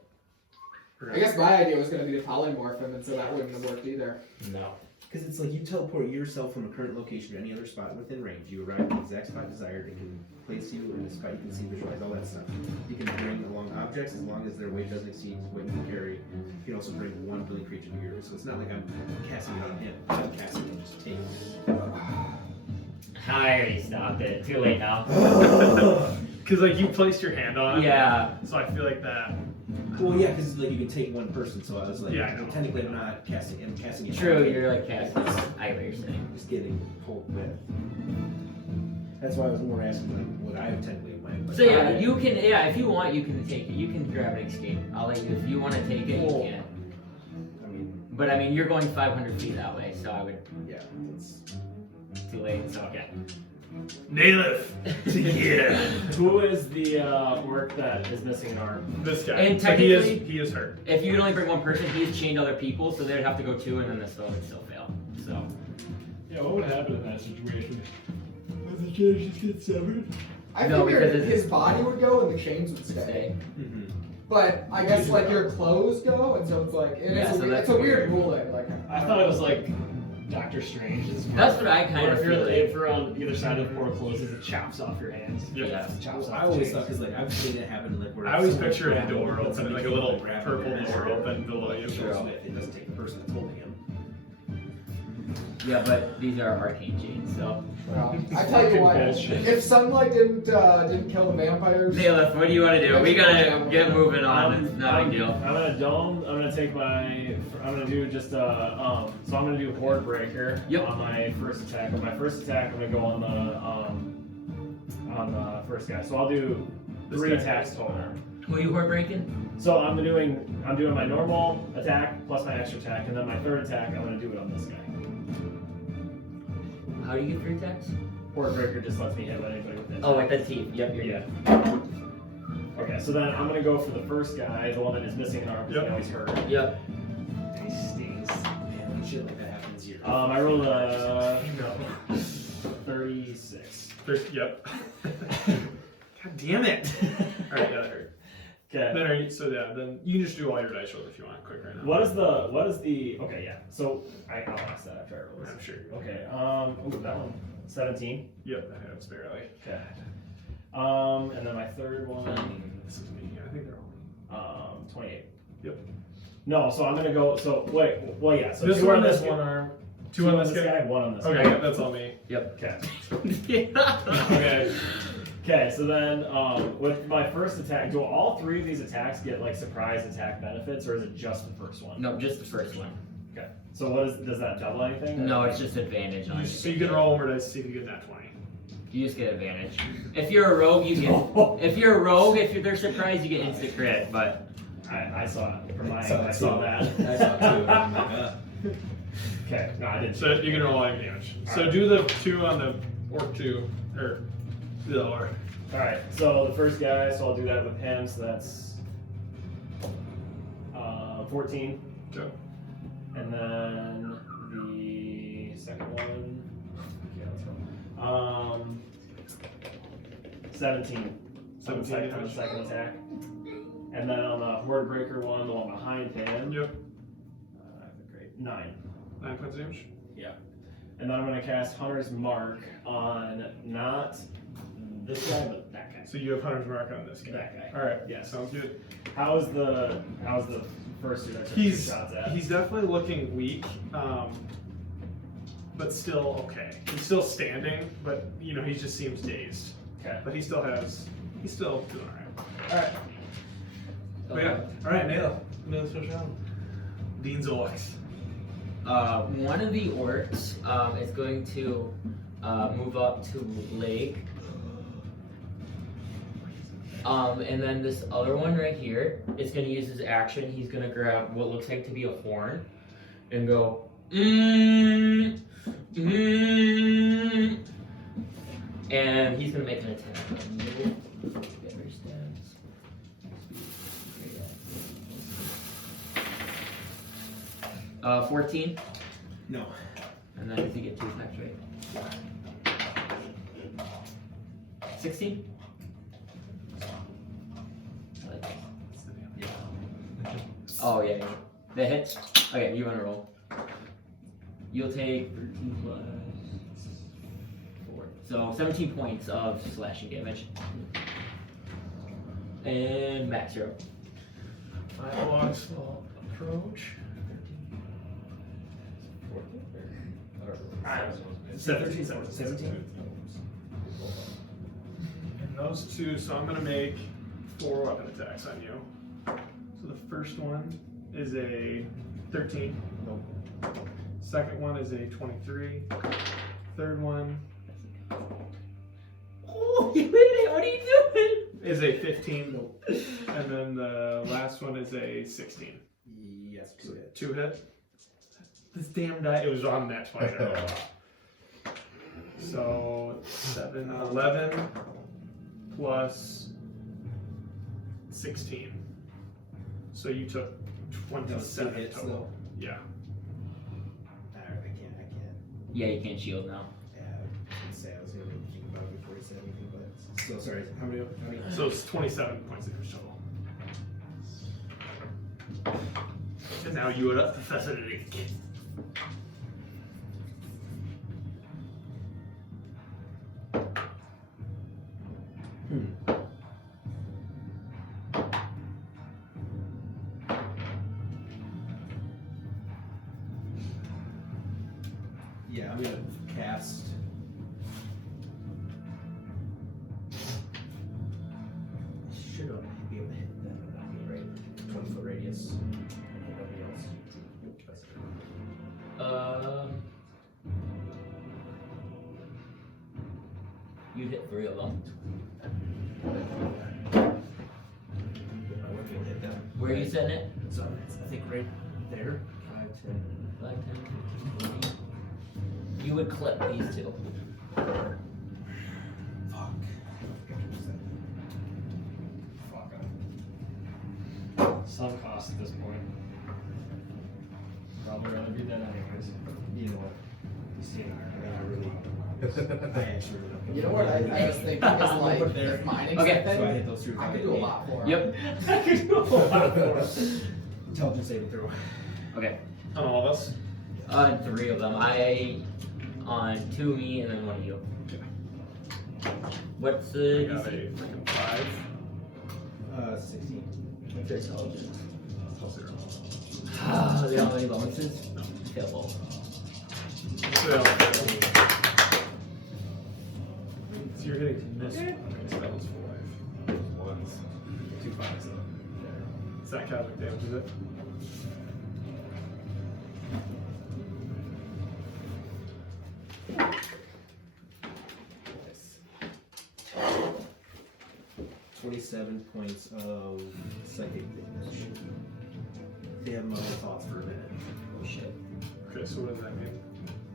I guess my idea was gonna be to polymorph him, and so that wouldn't have worked either. No. Because it's like you teleport yourself from a current location to any other spot within range. You arrive at the exact spot desired and can place you in the spot you can see, visualize, all that stuff. You can bring along objects as long as their weight doesn't exceed what you can carry. You can also bring one living creature to yours. So it's not like I'm casting it on him. I'm casting it, just take it. I already stopped it. Too late now. Because like you placed your hand on it. Yeah. So I feel like that. Well, yeah, because like you can take one person. So I was like, Yeah, I know. well, technically I'm not casting. I'm casting it. True, you're like casting. I get what you're saying. Just getting pulled with. That's why I was more asking what I technically went. But So yeah, you can. Yeah, if you want, you can take it. You can grab an escape. I'll let you. If you want to take it, you can. I mean, But I mean, you're going 500 feet that way, so I would. yeah, it's. Too late. So okay. Naileth, yeah. Who is the orc that is missing an arm? This guy. And So technically- he is hurt. If you can only bring one person, he's chained other people, so they'd have to go 2, and then the spell would still fail. So. Yeah, what would happen in that situation? Would the chains just get severed? I No, figured because it's- his body would go and the chains would stay. Stay. Mm-hmm. But I guess like your clothes go, and so it's like Yeah, so that's it's a weird weird. ruling. Like I thought it was like Doctor Strange. That's what I kind Or of if feel. you're, Like. if you're on either side of the portal closes, it chops off your hands. Yeah. It chops off I the always chains. thought because like I've seen it happen like where I always someone picture a grabbed door him, open, somebody like a came little and grabbed purple him, door and open below you. it goes with. It doesn't take the person that's holding him. Yeah, but these are arcane chains, so. well, I tell you what, if sunlight didn't kill the vampires, Naileth, what do you want to do? We gotta get moving on. It's not a big deal. I'm gonna dome. I'm gonna take my. I'm gonna do just so I'm gonna do Horde Breaker Yep. on my first attack. On my first attack, I'm gonna go on the first guy. So I'll do This 3 guy. attacks total. Who are you horde breaking? So I'm doing my normal attack plus my extra attack, and then my third attack I'm gonna do it on this guy. How do you get 3 attacks? Horde Breaker just lets me hit anybody with it. Oh, with the teeth. Yep, you're Yeah. good. Okay, so then I'm gonna go for the first guy, the one that is missing an arm because Yep. now he's hurt. Yep. He stings. Man, when shit like that happens, you're. I rolled a 36. Yep. God damn it! Alright, yeah, that hurt. Okay. Then are you, so yeah, then you can just do all your dice rolls if you want, quick right now. What is the okay, yeah. So I'll ask that after I roll I'm this. sure. Okay, that one. 17. Yep, that helps barely. Okay. And then my third one, This is me. I think they're all 28. Yep. No, so I'm gonna go so wait, well yeah, so this 2 one, on this guy, one arm. 2 Two on on this this guy, guy? 1 on this Okay, guy. yep, that's all me. Yep. Okay. Okay. Okay, so then with my first attack, do all 3 of these attacks get like surprise attack benefits, or is it just the first one? No, just the first one. Okay. So does that double anything? or- No, it's just advantage on it. So you can roll one more dice to see if you get that 20. You just get advantage. If you're a rogue, you get. If you're a rogue, if they're surprised, you get instant crit. But I saw it from my Saw I it saw too. that. I saw it too. Oh my God. Okay, no, I didn't. So you can roll all your damage. So do the 2 on the orc 2, or the orc. Alright, so the first guy, so I'll do that with him, so that's 14. Go. And then the second one, yeah, let's go. 17. 17 on the second attack. And then on the Horde Breaker one, the one behind him. Yep. Great. 9. 9 points of damage. Yeah. And then I'm going to cast Hunter's Mark on not this guy, but that guy. So you have Hunter's Mark on this guy. That guy. Alright, Yes. sounds good. How's the first dude I took 2 shots at? He's definitely looking weak, but still okay. He's still standing, but you know, he just seems dazed. Okay. But he's still doing alright. Alright. Oh, Okay. yeah. Alright, Naileth switch round. Dean's orcs. One of the orcs is going to move up to Layk. And then this other one right here is going to use his action. He's going to grab what looks like to be a horn and go, and he's going to make an attack on you. Get her stats. 14. No. And then does he get 2 attacks, right? 16? Oh, yeah, yeah. That hits? Okay, you want to roll. You'll take 13 plus 4. So 17 points of slashing damage. And max, you're up. 5 blocks will approach. 17. And those 2, so I'm going to make 4 weapon attacks on you. So the first one is a 13. Nope. Second one is a 23. Third one Oh, you hit it! What are you doing? is a 15. And then the last one is a 16. Yes, 2 hit. 2 hit. This damn die, it was on that 20. So 11 plus 16. So you took 27 hits, total. though. Yeah. I can't. Yeah, you can't shield now. Yeah, I was gonna say I was gonna think about it before you said anything, but so sorry. How many? So it's 27 points of damage total. And now you are up, Professor Layk. Yeah, I'm gonna cast. Should be able to hit that, but not be right. 20-foot radius. And nobody else. You hit 3 of them. I wouldn't be able to hit that. Where are you setting it? So I think right there. 5, 10. 5, 10, 15, 20. You would clip these 2. Some cost at this point. Probably rather be dead anyways. You know what? You see I actually really don't. You know what I was thinking is like if mining Okay. So I hit those 3. I could do a lot for him. Yep. I could do a lot more. Intelligence saving throw. Okay. On all of us? On 3 of them. On 2 of me and then 1 of you. What's I the got a DC? freaking 5. 16. What's your intelligence? Plus 0. They don't have any bonuses? No. Fail both. So you're hitting this one. Okay, so that was 5. Ones. 2 5s though. Is that cosmic damage, is it? Nice. 27 points of psychic damage. They have my thoughts for a minute. Oh shit. Okay, so what does that mean?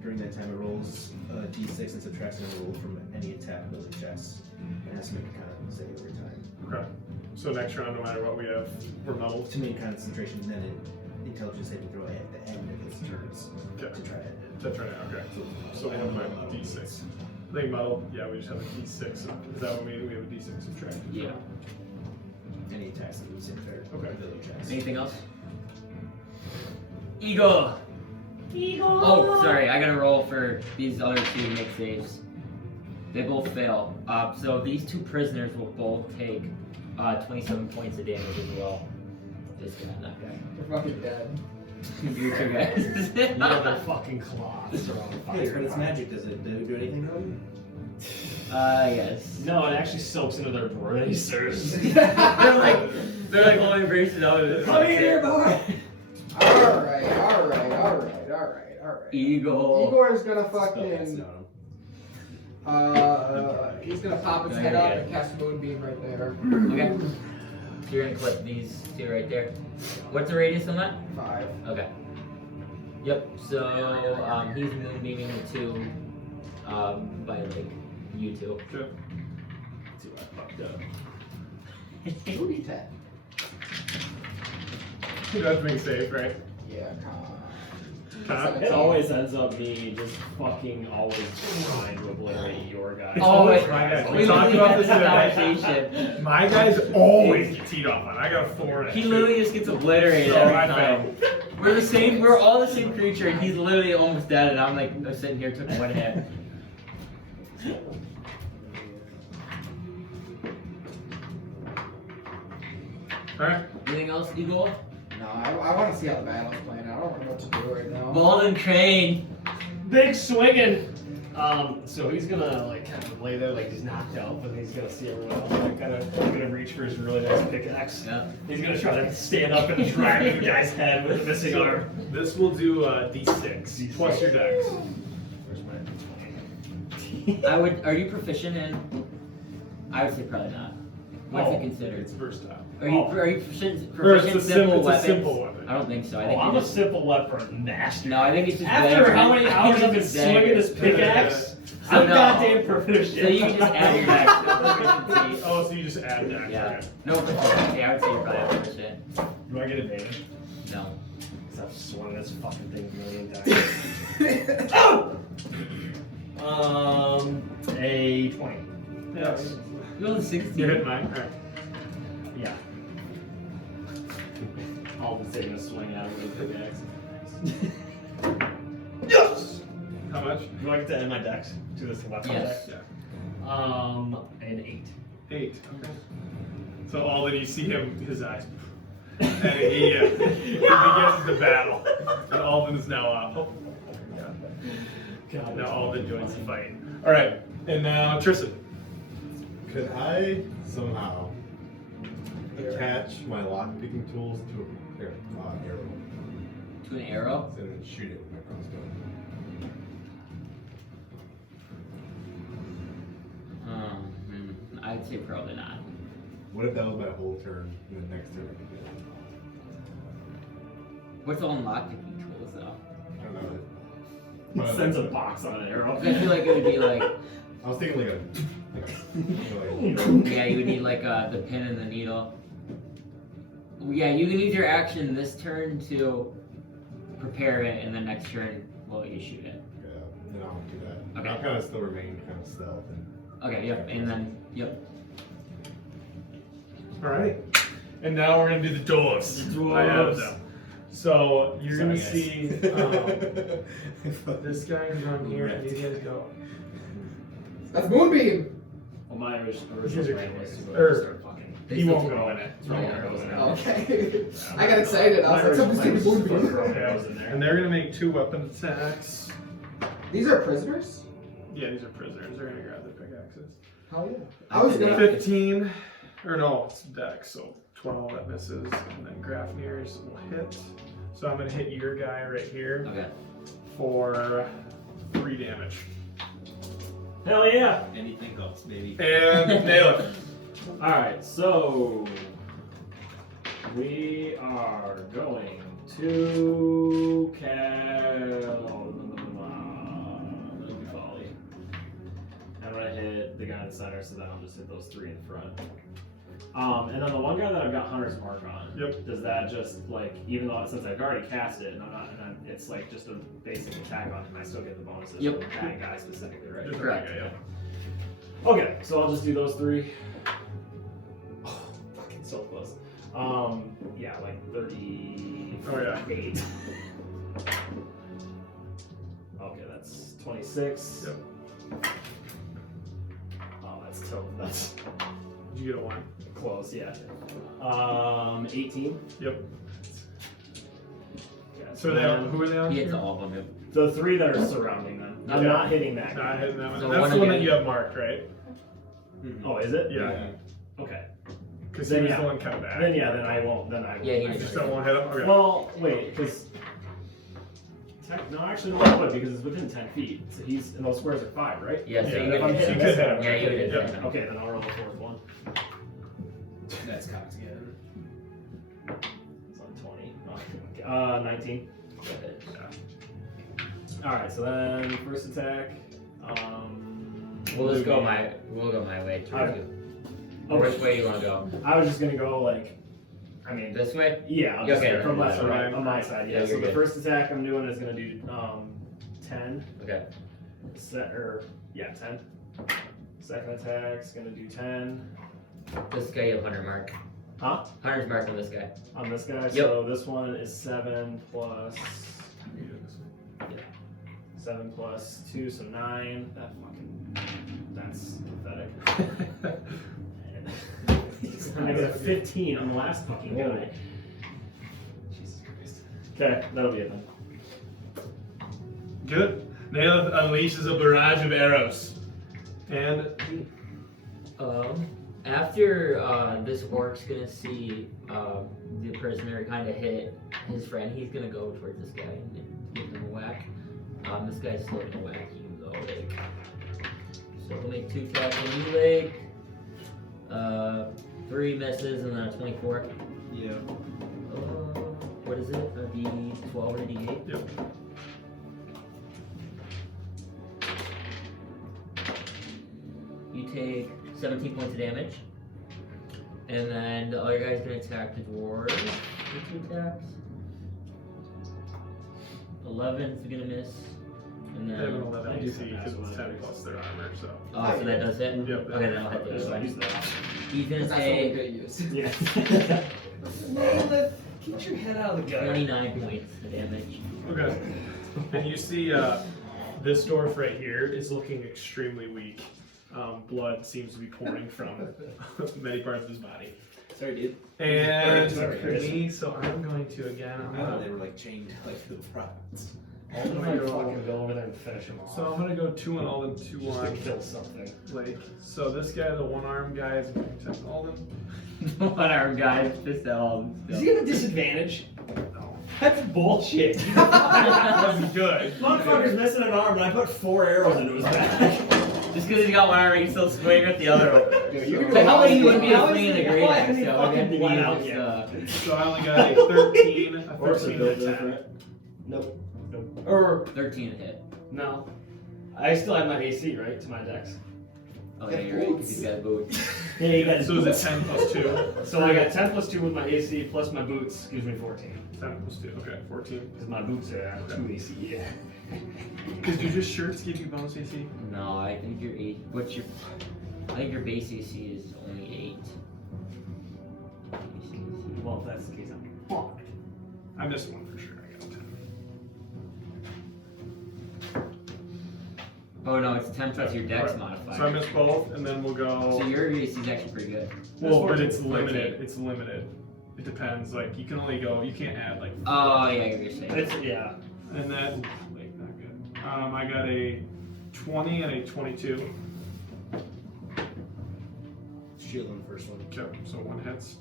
During that time, it rolls a d6 and subtracts a roll from any attack ability checks. It has to make a con save every time. Okay. So next round, no matter what we have, we're muddled. To make concentration, then an intelligence saving throw at the end of its turns Okay. to try to hit. That's right. Okay. So we have my d6. I think muddled. Yeah, we just have a d6. So is that what we have a d6 subtracted? Yeah. Any attacks that we save their Okay. ability checks. Anything else? Igor! Oh, sorry, I gotta roll for these other two to make saves. They both fail. So these two prisoners will both take 27 points of damage as well. This guy, that guy. They're fucking dead. You two guys. Yeah, their fucking claws are on fire. Hey, but it's magic. Does it do anything to them? Yes. No, it actually soaks into their bracers. they're like only bracing out of it. Come here, boy! Alright. Igor. Igor's gonna Spellcasting fucking. on them. He's gonna pop his Go head ahead, up and cast Moonbeam right there. Okay. So you're gonna clip these two right there. What's the radius on that? 5. Okay. Yep. So he's moonbeaming the two by Layk. You two. Sure. See what I fucked up. 2d10. That's being safe, right? Yeah, It always ends up me just fucking always trying to obliterate your guys. Oh, wait. My guys. We We talked literally about had this this the other conversation. My guys always get teed off on. I got a 4 and a He 2. literally just gets obliterated So every I time. We're the same. We're all the same creature, and he's literally almost dead. And I'm like sitting here, took one hit. All right. Anything else, Igor? No, I want to see how the battle's playing out. I don't know what to do right now. Alden Crane. Big swinging. So he's gonna like kind of lay there like he's knocked out, but he's gonna see everyone else like kind of gonna reach for his really nice pickaxe. Yeah. He's gonna try to stand up and drag the guy's head with a missing arm. This will do d6 plus your dex. Where's my? I would. Are you proficient in? I would say probably not. What's it considered? It's versatile. Are you proficient Or it's simple a simple weapons? weapon. I don't think so. I Oh, think I'm you a just. simple weapon master. No, I think it's just. After dagger. how many I think hours I've been it's swinging this dagger. pickaxe, So I'm no. goddamn proficient. So you can just add your dex to proficiency. Oh, so you just add that. Yeah. Okay. No proficiency. I would say you're probably proficient. Do I get advantage? No. Because I've swung this fucking thing a million times. Oh! A 20. Yes. You rolled a 16. You hit mine. All right. Yeah. Alden's taking a swing out of the pickaxe. Yes! How much? Do I get to end my dex to this weapon Yes. dex? An 8. 8. Okay. So Alden, you see him, his eyes, and he begins the battle. And Alden is now up. Oh my God. Now Alden joins the fight. All right, and now Tristan. Could I somehow attach my lockpicking tools to an arrow To an arrow? instead of shoot it with my crossbow? I'd say probably not. What if that was my whole turn and the next turn? What's all lockpicking tools though? I don't know. He sends a box on an arrow. I feel like it would be like, I was thinking like yeah, you would need like the pin and the needle. Yeah, you can use your action this turn to prepare it, and then next turn, well, you shoot it. yeah, then I'll do that. Okay. I'll kind of still remain kind of stealth. And Okay, yep, and then, yep. All right, and now we're gonna do the dwarves. I have them. So you're Sorry, gonna guys. see this guy is on here, and these guys go. That's Moonbeam! Well, my original These are plan was to go or- start fucking. He won't go in it. Oh, yeah. Okay. I got excited. I was like, something's gonna be Moonbeam. And they're gonna make 2 weapon attacks. These are prisoners? Yeah, these are prisoners. They're gonna grab the pickaxes. Hell yeah. I was gonna. 15, or no, it's dex, so 12 that misses, and then Grafnir's will hit. So I'm gonna hit your guy right here Okay. for 3 damage. Hell yeah! Anything else, baby? And Naileth. Alright, so we are going 2 folly. I'm gonna hit the guy in the center, so then I'll just hit those 3 in front. And then the one guy that I've got Hunter's Mark on. Yep. Does that just like, even though since I've already cast it, and it's like just a basic attack on him, I still get the bonuses. Yep. From that guy specifically, right? Just Correct. yeah. Okay, so I'll just do those 3. Oh, fucking so close. Yeah, like 38. Oh, yeah. Okay, that's 26. Yep. Oh, that's total. That's Did you get a 1? close, yeah. 18. Yep. Yeah, So who are they on? He hits all of them. the 3 that are surrounding them. I'm Okay. not hitting that guy. Not hitting that one. So That's one the one that again. you have marked, right? Oh, is it? Yeah. Okay. Because he Then was yeah. the one coming back. Then yeah, then I won't. Then I won't. Yeah, he You just- still won't hit him? Okay. Well, wait, because no, actually, no, I would because it's within 10 feet. So he's and those squares are 5, right? Yeah, so Yeah, you if I'm could hitting you this could hit guy- him. Yeah, you would hit Yeah. him. Okay, then I'll roll the 4th one. That's cocked again. It's on 20. Okay. 19. All right, so then first attack. We'll just go my way towards you. Or which way you want to go? I was just gonna go like, I mean, This way? yeah, I'll Yeah, just okay, go from then left to do right that. on my side. Yeah. Yeah, So you're the good. first attack I'm doing is gonna do 10. Okay. 10. Second attack's gonna do 10. This guy you have Hunter mark. Huh? Hunter's mark on this guy. On this guy. Yep. So this one is 7 plus 2, so 9. That's pathetic. I got a 15 on the last fucking guy. Jesus Christ. Okay, that'll be it then. Good. Naileth unleashes a barrage of arrows. And After this orc's gonna see the prisoner kind of hit his friend, he's gonna go towards this guy and give him a whack. This guy's still gonna whack you though, Layk. So we'll make 2 attacks on you, Layk. 3 misses and then a 24. Yeah. What is it? A D12 or a D8? Yep. You take 17 points of damage. And then the other guy's gonna attack the dwarves. With 2 attacks. 11's gonna miss. And they have an then 11 AC because it's 10 plus their armor, so. so that does hit? Yep. Okay, then I'll hit the Just other use one. that. He's gonna That's what we're take gonna use. Yeah. Naileth, get your head out of the gutter. 29 points of damage. Okay. And you see this dwarf right here is looking extremely weak. Blood seems to be pouring from many parts of his body. Sorry, dude. And Sorry, for me, so I'm going to again. I thought they were like chained like the rods. I'm gonna fucking go over there and finish him off. So I'm gonna go 2 on Alden, 2 Just on to kill something. Layk. So this guy, the one-armed guy, is going to attack Alden. One arm guy, just all. Does he have a disadvantage? No. That's bullshit. That wasn't good. Motherfucker's missing an arm and I put 4 arrows into his back. Just because he's got one arm, he can still swing with the other one. Dude, you're So gonna how many would be how a swing in the is it- green how axe? is he So fucking again, blood he out was, yet? So I only got a 13, a 13 to attack. Nope. Or 13 to hit. no. I still have my AC, right? To my dex. Oh yeah, you're right, because he's got boots. Yeah, you got So is it 10 plus 2? So I got 10 plus 2 with my AC plus my boots gives me 14. 10 plus 2, okay, 14. Because my boots are 2 AC, yeah. Because do your shirts give you bonus AC? No, I think your 8. I think your base AC is only 8. Well, if that's the case, I'm fucked. I missed one for sure. I got 10. Oh no, it's 10 plus your dex Right. modifier. So I missed both, and then we'll go. So your AC is actually pretty good. Well, but it's 14. limited. It's limited. It depends. Like you can only go. You can't add like. Oh yeah, you're saying. It's, yeah. And then like not good. I got a 20 and a 22. Shield on the first one. Okay, so 1 hits.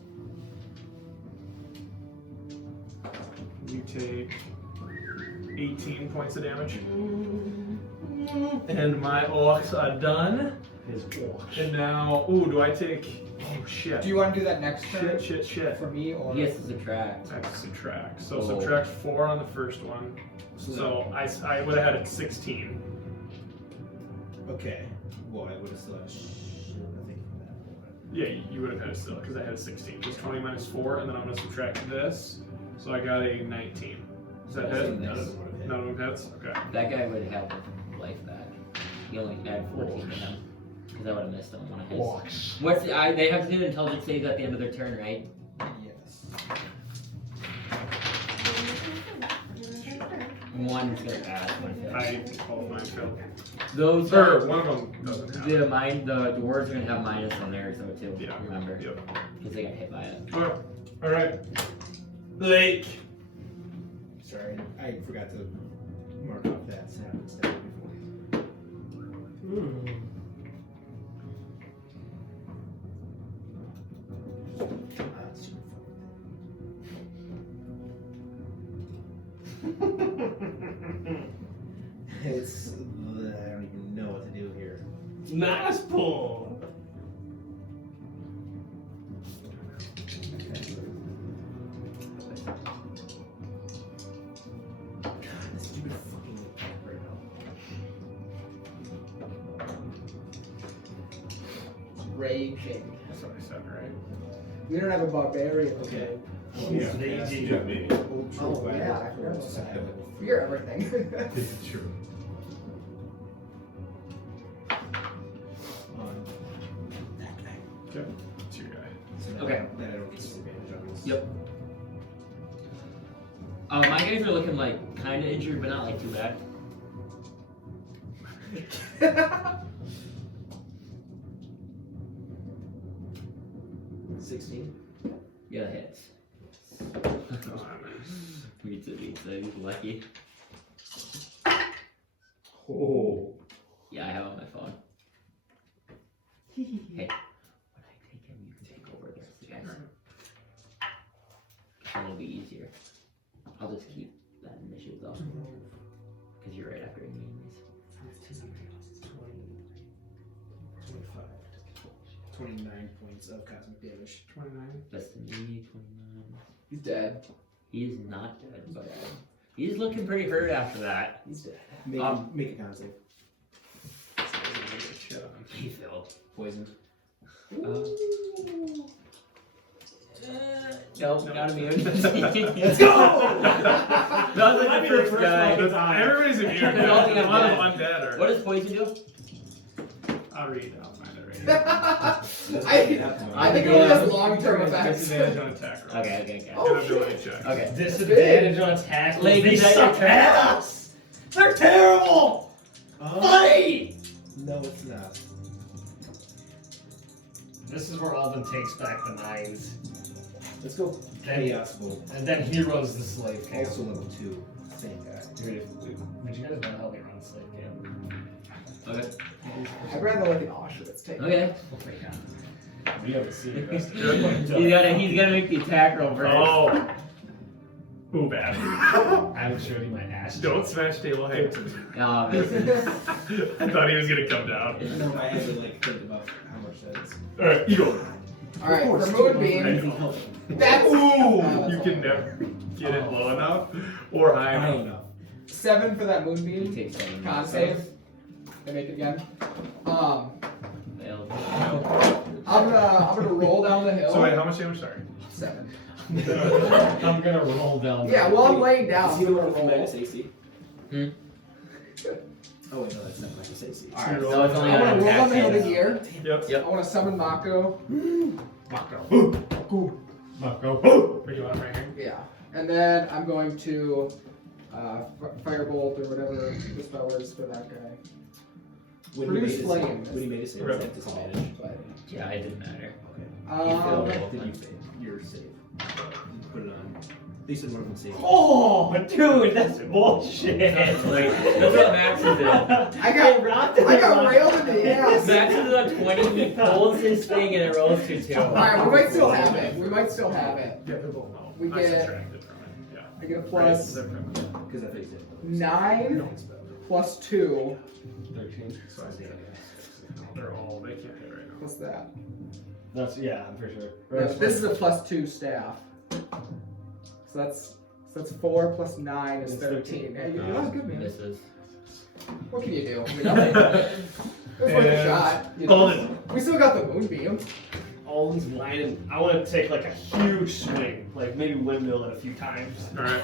You take 18 points of damage. And my orcs are done. his walk. And now, do I take? Oh shit! Do you want to do that next turn Shit. for me or? He has to subtract. I have to subtract. So Oh. subtract 4 on the first one. So I would have had it 16. Okay. Well, I would have still had a shit, I think, from that. Yeah, you would have had it still because I had a 16. Just 20 minus 4, and then I'm gonna subtract this. So I got a 19. Does that hit? None of them would have hit. None of them hits. Okay. That guy would have life back. He only had 14 to him. Because I would have missed him on one of his. Walks. What's they have to do intelligence saves at the end of their turn, right? Yes. One's gonna pass, one fails. I call mine failed. Those Or one of them doesn't have. the dwarves are gonna have minus on theirs though too. Yeah. Remember? Yep. Because they got hit by it. Okay. All right. Layk. Sorry, I forgot to mark off that snap instead before. Stupid fucking It's. I don't even know what to do here. Nice pull. God, this stupid fucking attack right now. Raging. That's what I said, right? We don't have a barbarian. Okay. Yeah, Raging. yeah, maybe. Oh yeah, I forgot about that. You're everything. This is true. On that guy. Okay. It's your guy. So that, Okay. That I don't get disadvantage on this. Yep. My guys are looking like kind of injured, but not like too bad. Yeah, that hits. Pizza. He's lucky. Oh. Yeah, I have it on my phone. Hey, when I take him, you can take over the rest of the guys. And it'll be easier. I'll just keep that initiative though. Because you're right after me anyways. 29 points of cosmic damage. 29. That's to me, 29. He's dead. He's not dead, but he's looking pretty hurt after that. He's dead. Make a con save. Shit on him. He failed. Poisoned. Nope, not immune. Let's go! That was like the first guy. Everybody's immune. They're A all lot of undead. undead are. What does poison do? I'll read it. I'll find it right here. I think it only has long-term effects. Disadvantage on attack roll. Okay. Oh, And ability check. Okay. Disadvantage on attack. Layk, They is that your suck turn? ass. They're terrible. Fight! No, it's not. This is where Alden takes back the nines. Let's go. Chaos Bolt. And then he runs the slave camp. Also level 2. Same guy. Dude, would you guys want to help me run slave camp? Okay. I'd rather like an Auschwitz take. Okay. Oh my god. We haven't seen it. He's gonna make the attack roll first. Oh. Ooh, bad. I haven't showed you my ass. Don't smash table height. Oh, this is... I thought he was gonna come down. No, I had to like think about how much that is. Alright, Igor. Alright, for Moonbeam, that's You can never get it low enough or high I don't enough. know. 7 for that He Moonbeam. takes 7. Con save. I make it again. Failed. I'm gonna roll down the hill. So wait, how much damage? Sorry. 7. I'm gonna roll down. Yeah, well I'm laying down. Is he I'm the gonna one from roll. minus AC? Hmm? Oh wait, no, that's not minus AC. Alright, So it's only I'm gonna on roll down the hill attack to here. Yep. I wanna summon Mako. Mako. Where you want him right here? Yeah. And then I'm going to Firebolt or whatever the spell is for that guy. When Produce he made flame. When he made his save, Right. at disadvantage. But, Yeah, it didn't matter. Okay. Did you fail? Your save. Put it on. At least in one of them saved. Oh, dude, that's bullshit. That's what Max is in. I got railed in the ass. Max is on 20, he pulls his thing and it rolls to 2. Alright, we might still have it. We might still have it. Yeah, they're both no. We I get- subtracted from it. Yeah. I get a Right, plus they're from- Because I faced it. 9 plus 2. 13. so I think- They can't hit right now. What's that? That's I'm pretty sure. Yeah, this is a +2 staff. So that's 4 plus 9 is 13. Hey, you're not good, man. Misses. What can you do? I mean, nothing. It was worth a shot. You know? Alden. We still got the moonbeam. Alden's lining. I want to take like a huge swing, like maybe windmill it a few times, All right.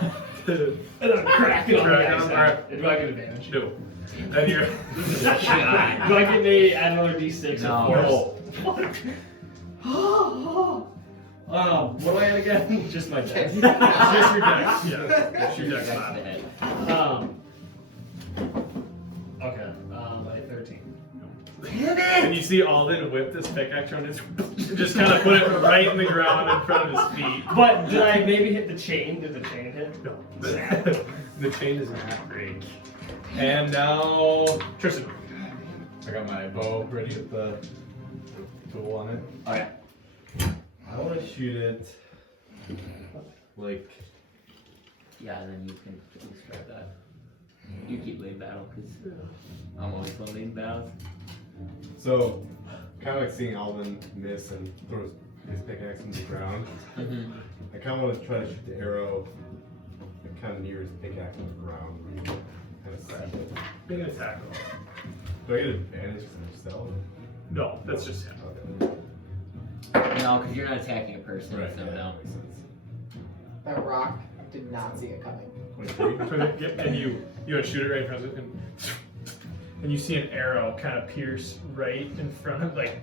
and then crack it on the Crack it guy's on, head. alright. Do I get advantage? No. Then you're. Do I get maybe add another d6 No. or force? What do I add again? Just my dex. Just your dex. Yeah. Just your dex. That's Bob. the head. Okay. I 13. And you see Alden whip this pickaxe around his. Just kind of put it right in the ground in front of his feet. But did I maybe hit the chain? Did the chain hit? No. The chain does not break. And now, Tristan. I got my bow ready with the tool on it. Okay. I want to shoot it like Yeah, and then you can describe that. You keep leading battle because I'm always the leading battles. so, kind of like seeing Alden miss and throw his pickaxe into the ground. Mm-hmm. I kind of want to try to shoot the arrow like, kind of near his pickaxe on the ground, where you can kind of see it. Make an attack roll. Do I get advantage because I'm stealth? No, that's just him. Okay. No, because you're not attacking a person, Right. so Yeah, no. that makes sense. That rock, I did not see it coming. 23. And you want to shoot it right in front of it, and you see an arrow kind of pierce right in front of, like,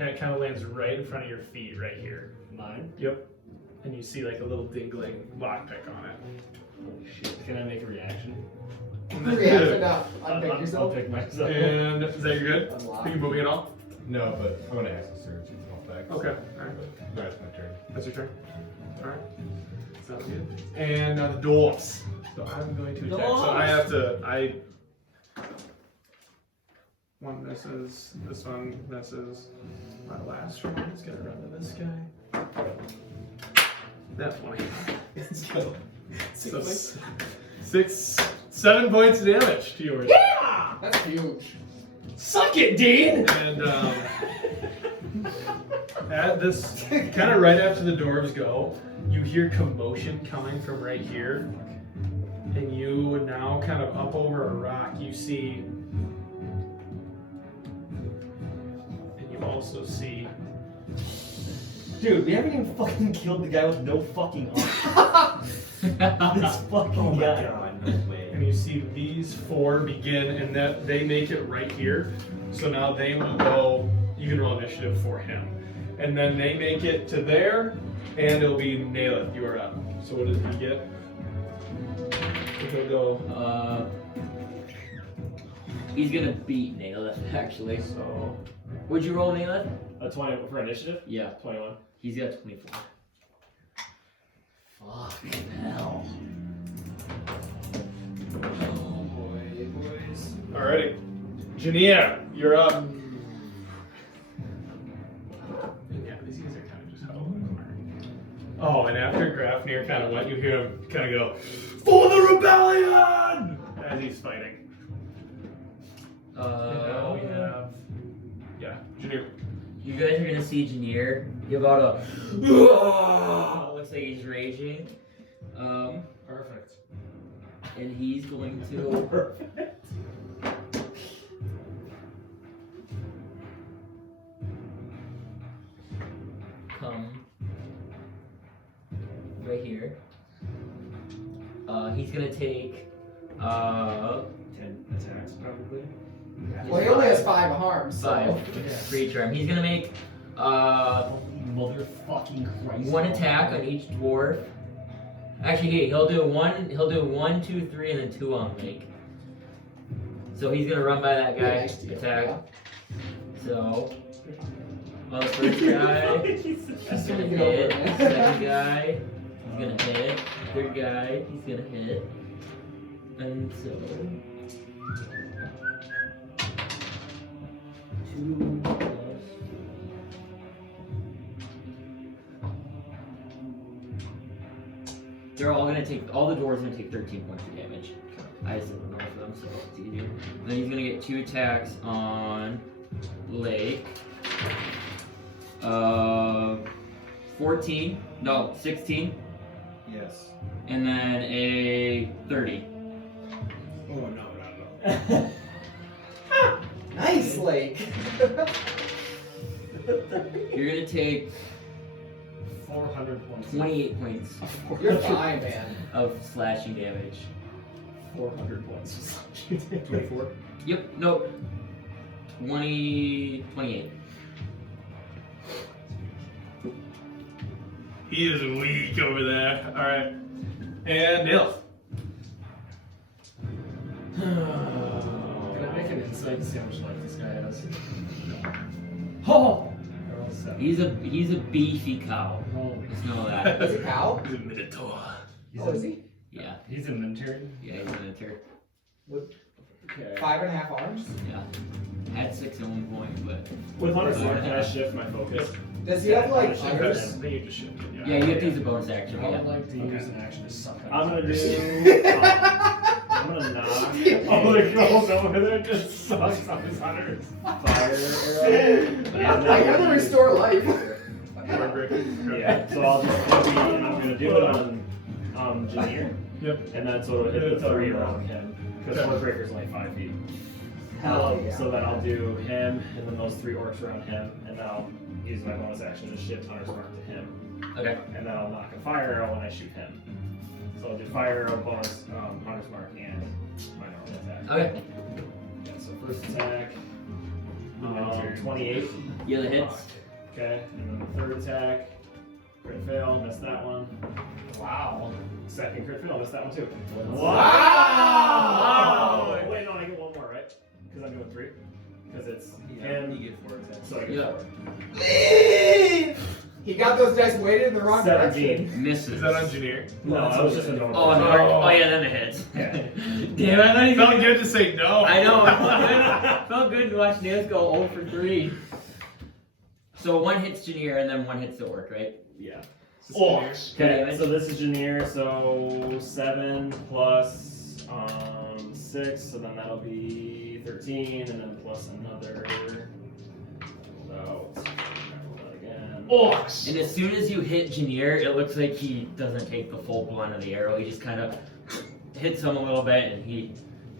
and it kind of lands right in front of your feet, right here. Mine? Yep. And you see like a little dingling lockpick on it. Holy shit. Can I make a reaction? Reaction up. Unpick I'll yourself. pick myself. And is that your good? Unlock. Are you moving at all? No, but I'm gonna ask the surge to help back. Okay. Alright. But that's my turn. That's your turn. Alright. Sounds good. And now the dwarfs. So I'm going to attack. So I have to. One misses. This one misses. My last one is gonna run to this guy. That's funny. Let's go. So 7 points of damage to yours. That's huge. Suck it, Dean! And at this, kind of right after the dwarves go, you hear commotion coming from right here. And you now kind of up over a rock, you see, and you also see, Dude, we haven't even fucking killed the guy with no fucking arm. This fucking guy. no way. and you see these 4 begin, and that they make it right here. So now they will go, you can roll initiative for him. And then they make it to there, and it'll be Naileth, you are up. So what does he get? He'll go, He's gonna beat Naileth, actually. so, Would you roll Naileth? 20 for initiative? Yeah. 21. He's got 24. Fucking hell. alrighty. Janir, you're up. And yeah, these guys are kind of just huddled in the corner. Oh, and after Grafnir kind of went, you hear him kind of go, "For the rebellion!" as he's fighting. And now we have, yeah, Janir. You guys are gonna see Janir give out a looks like he's raging. Perfect. And he's going to come right here. He's gonna take 10 attacks, probably. Well, he only has 5 harms, so. 5 for each arm. He's gonna make Motherfucking Christ. 1 attack on each dwarf. Actually, he'll do 1, 2, 3, and then 2 on Layk. So he's gonna run by that guy, Yeah, next to you, attack. yeah. So on the first guy, he's gonna hit. Second guy, he's gonna hit. Third guy, he's gonna hit. And so 2 plus. They're all gonna take, all the dwarves are gonna take 13 points of damage. I just don't know for them, so it's easier. Then he's gonna get 2 attacks on Layk. 14. No, 16. Yes. And then a 30. Oh no. Nice, Layk. You're gonna take 400 points. 28 points You're fine, man. of slashing damage. 400 points. 24. Yep, nope. 28. He is weak over there. Alright. And Naileth. Can I make an insight to see how much life this guy has? Oh! Oh, 7. He's a beefy cow. Holy. Just know that. Is he cow? He's a Minotaur. Oh, is he? Yeah. He's a Minotaur? Yeah, he's a minotaur. Okay. 5.5 arms? Yeah. Had 6 at one point, but With Hunter's Mark, can I shift my focus? Does he have like Yeah, others? I think you just shifted, yeah, you have to use a bonus action. I Yeah. would like to use an action to suck on I'm gonna his do. I'm gonna knock all the girls over there just sucks on his hunters. Fire arrow. I gotta restore life. Yeah, so I'll just and I'm gonna do it on Janir. Yep. And that's what hit the 3 around him. Because Warbreaker's only 5 feet. Hell yeah. So then I'll do him and then those 3 orcs around him, and then I'll use my bonus action to shift Hunter's Mark to him. Okay. And then I'll knock a fire arrow when I shoot him. So I'll do fire arrow bonus, Hunter's Mark, and my normal attack. Okay. Yeah, so first attack, 28. Yeah, the hits. Okay, and then the third attack, crit fail, missed that one. Wow. Second crit fail, missed that one too. Wow! Oh, wait, no, I get one more, right? Because I'm doing 3. Because it's Yeah, him, you get 4 attacks. so I get Yeah. 4. He got those dice weighted in the wrong 17. direction. Misses. Is that on Janir? No, that was just a normal. Oh, no. Oh. Oh, yeah, then it hits. Yeah. Damn, I thought he Felt good to say no. I know. It felt good to watch Naileth go 0 for 3. So 1 hits Janir and then 1 hits the orc, right? Yeah. Orcs. Okay, so this is Janir, so 7 plus 6, so then that'll be 13, and then plus another. Roll that again. Orcs. And as soon as you hit Janir, it looks like he doesn't take the full blunt of the arrow. He just kind of hits him a little bit and he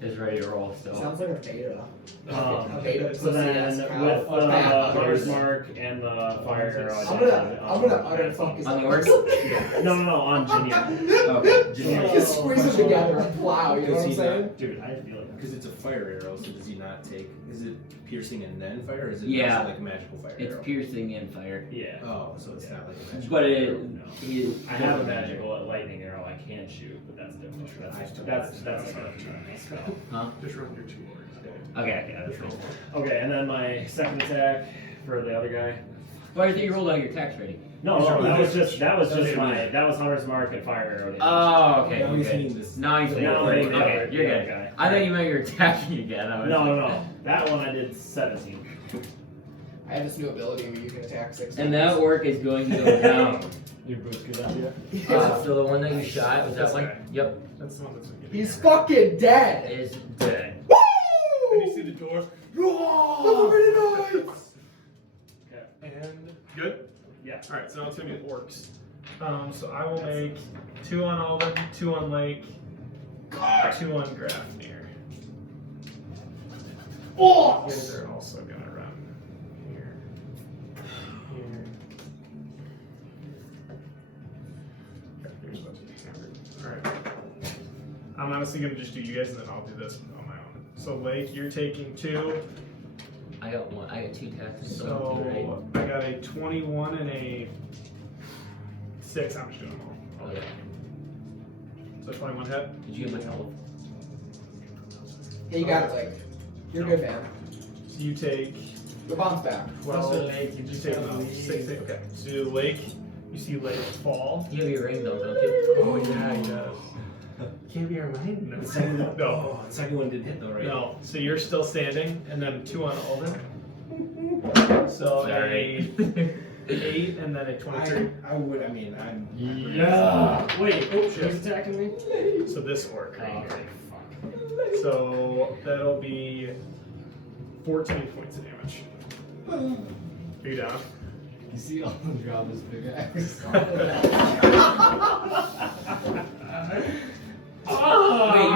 is ready to roll. So Sounds like a beta. Um, A beta So then pussy-ass cow. with Fuck that. Hunter's Mark and the fire arrow, I'm gonna utter fuck his On the arms. Yeah. No, on Janir. okay, Janir. Just squeeze them together and plow, you know what I'm Does he saying? Dude, I feel it. Because it's a fire arrow, so does he not take? Is it piercing and then fire, or is it Yeah. like a magical fire It's arrow? piercing and fire. Yeah. Oh, so it's not like a magical But fire it, arrow. No. he, I have a magical lightning arrow I can shoot, but that's different. That's a spell. huh? Just run your 2 orcs. Okay, yeah, that's right. Okay, and then my second attack for the other guy. Well, I think you rolled all your attacks ready. No, that was just that was Hunter's Mark and fire arrow. damage. Oh, okay. Now he's Okay. hitting this. Now he's Now I'm hitting the okay, other- you're the other good. guy. I thought you meant you were attacking again. I was No. That one I did 17. I have this new ability where you can attack 6 And that times. orc is going to go down. Your boost good idea. So the one that you shot, was that This one? guy. Yep. That's the one that's been getting He's hammered. fucking dead! Is dead. And you see the door. Oh, very nice! And good? Yeah. Alright, so now it's gonna be orcs. So I will make 2 on Alden, 2 on Layk, 2 on Grafnir. These are also gonna run here. Here. Grafnir's about to be hammered. Alright. I'm honestly gonna just do you guys and then I'll do this on my own. So Layk, you're taking 2. I got 1. I got 2 attacks. So I got a 21 and a 6. I'm just doing them all. Okay. So 21 hit. Did you get my health? Yeah, you got it, like. You're good, man. So you take The bomb's back. 12. Layk, You take 6. Okay. So you do Layk. You see Layk fall. You have your ring though, don't you? Oh yeah, he does. Can't be our mind. No. No. The second one didn't hit though, right? No. So you're still standing, and then 2 on Alden. So Sorry. a 8 and then a 23. I would. I mean, I'm. Yeah. Wait. Oops. Who's attacking me? So this orc right Oh, here. fuck. So that'll be 14 points of damage. Are you down? You see Alden drop his big axe. Wait,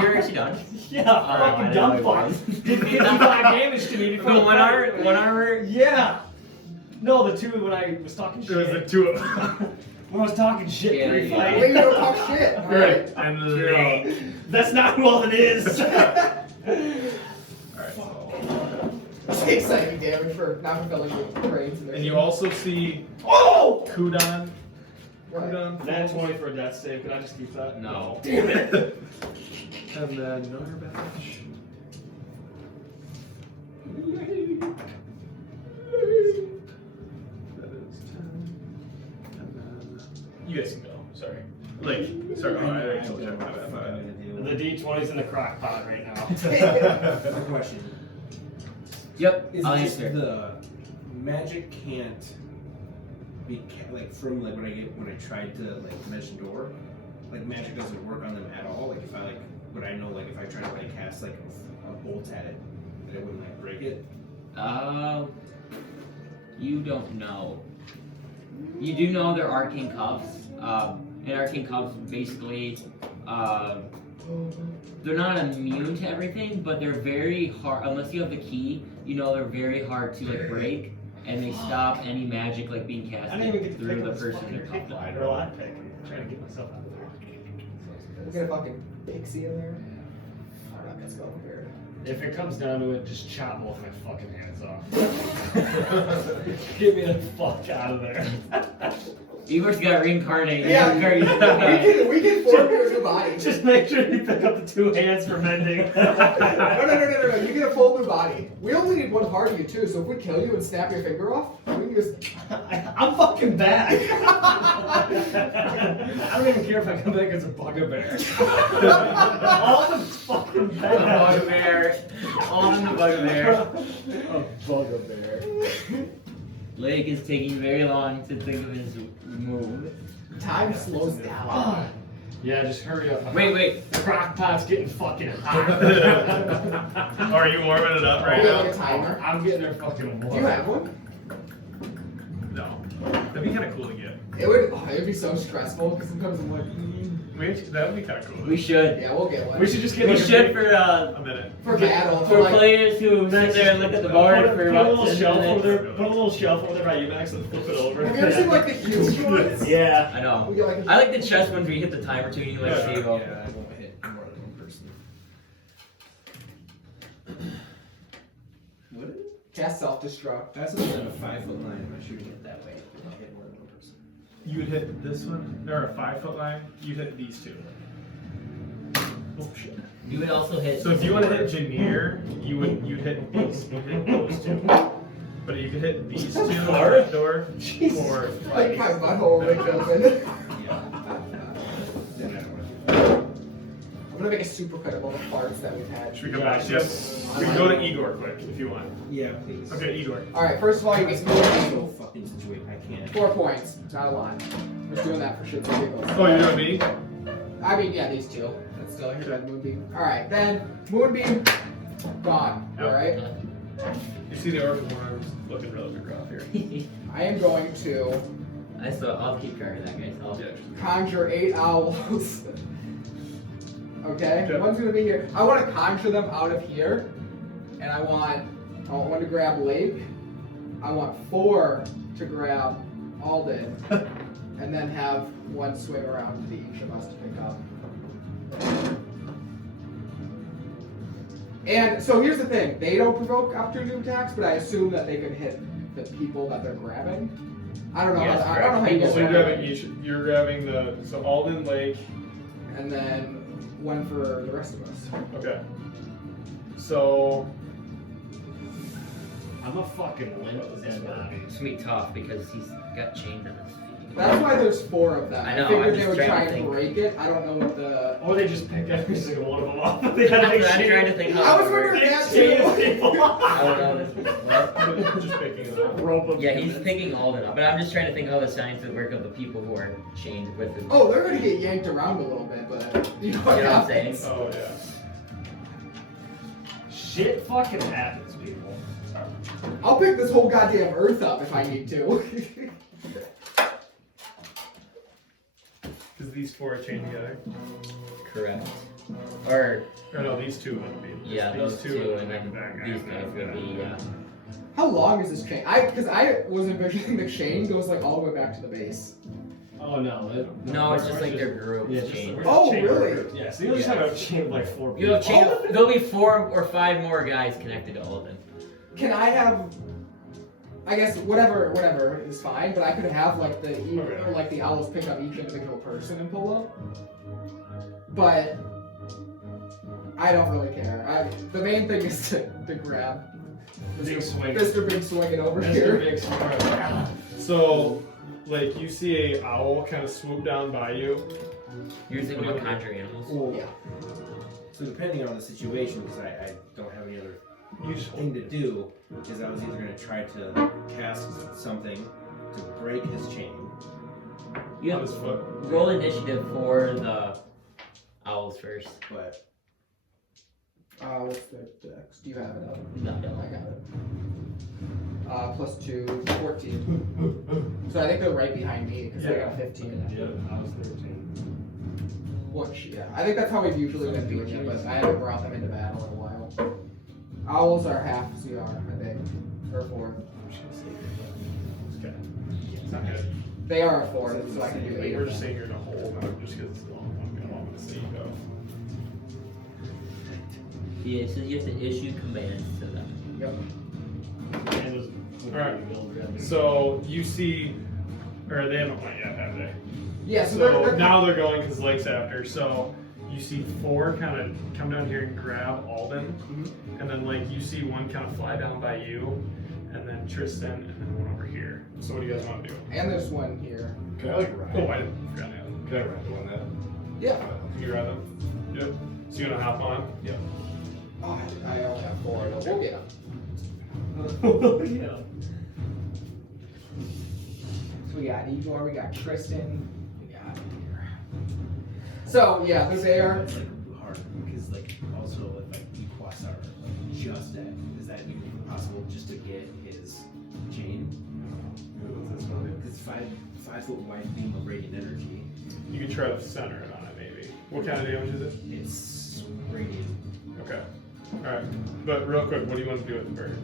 you're actually done? Yeah, I fucking didn't dumb know fuck. it was. Did 55 damage to me before From the one fight. armor? Yeah. No, the two when I was talking There was shit. the two of them. When I was talking shit Yeah, pre yeah. fight. Wait, you don't talk shit. All right. And Layk. That's not who Alden is. Alright, It's exciting damage for not fulfilling the trades. and you also see Oh! Kudan. Right. Kudan. Nat 20 for a death save. Can I just keep that? No. Damn it. And then another badge. That is 10. And then you guys can go. Sorry. Layk. Sorry. Oh, I already told you. My bad. My bad. The D20's in the crock pot right now. My question. Yep, Is I'll it just answer. the magic can't be like from like when I tried to like measure door, like magic doesn't work on them at all. Like if I like would I know like if I try to like cast like a bolt at it that it wouldn't like break it? You don't know. You do know they're arcane cuffs. And arcane cuffs basically, they're not immune to everything, but they're very hard. Unless you have the key, you know they're very hard to like break, and they stop any magic like being I didn't even casted get to through pick the up this person fucking they're pick cuffed line on. or lock pick. I'm trying to get myself out of there. We'll get a fucking pixie in there. Alright, let's go here. If it comes down to it, just chop both my fucking hands off. Get me the fuck out of there. Igor's got reincarnated. Yeah. We can form your new body. Just make sure you pick up the two hands for mending. No. You get a full new body. We only need one part of you too, so if we kill you and snap your finger off, we can just. I'm fucking back. I don't even care if I come back as a bugbear. All the fucking The back. bugbear. All in the bugbear. A bugbear. Layk is taking very long to think of his move. Time slows down. Yeah, just hurry up. Wait. The crock pot's getting fucking hot. Are you warming it up right Do you have like a now? timer? I'm getting there fucking warm. Do you have one? No. That'd be kind of cool to get. It would be so stressful because sometimes I'm like, That would be kind of cool. We should. yeah, we'll get one. We should just get We like a should big- for A minute. for battle. for like, players who sit there and look at the board put for a about little 10 shelf over minutes. there. Put a little shelf over there by you, Max, and flip it over. Have you ever seen like the huge ones? Yeah. I know. We get, like, I like the chess ones where you hit the timer too and you like Yeah. save up. Yeah, I won't hit more than one person. What is it? Cast self-destruct. That's within a 5-foot line. I'm not shooting it that way. I'll hit more than one person. You would hit this one, or a 5-foot line. You hit these two. Oh shit. You would also hit. So if you want to hit Janir, you'd hit these. You'd hit those two. But you could hit these two on the door or Like my butthole will make open. I'm gonna make a super cut of all the farts that we've had. should we go back? Yep. We can go to Igor quick if you want. Yeah, please. Okay, Igor. Alright, first of all, you get So fucking situate. I can't. 4 points. Not a lot. I'm just doing that for shits and giggles. Oh, you're doing me? I mean, yeah, these two. That's still here. Moonbeam. Alright, then Moonbeam, gone. Yep. Alright? You see the orc worms looking really rough here. I am going to I'll keep track of that, guys. conjure 8 owls. Okay? Okay. One's gonna be here. I want to conjure them out of here. And I want one to grab Layk. I want 4 to grab Alden. And then have one swing around to each of us to pick up. And so here's the thing. They don't provoke opportunity attacks, but I assume that they can hit the people that they're grabbing. I don't know. Yes, I don't know how you guys So want to. you're grabbing so Alden, Layk. And then one for the rest of us. Okay. So I'm a fucking limp dead body. It's gonna be tough because he's got chains on his feet. That's why there's 4 of them. I know, figured I'm they just would trying try to and think. break it. I don't know what the. Or they just pick every single one of them off. I'm trying to think how I was it works. wondering that Chain too. people. I don't know this. What? just picking it up. Rope them. Yeah, he's thinking Alden up, but I'm just trying to think how the science would work of the people who are chained with him. Oh, they're gonna get yanked around a little bit, but you know what You know what I'm happens. saying? Oh yeah. Shit fucking happens, people. I'll pick this whole goddamn earth up if I need to. Because these four are chained together. Correct. Or Or no, these two would be. yeah, these those two, and then that guy, these guys would be. How long is this chain? Because I was envisioning the chain goes like all the way back to the base. Oh no. No, it's just like their group chain. Oh, really? Yeah, so you just have a chain of like 4 people. You have chain. There'll be 4 or 5 more guys connected to Alden. Can I have? I guess whatever is fine, but I could have like the owls pick up each individual person and pull up. But I don't really care. The main thing is to grab Mr. Big Swinging over here. Big Swing. So, like, you see a owl kind of swoop down by you. You're thinking about conjure animals. Yeah. So depending on the situation, because I don't have any other You just thing to do, is I was either going to try to cast something to break his chain. You on have his foot. roll initiative for the owls first. But What's the dex? Do you have it up? No, I got it. Plus 2, 14. So I think they're right behind me because I got a 15. Yeah, I was 13. Which, yeah, I think that's how we've usually been doing it, but I haven't brought them into battle in a while. Owls are half CR, I think, or 4. Okay. It's not good. They are a 4, so I can do Like, 8. we're just saying you're in a hole, but just because it's long, I'm going to say you go. Yeah, so you have to issue commands to them. Yep. Alright. So, you see, or they haven't went yet, have they? Yeah, so they're now they're going because Lake's after. So you see 4 kind of come down here and grab Alden, and then like you see one kind of fly down by you, and then Tristan, and then one over here. So what do you guys want to do? and there's one here. Can I like ride? Oh, I forgot the other. Can I ride the one that? Yeah. You ride them? Yep. So you gonna hop on? Yeah. Oh, I only have 4. We'll get them. Yeah. So we got Igor, we got Tristan, we got here. So yeah, they're there. it's like hard because like also with like Equas are like just at. Is that even possible just to get his chain? Because 5 foot wide beam of radiant energy. You can try to center it on it, maybe. What kind of damage is it? It's radiant. Okay. All right. But real quick, what do you want to do with the bird?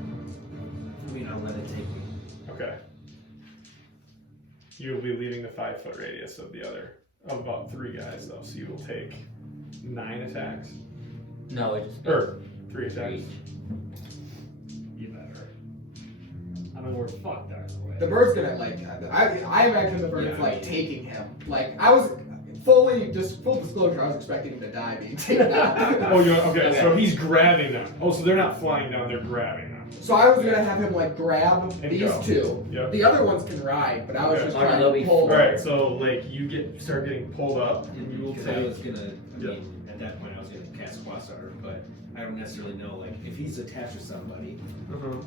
I mean, I'll let it take me. Okay. You will be leaving the 5 foot radius of the other, of about 3 guys though, so you will take 9 attacks. No, it just Or 3 attacks. You better. I mean, we're fucked either way. The bird's gonna like. I imagine the bird's Yeah. like taking him. Like I was full disclosure. I was expecting him to die being taken out. Oh, you okay? So he's grabbing them. Oh, so they're not flying down; they're grabbing them. So I was gonna have him like grab And these go. 2. Yep. The other ones can ride, but I was Okay. just Oh, no, trying they'll to be pull. All right. So like you start getting pulled up, and you will Because I take. was gonna, I Yeah. mean, at that point I was gonna cast Quasar, but I don't necessarily know, like, if he's attached to somebody,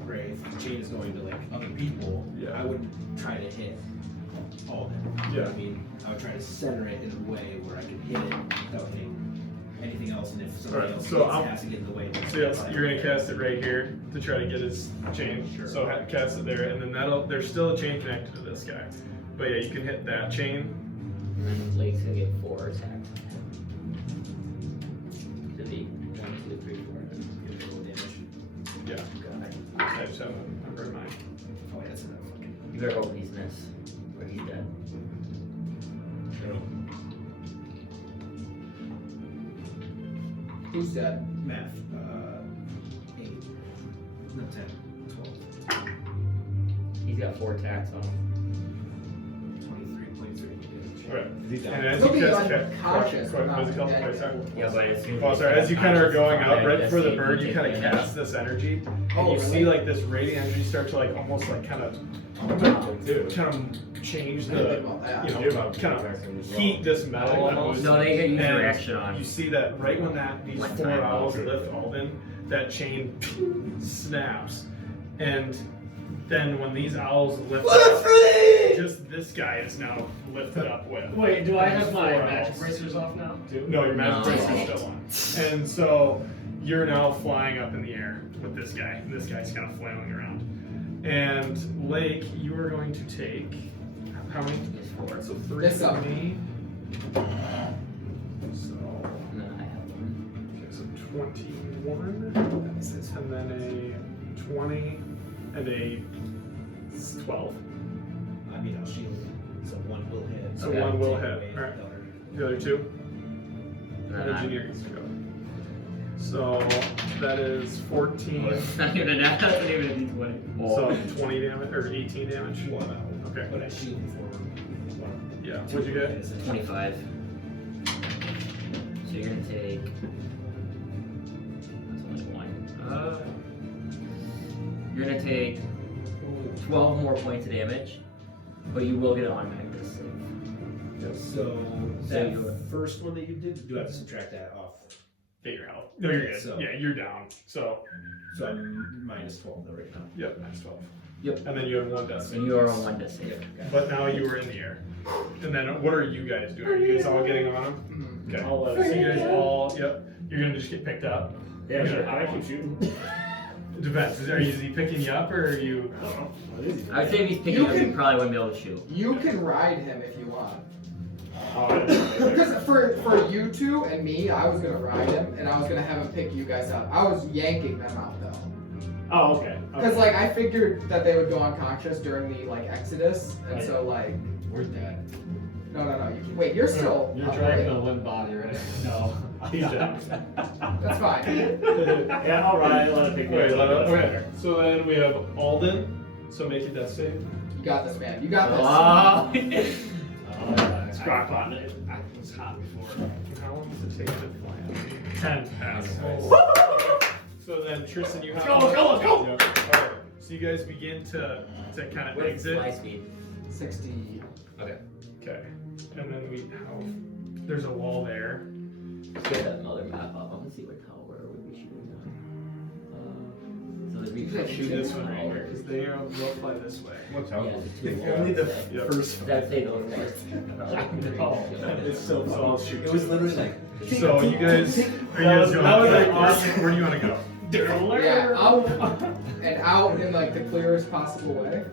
right, if the chain is going to, like, other people, Yeah. I wouldn't try to hit all of them. You know what I mean? I would try to center it in a way where I can hit it without hitting anything else, and if somebody Alright, else so hits, I'm- it has to get in the way. So yes, you're gonna cast it right here to try to get his chain. Sure. So cast it there, and then there's still a chain connected to this guy. But yeah, you can hit that chain. And then Lake's gonna get 4 attacks. To be 1, 2, 3, 4. Give it a little damage. Yeah. I just have a number in mind. Oh, yeah, that's enough. Fucking. You better hope he's missed, or he's dead. Who's dead? Math. 8. No, 10. 12. He's got 4 attacks on him. 23.3. Alright. He's And down. as He'll you be cast unconscious, what not is it called? dead. Wait, sorry. Yeah, but as soon as Oh, sorry. As you kind of are going up, right Yeah, before the save, bird, you take kind of damage. cast this energy, and Oh, you see really? like this radiant energy start to like almost like kind of change I didn't think the, about that. you know, kind of heat this metal almost. No, they get use And reaction on. You see that right when these One 4 time. owls lift Alden, that chain snaps, and then when these owls lift up, just this guy is now lifted up with. Wait, do I have these my 4 magic owls. bracers off now? No, your magic No. brace is still on. And so you're now flying up in the air with this guy. And this guy's kind of flailing around. And Layk, you are going to take how many? So 3 This for up. me. So No, I have one. okay, so 21, and then a 20, and a 12. I mean, I'll shield. So one will hit. So Okay. one will Take hit. away All right. the other. The other 2. And And then I'm- engineer gets to go. So that is 14. It's not even an that's not even a D20. So 20 damage or 18 damage. One out. Okay. But I shield for one. Yeah. What'd you get? 25. So you're gonna take. That's only one. You're gonna take 12 more points of damage, but you will get an automatic dis save. So So that you- first one that you did, do I have to subtract that off? Get your health. No, you're Okay, good. so- Yeah, you're down. So, So I'm minus 12 though right now. yep, that's 12. Yep. And then you have 1 death save. And you are on 1 dis save. But now you are in the air. And then what are you guys doing? Are you guys all getting on him? Okay. I'll let So us you guys see. all, yep. You're gonna just get picked up. Yeah, sure. I keep shooting. It depends. Is he picking you up or are you? I don't know. What is he? I would say if he's picking You up, you can- probably wouldn't be able to shoot. You can ride him if you want. Oh, I didn't know. Because for you two and me, I was gonna ride him and I was gonna have him pick you guys up. I was yanking them out though. Oh, okay. Because like I figured that they would go unconscious during the like exodus, and Right. so like We're dead. no. You, wait, you're still. You're up, dragging right? a limp body, right? No. He's dead. That's fine. Yeah, all right. Let it pick me Okay, up. okay. So then we have Alden. So make a death save. You got this, man. You got this. Oh. It's crock pot. It was hot before. How long does it take to fly? 10 passes. So then Tristan, you have. Let's go, let's go. Yep. All right. So you guys begin to kind of What is exit. fly speed? 60. Okay. And then we have. There's a wall there. Let's get another map up. I want to see what tower would be shooting on. So the Yeah, shooting This one right here, because they will fly this way. Watch out. Yeah, the two If only the walls. Yep. first I'd say those guys. Oh, It's so So I'll shoot. It was literally like. So you guys, are you guys going? that was like where do you want to go? Yeah, out and out in like the clearest possible way.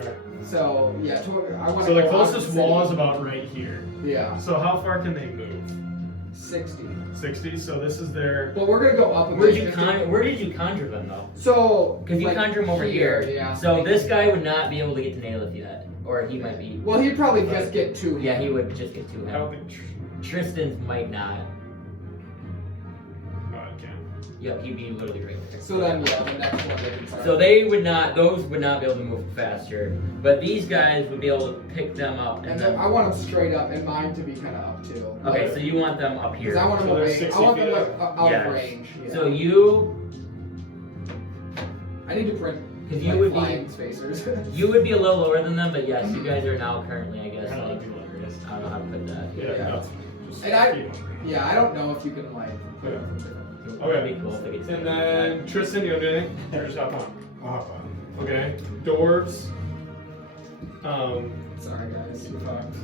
Okay. So yeah, I want to. So the closest wall is about right here. Yeah, So how far can they move? 60. 60. So this is their. But we're gonna go up. a Where bit, did you 50. where did you conjure them though? So Because you like, conjure them over here. Yeah. So this guy would not be able to get to Naileth yet, or he might be. Well, he'd probably just get two. Yeah, he would just get to I don't him. think. Tristan's might not. No, I can't. Yep, he'd be literally right there. So then, yeah, the next one they can try. So they would not; those would not be able to move faster. But these guys would be able to pick them up and And then. then I want them straight up, and mine to be kind of up too. Okay, so you want them up Because here. I want them So they're away. 60 I want them feet like, out Yes. of range. Yeah. So you, I need to print. because you like, would flying be, spacers. you would be a little lower than them, but yes, you guys are now currently, I guess, Kind of like, like hilarious. I don't know how to put that. Yeah. Yeah. No, just And I- keep on. Yeah, I don't know if you can like put them from different. That'd be cool if they could And then Tristan, you want to do anything? Or just hop on. I'll hop on. Okay. Dwarves. Sorry guys, you fucked.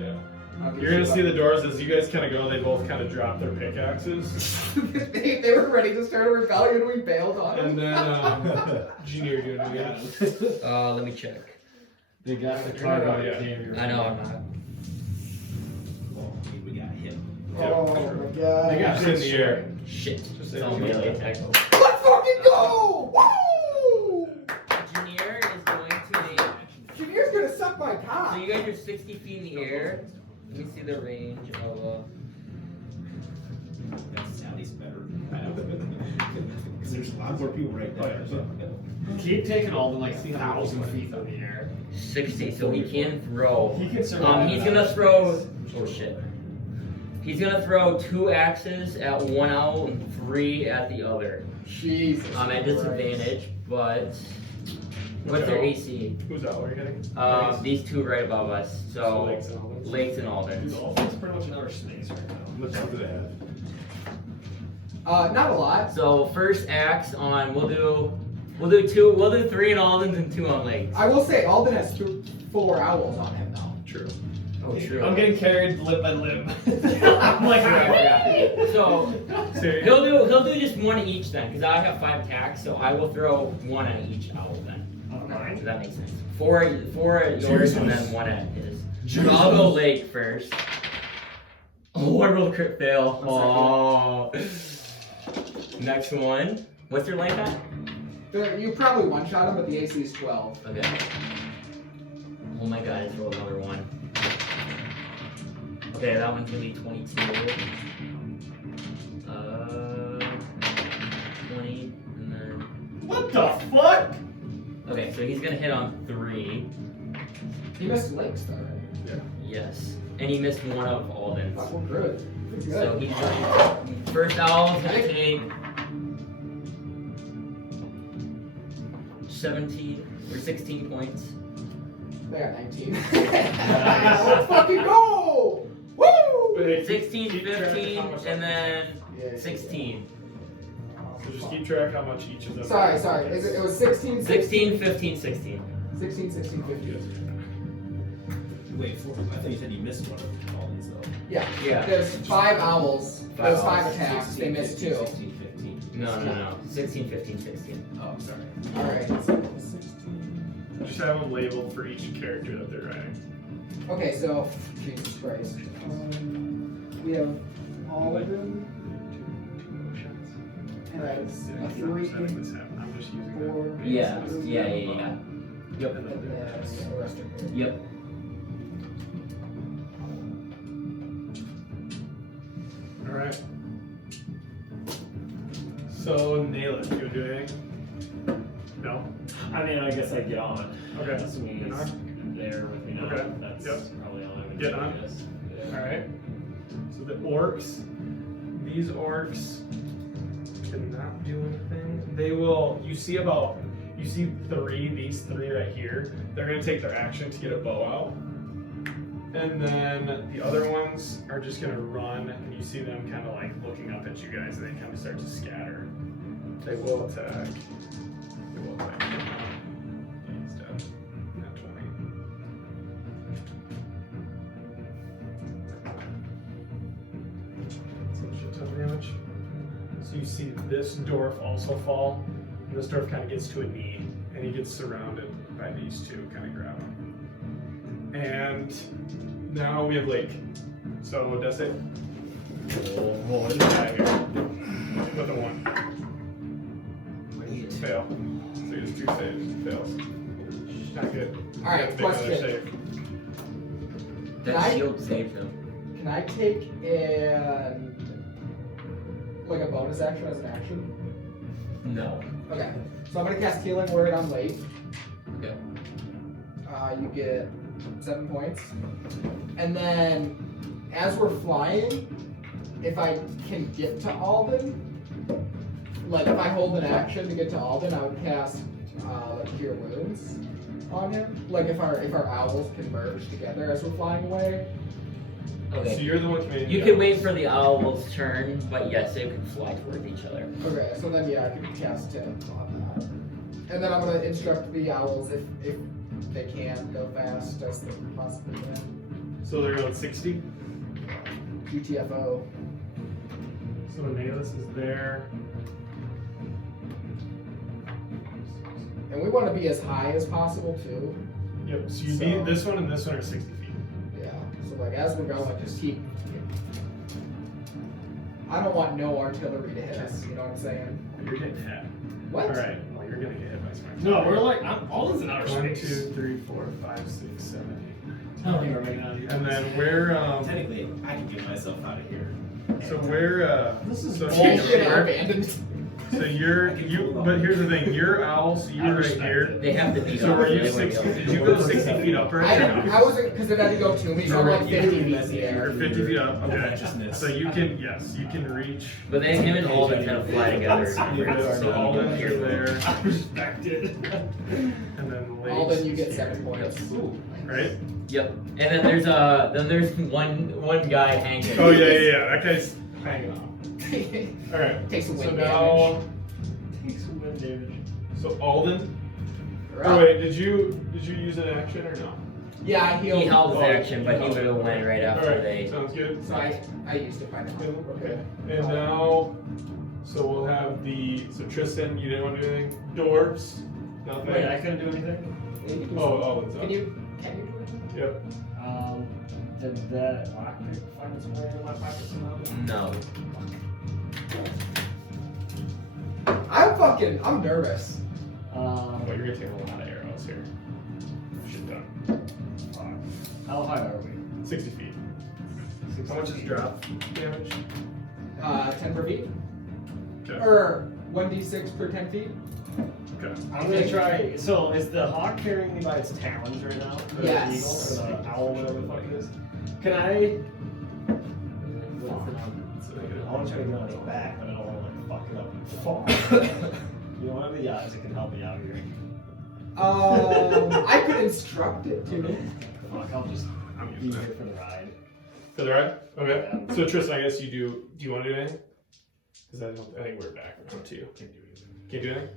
Yeah. I'll get You're gonna you see the doors as you guys kind of go. They both kind of drop their pickaxes, they were ready to start a rebellion. We bailed on and them. then Janir, you want to do anything? Let me check. They got the You're card not out. yet. I know I'm not. Well, we got him. Oh my god. They got in the air. Shit. Just It's say all you melee got attack. Let's fucking go! Woo! Janir is going to. Janir's gonna suck my So cock. you guys are 60 feet in the air. Let me see the range of. That Sally's better. Because there's a lot more people right there. So. Keep taking all the like 1,000 feet in the air. 60, so he can throw. He can survive. He's gonna throw. Oh shit. He's gonna throw 2 axes at one owl and 3 at the other. Jesus. At disadvantage, but what's their AC? Who's out? Are you hitting? These 2 right above us. So Lakes and Alden. Lakes and Alden. Dude, Alden's pretty much another snakes right now. Much time do they have? Not a lot. So first axe on we'll do 2, we'll do 3 in Alden's and 2 on Lakes. I will say Alden has 4 owls on him though. True. Oh, true. I'm getting carried limb by limb. I'm like, So So he'll do just one each then, because I have 5 attacks, so I will throw one at each owl then. Does that make sense? 4 at yours and then 1 at his. So I'll go Layk first. Oh, I rolled a crit fail. Oh. Next one. What's your life at? You probably one-shot him, but the AC is 12. Okay. Oh my god, I just rolled another 1. Okay, that one's gonna be 22. 20, and then... what the fuck? Okay, so he's gonna hit on 3. He missed Lakes though, right? Yes. And he missed one of Alden's. Well, good. Pretty good. So he's going... First owl's gonna take... 17 or 16 points. They got 19. Let's fucking go! Woo! 16, Keep track of 15, how much and then Yeah, 16. So just keep track how much each of them. Sorry. It was 16, 16, 15, 16. 16, 16, 15. Wait, I thought you said you missed one of Alden's though. Yeah. Yeah. There's 5 owls. There's 5 owls. attacks. They missed 2. 16, 15. No. 16, 15, 16. Oh, I'm sorry. Alright. Just have them labeled for each character that they're writing. Okay, so Jesus Christ. We have Alden. And a 3, I'm just using 4. Yeah. Yep. And then the rest are good. Yep. Alright. So, Naileth, you do anything? No? I mean, I guess I'd get on. Okay. Assuming Get he's on? there with me now. Okay. That's Yep. probably all I would Get do, on? I guess. Yeah. Alright. So the orcs, these orcs cannot do anything. They will, you see 3, these 3 right here. They're gonna take their action to get a bow out. And then the other ones are just gonna run, and you see them kind of like looking up at you guys, and they kind of start to scatter. They will attack. He's dead. Not 20. So shit ton of damage. So you see this dwarf also fall. And this dwarf kind of gets to a knee, and he gets surrounded by these 2, kind of grab him. And now we have Layk. So that's it. Roll this guy here with a 1. Fail. So he has 2 saves. Fails. Not good. Alright, Make another question. save. That Can I- shield saved him. Can I take like a bonus action as an action? No. Okay. So I'm gonna cast Healing Word on Layk. Okay. You get 7 points. And then as we're flying, if I can get to Alden, like if I hold an action to get to Alden, I would cast like Cure Wounds on him. Like if our owls can merge together as we're flying away. So Okay. you're the one committing. You can wait for the owl's turn, but yes, they can fly towards each other. Okay, so then yeah, I can cast him on that. And then I'm gonna instruct the owls if they can go fast as they possibly can. So they're going 60. GTFO. So Naileth is there. And we want to be as high as possible too. Yep. So you So- need this one and this one are 60 feet. Yeah. So like as we're going, just keep. I don't want no artillery to hit us. You know what I'm saying? You're getting hit. What? All right. Well, you're gonna get hit by smite. No, we're like, Alden's in outer 1, space. 2, 3, 4, 5, 6, 7, I don't think we're making out 8. here. And then where? Technically, I can get myself out of here. So where? This is so Bullshit, you're- abandoned. So you. But here's the thing. You're owls. You I were right respect here. it. They have to beat So up. were you They wouldn't 60? be able to Did you do go it. 60 feet up right I now? wasn't because it had to go to me, so I'm like 50 feet in the You're air. 50 feet up. Okay. Consciousness. So you can you can reach. But then him and Alden kind of fly together. So Alden, here. you're there, I respect it. and then Layk, All then you get 7 points. right? Yep. And then there's one guy hanging. Oh yeah. That guy's hanging on. All right. Takes a So wind now, Takes wind damage. so Alden. Right. Oh wait, did you use an action or no? Yeah, I healed. He held his action, but he would have went right after Alright, they. sounds good. So I used it by now. Okay. And now, so we'll have so Tristan, you didn't want to do anything? Dwarves? Nothing? Wait, I couldn't do anything? Alden's up. Can you do anything? Yep. Did that lockpick find its way in my pocket somehow? No. I'm nervous. Oh, you're gonna take a lot of arrows here. Shit done. How high are we? 60 feet. How much is drop damage? 10 per feet? Okay. Or 1d6 per 10 feet? Okay. I'm gonna try. So, is the hawk carrying me by its talons right now? Or Yes. The eagle? Or the owl, whatever the fuck it is? Can I? I want to try to get on its back, but I don't want to like fuck it up and fall. You know, what are the odds it can help me out here? I could instruct it to. Fuck, I'll just I'm be using here it. for the ride. For the ride? Okay. So Tristan, I guess you do. Do you want to do anything? Because I think we're back. Up to you. Can't do anything.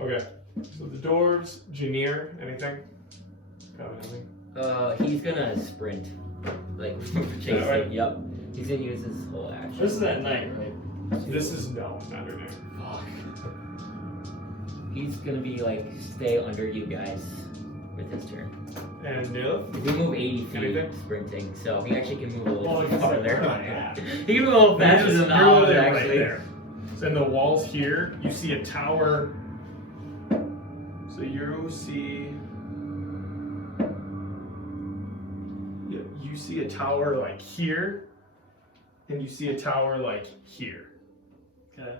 Okay. So the dwarves, Janir, anything? Probably nothing. He's gonna sprint, like chasing. right? Yep. He's gonna use his whole action. This is at night, right? This is no, not right now. Fuck. He's gonna be like stay under you guys with his turn. And Naileth? If we move 80 feet Anything? sprinting, so he actually can move a little Oh, bit further. yeah. He can move a little faster You're than the you're owls, literally right actually. there. So in the walls here, you see a tower. So you see. Yeah, you see a tower like here, and you see a tower like here, Okay.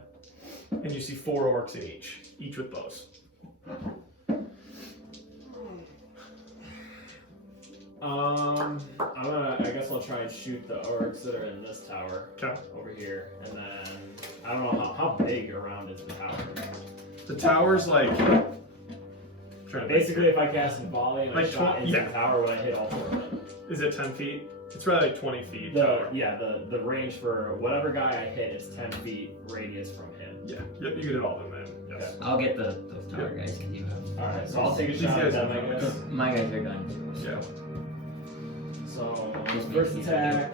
and you see 4 orcs in each with bows. I guess I'll try and shoot the orcs that are in this tower Okay. over here, and then I don't know how big around is the tower. The tower's like. Basically, if I cast a volley and I Like shot into yeah. the tower, would I hit all 4 of them? Is it 10 feet? It's probably like 20 feet. The range for whatever guy I hit is 10 feet radius from him. Yeah. Yep. You get it all in then. Yes. I'll get those tower guys because you have. All right, so I'll take a These shot at guys them, are I guess. My guys are gone. Yeah. So Just first makes attack.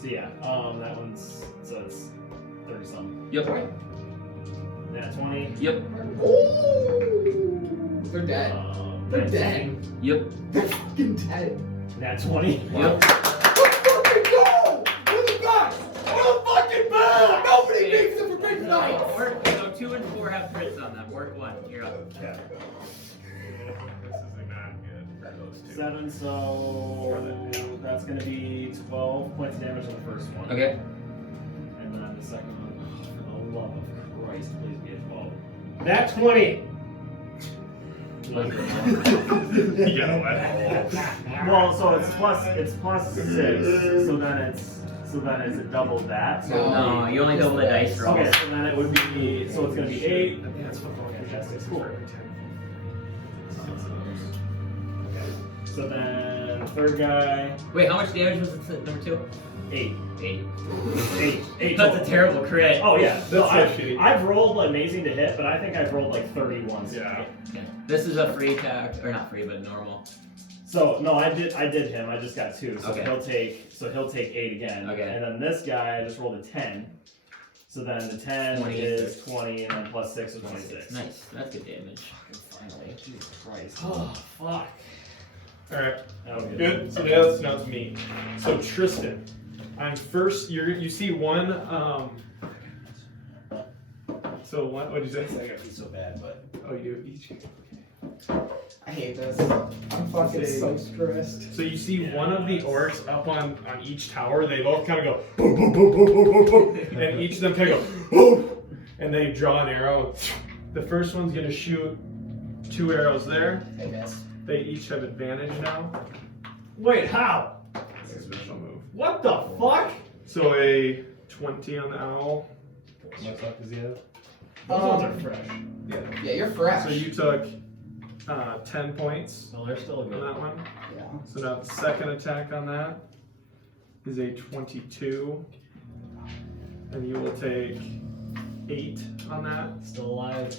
So yeah, that one's it's 30 something. Yep. Nat 20. Yep. Ooh, they're dead. They're 19. dead. Yep. They're fucking dead. Nat 20. Yep. Let's fucking go! We're the best! We're the fucking best! Nobody makes it for big nights! Work. So 2 and 4 have crits on them. Work 1. You're up. Okay. This is not good for those two. 7, so that's gonna be 12 points of damage on the first one. Okay. And then the second one, for the love of Christ, please be a 12. Nat 20! You gotta let Well, so it's plus 6, so then is it double that? So No, you only double the dice roll. Okay, so then it would be, so it's gonna be 8. That's Fantastic, cool. So then third guy, Wait, how much damage was it to number 2? 8. 8. 8 That's a total. terrible crit. Oh yeah, no, That's so shitty. I've rolled amazing to hit, but I think I've rolled like 31. Yeah. This is a free attack, or not free, but normal. So no, I did him. I just got 2, so Okay. he'll take 8 again. Okay. And then this guy, I just rolled a 10. So then the 10 is 20, and then plus 6 is 26. Nice. That's good damage. Finally, Jesus Christ. Oh fuck. Alright. That was Good. So now it's me. So Tristan, I'm first. You see one. So one. What'd you say? I gotta be so bad, but Oh, you do each. I hate this. I'm fucking so stressed. So you see one of the orcs up on each tower. They both kind of go, boom, boom, boom, boom, boom, boom, boom, and each of them kind of go, boom, and they draw an arrow. The first one's gonna shoot 2 arrows there. I miss. They each have advantage now. Wait, how? It's a special move. What the fuck? So a 20 on the owl. What fuck does he have? Those ones are fresh. Yeah, you're fresh. So you took 10 points No, they're still on good. that one. Yeah. So now the second attack on that is a 22. And you will take 8 on that. Still alive.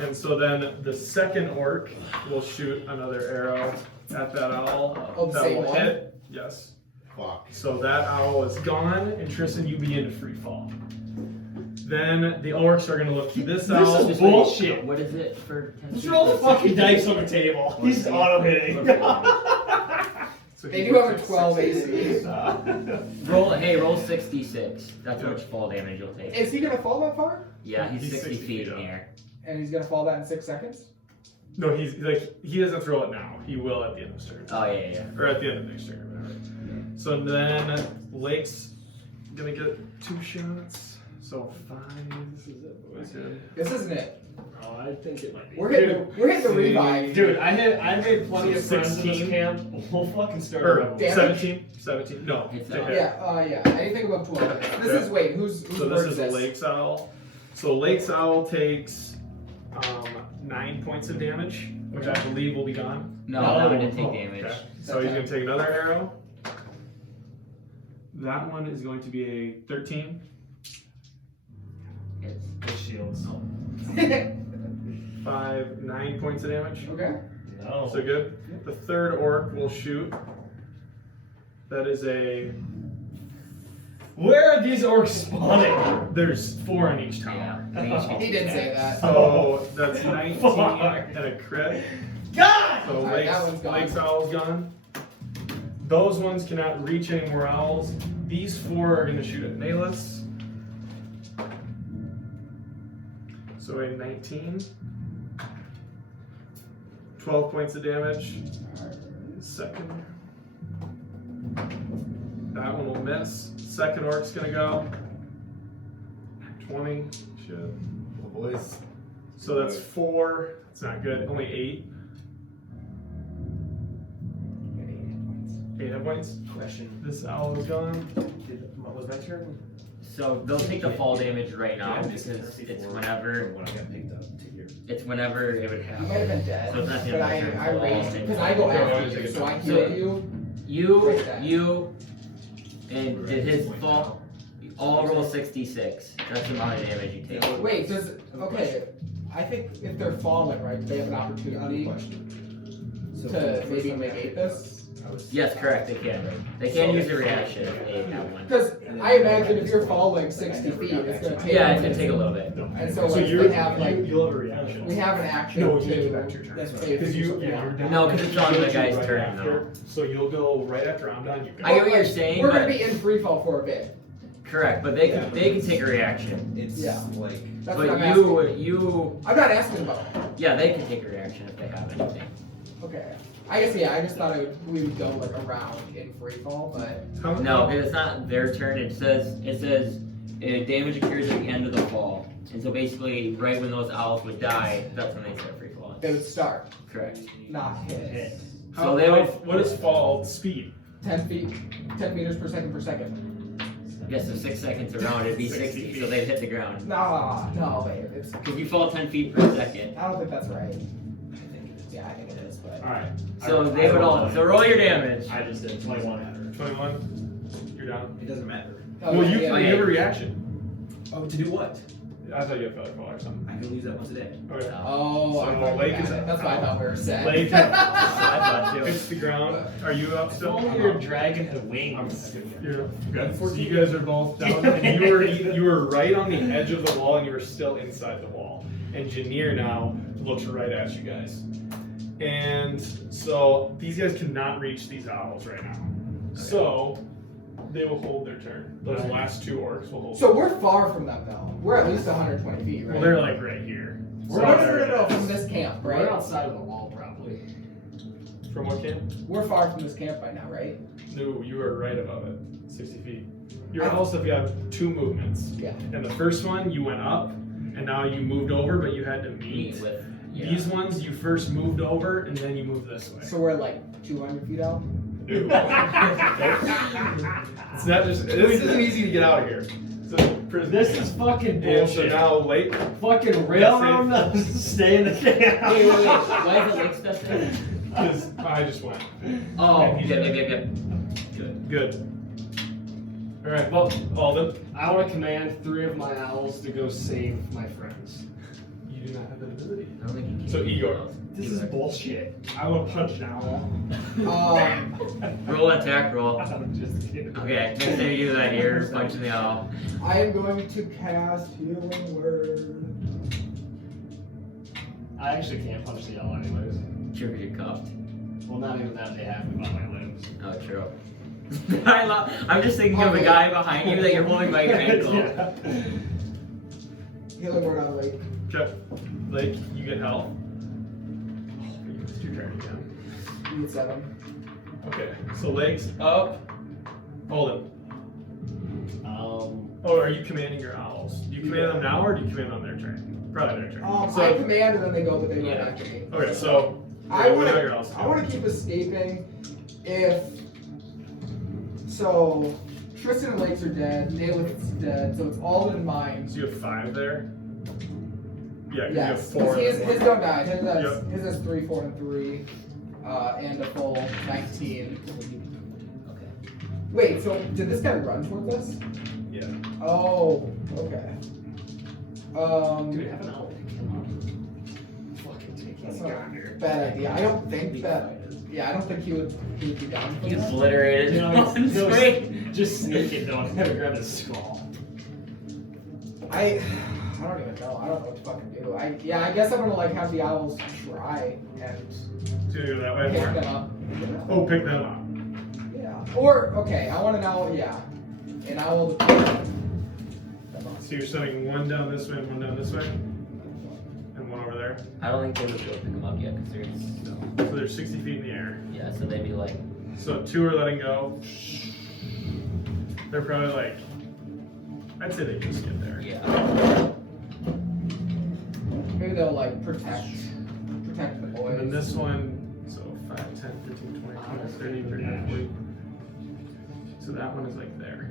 And so then the second orc will shoot another arrow at that owl. Oh, the That same will one? hit. Yes. Fuck. So that owl is gone, and Tristan, you begin to free fall. Then the orcs are gonna look to this owl. is bullshit. What is it for 10 Just feet? roll the fucking dice on the table. He's auto hitting. So They he do have a takes 12 60. Roll 66. That's how much fall damage you'll take. Is he gonna fall that far? Yeah, he's He's 60 60 feet feet in up. the air. And he's gonna fall that in 6 seconds? No, he's like he doesn't throw it now. He will at the end of his turn. Oh, yeah. Or at the end of next turn, whatever. So then Lake's gonna get 2 shots. So 5. This is it, boys. This isn't it. Oh, I think it might be. We're hitting the revive. Dude, I made plenty So of friends in this 16? camp. We'll fucking start a Or revolution. 17? 17? No. It's to not. hit. Yeah, anything above 12. This is, wait, who's So bird this is a Lake's owl. So Lake's owl takes 9 points of damage, which I believe will be gone. No, that one didn't take damage. Okay. So he's gonna take another arrow. That one is going to be a 13. It's The shields. 5, 9 points of damage. Okay. No. So good. The third orc will shoot. That is a. Where are these orcs spawning? There's 4 on each yeah. tower. He didn't say that. So that's 19 Fuck. and a crit. God! So Alright, that one's gone. Lake's owl's gone. Those ones cannot reach any more owls. These 4 are going to shoot at Naileth. So a 19. 12 points of damage. Second. That one will miss. Second orc's going to go. 20. Shit. Oh, boys. So that's 4. That's not good. Only 8. 8 hit points. Question. This owl is gone. Was my turn? So they'll take the fall damage right now because it's whenever When I got picked up to here. it would You happen. might have been dead. So it's not the But end of the turn. I raged, because I go after you, so I heal you. You, and did his fall? All roll 66. That's the amount of damage you take. Wait, okay, I think if they're falling, right, they have an opportunity So to for the maybe first negate time, this? I was- Yes, correct. They can. They can use a reaction if they have one. Because I imagine if you're falling 60 feet, it's gonna take. Yeah, it's gonna take a little bit. And so So like, you're- we have like, You'll have a reaction. we have an action No, to. you do that your turn. That's right. Because you're down. No, 'cause it's on the You'll shoot guy's right turn, after. So you'll go right after I'm done. You I go. get what you're saying, We're gonna but be in free fall for a bit. correct. But they can take a reaction. It's Yeah. like That's what I'm But asking. you, I'm not asking about it. yeah, they can take a reaction if they have anything. Okay. I guess, yeah, I just thought we would go like around in free fall, but. How many- No, because it's not their turn. It says damage occurs at the end of the fall, and so basically, right when those owls would die, that's when they start free falling. They would start, Correct. not hit. How, So they would. what is fall speed? 10 feet, 10 meters per second. Yes, so 6 seconds around, it'd be 60, so they'd hit the ground. No, wait, it's. If you fall 10 feet per second, I don't think that's right. Yeah, I think it is, but. Alright. so they would all. So roll your damage. I just did 21. 21. You're down. it doesn't matter. Oh, Well, yeah, you yeah, can yeah. give a reaction. Oh, to do what? I thought you had feather fall or something. I can use that once a day. Okay. Oh, So I thought Layk you had is- it. That's why I thought we were set. Layk I thought too. hits the ground. Are you up If still? only your dragon had wings. You're good. So you guys are both down, and you were right on the edge of the wall, and you were still inside the wall. And Janir now looks right at you guys. And so these guys cannot reach these owls right now. So they will hold their turn. Those last 2 orcs will hold. So we're far from them though. We're at least 120 feet, right? Well, they're like right here. We're So no, from this camp, right? We're outside of the wall, probably. from what camp? We're far from this camp by now, right? No, you are right above it, 60 feet. Your owls have got 2 movements. Yeah. And the first one, you went up, and now you moved over, but you had to meet. Meet with. Yeah. These ones, you first moved over, and then you moved this way. So we're like 200 feet out. No. It's not just. This isn't easy to get out of here. So, This is fucking and so bullshit. now Layk. Fucking railroad them, stay in the camp. Wait. Why is it Lake stuff there? Because I just went. Oh, And he's- yep. Good. All right. Well, Alden, I want to command 3 of my owls to go save my friends. You do not have that ability. I don't think you can. So, Igor. This is bullshit. I will punch an owl. Roll an attack roll. I'm just kidding. Okay, next time you do that, you're punching the owl. I am going to cast Healing Word. I actually can't punch the owl anyways. Sure, you're cuffed. Well, not even that. They have me by my limbs. Oh, true. I'm just thinking of the guy behind you that you're holding by your ankle. Yeah. Healing Word on Layk. Okay. Layk, you get health. It's your turn again. You get 7. Okay, so Lake's up. Alden. Oh, are you commanding your owls? Do you command them now or do you command them on their turn? Probably their turn. I command and then they go, but they run Yeah. after me. Okay, so I what want are your owls? to keep escaping if. So, Tristan and Layks are dead, Naileth's dead, so it's all in mine. So you have 5 there? Yeah, you have Yes, 4. his don't die. Yep. His is 3, 4, and 3, and a full 19. Okay. Wait, so did this guy run towards us? Yeah. Oh, okay. Dude, have an owl pick him up. Fucking take That's his not gander. a bad idea. I don't think that. Yeah, I don't think he would be down for You that. obliterated You know, one he'll swing. just sneak it though. Never grab his skull. I don't even know. I don't know what to fucking do. I guess I'm gonna like have the owls try and So you go that pick way? them up. Oh, pick them up. Yeah. Or okay, I want an owl. Yeah, an owl. To pick them up. So you're sending one down this way and one down this way? And one over there? I don't think they would be able to pick them up yet because they're So they're 60 feet in the air. yeah, so they'd be like So 2 are letting go. They're probably like, I'd say they just get there. yeah. Maybe they'll like protect the boys. And then this one, so 5, 10, 15, 20, 30, 35, 40. So that one is like there.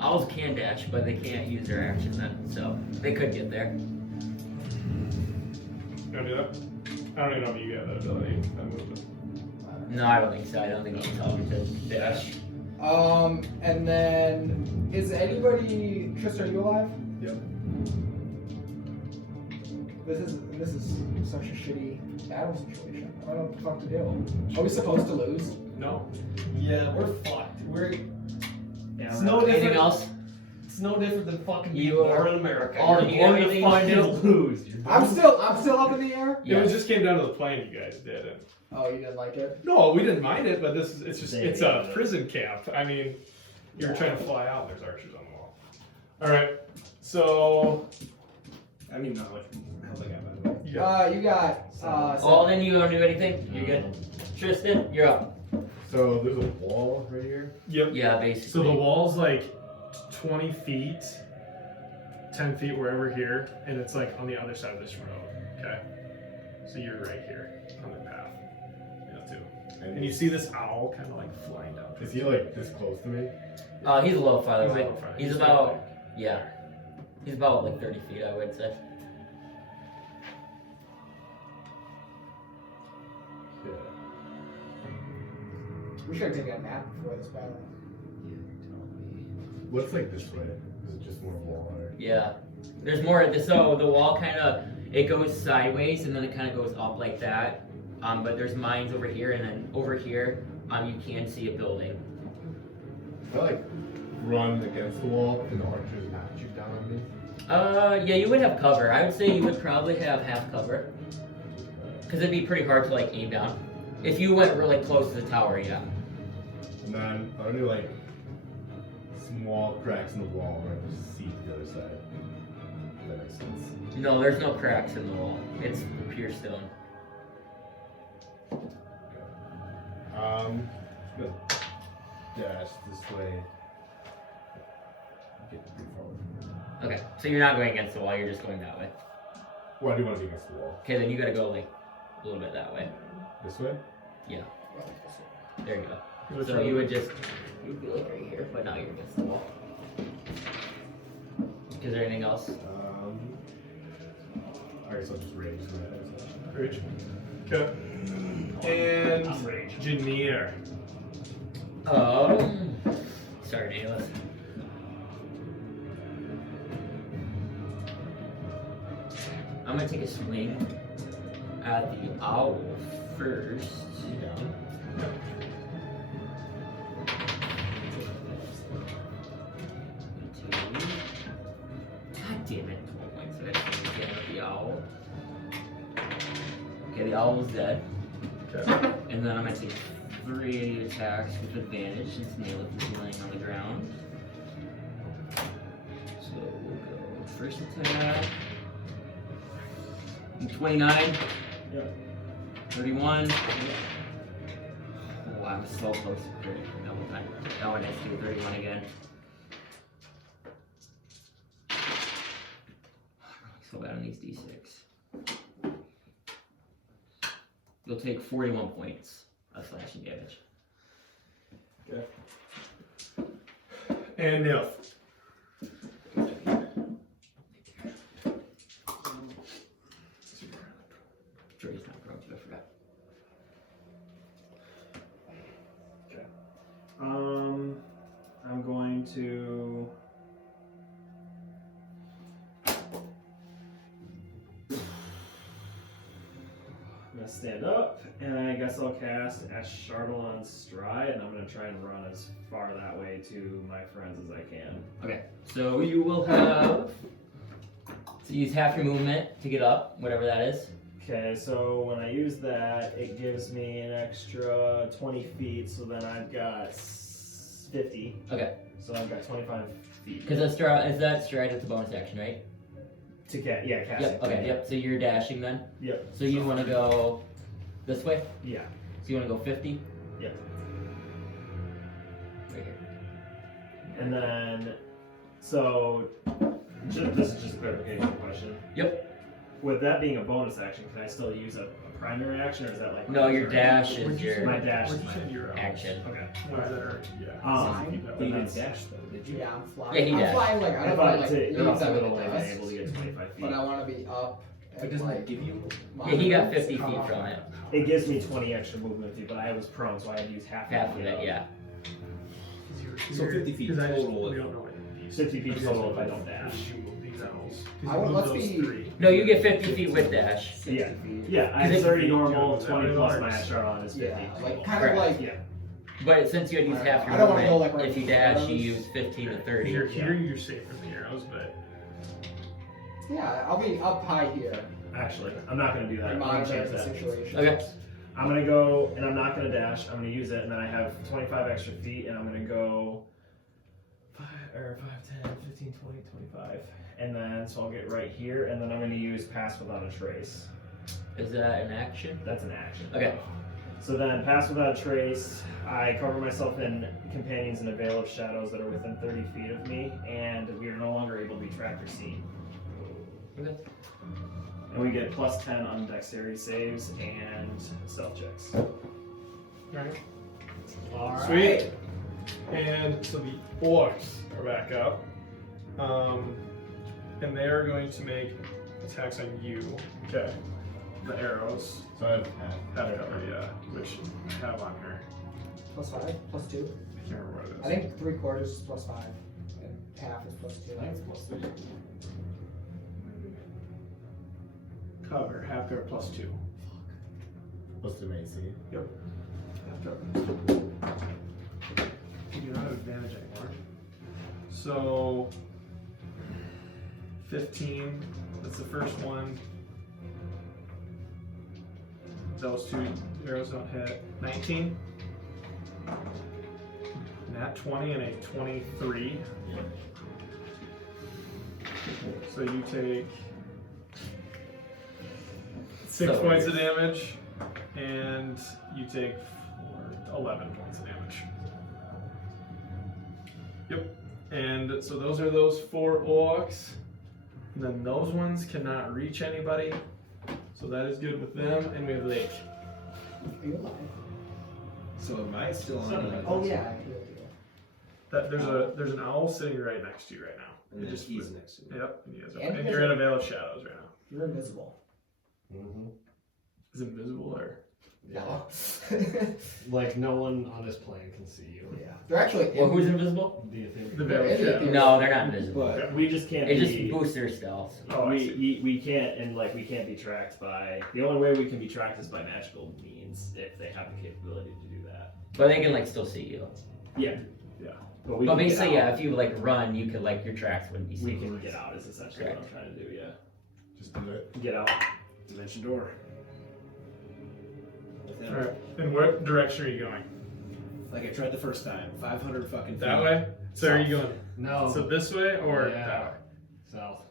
Owls can dash, but they can't use their action then, so they could get there. You wanna do that? I don't even know if you have that ability, that movement. No, I don't think so. I don't think you can tell me to dash. And then is anybody Tristan? Are you alive? Yep. This is such a shitty battle situation. I don't know what the fuck to do. Are we supposed to lose? No. Yeah, we're fucked. We're. Yeah, It's no anything different. else? It's no different than fucking You being are- born in America. Alden, You're you have born to anything fucking to lose. I'm still up in the air. It just came down to the plane you guys did. And Oh, you didn't like it? no, we didn't mind it, but it's They a did. prison camp. I mean, you were trying to fly out, there's archers on the wall. Alright, so I don't even know how much health I got, by the way. you got You got Alden, you don't do anything? You're good. Tristan, you're up. So there's a wall right here. yep. Yeah, basically. So the wall's like 20 feet, 10 feet wherever here, and it's like on the other side of this road. Okay. So you're right here on the path. Yeah, too. And you see this owl kind of like flying down. Is he like this close to me? He's a little farther He's a away. little farther. He's He's about like- yeah. He's about like 30 feet, I would say. Yeah. We should have taken a nap before this battle. What's like this way? Is it just more wall or? Yeah. There's more. So the wall kind of it goes sideways and then it kind of goes up like that. But there's mines over here and then over here, you can see a building. If I like run against the wall, can the archers not shoot down on me? Yeah, you would have cover. I would say you would probably have half cover. Because it'd be pretty hard to like aim down. If you went really close to the tower, yeah. And then are there like small cracks in the wall where I can just see the other side? If that makes sense. No, there's no cracks in the wall. It's pure stone. Just gonna dash this way. Get pretty far. Okay, so you're not going against the wall, you're just going that way. Well, I do want to be against the wall. Okay, then you gotta go like a little bit that way. This way? There you go. Which So way? you would just, you'd be like right here, but now you're against the wall. Is there anything else? Alright, so I'll just rage. Rage. Okay. And I'm rage. Janir. Sorry, Naileth. I'm gonna take a swing at the owl first. You down? God damn it. 12 points. I gotta swing again at the owl. Okay, the owl is dead. Okay. And then I'm gonna take 3 attacks with advantage since Naileth is laying on the ground. So we'll go first attack. 29. Yep. 31. Oh, I'm so close to 30. Double time. Oh, and it's do 31 again. So bad on these d6. You'll take 41 points of slashing damage. Okay. And Naileth. Dre's not prone to, I forgot. I'm going to. I'm gonna stand up, and I guess I'll cast Ash Chardalon's Stride, and I'm gonna try and run as far that way to my friends as I can. Okay, so you will have to use half your movement to get up, whatever that is. Okay, so when I use that, it gives me an extra 20 feet, so then I've got 50. Okay. So I've got 25 feet. Because is that stride with the bonus action, right? To cast, yeah, casting. Yep, okay, yep. So you're dashing then? Yep. So you want to go this way? Yeah. So you want to go 50? Yep. Right here. And then, so, this is just a clarification question. Yep. With that being a bonus action, can I still use a primary action, or is that like... No, your dash Where'd is you your My dash Where'd is you send your elves? action. Okay. Ones that are, yeah. But You didn't that's- dash though, did you? Yeah, I'm flying. Yeah, he I'm dashed. flying like I I don't thought want like to leaves you're also out of only the been dust, able to get 25 feet. but I want to be up. But and, doesn't like, that give you? Yeah, he got 50 feet Come from on. it. It gives me 20 extra movement feet, but I was prone, so I had to use half Half of it. it, yeah. So 50 feet Because I just- total. We don't know what these. 50 feet these total are if I don't dash. You move these owls. I want- let's those be- 3. No, you get 50 feet with dash. Yeah. 60 feet. Yeah, I have 'Cause 30 it- normal, yeah, 20 plus my works. Astron is 50. Yeah, like kind Correct. of like Yeah. But since you had used half your I don't wanna movement, go, like, right if you before dash, you those. use 15 to If 30. you're here, you're safe from the arrows, but yeah. I'll be up high here. Actually, I'm not going to do that. I'm going to Monitor change the that. situation. Okay. I'm going to go, and I'm not going to dash. I'm going to use it, and then I have 25 extra feet, and I'm going to go 5, 10, 15, 20, 25. And then, so I'll get right here, and then I'm going to use Pass Without a Trace. Is that an action? That's an action. Okay. So then, Pass Without a Trace, I cover myself in companions in a veil of shadows that are within 30 feet of me, and we are no longer able to be tracked or seen. Okay. And we get plus 10 on dexterity saves and stealth checks. Alright. Sweet. And so the orcs are back up. And they are going to make attacks on you. Okay. The arrows. So I have Have cover, yeah. Which I have on here. +5, +2. I can't remember what it is. I think 3/4 is +5, and half is +2. Mine's plus 3. Cover, half cover +2. plus 2 AC. Half cover +2. You don't have advantage anymore. So 15, that's the first one. Those 2 arrows don't hit. 19. Nat 20 and a 23. So you take 6 So points of damage, and you take 11 points of damage. Yep. And so those are those 4 orcs. And then those ones cannot reach anybody. So that is good with them. And we have Layk. Are you alive? So am I still on? Oh yeah, I healed you. That there's an owl sitting right next to you right now. And It then just he's next to me. Yep. And, you guys are, And and you you're guys in a veil of shadows right now. You're invisible. Mm-hmm. Is it invisible or? No. Like no one on this plane can see you. Yeah. They're actually. Well, who's invisible? Do you think? The They're village. in Yeah. the- No, they're not invisible. But We just can't It be. just boosts their stealth. Oh, I see. we can't and like we can't be tracked by. The only way we can be tracked is by magical means if they have the capability to do that. But they can like still see you. Yeah. Yeah. But we But can basically, get yeah, out. if you like run, you could like your tracks wouldn't be We seen. can get out is essentially what I'm trying to do. Yeah. Just do it. Get out. dimension door. Within, All right. And what direction are you going? like I tried the first time, 500 fucking feet. That way. So are you going? No. So this way or Yeah. that way? South.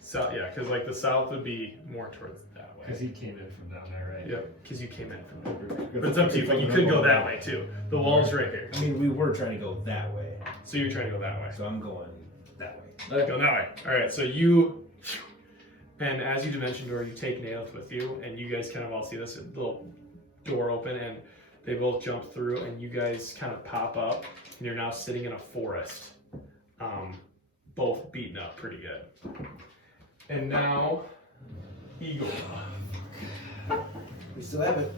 South. Yeah, because like the south would be more towards that way. Because he came in from down there, right? Yep. Because you came in from there. But it's up to you. But you could go that way too. The wall's right here. I mean, we were trying to go that way, So you're trying to go that way. so I'm going that way. Okay. Go that way. All right. So you, and as you dimension door, you take Naileth with you, and you guys kind of all see this little door open, and they both jump through, and you guys kind of pop up, and you're now sitting in a forest, both beaten up pretty good. And now, Igor. We still have it.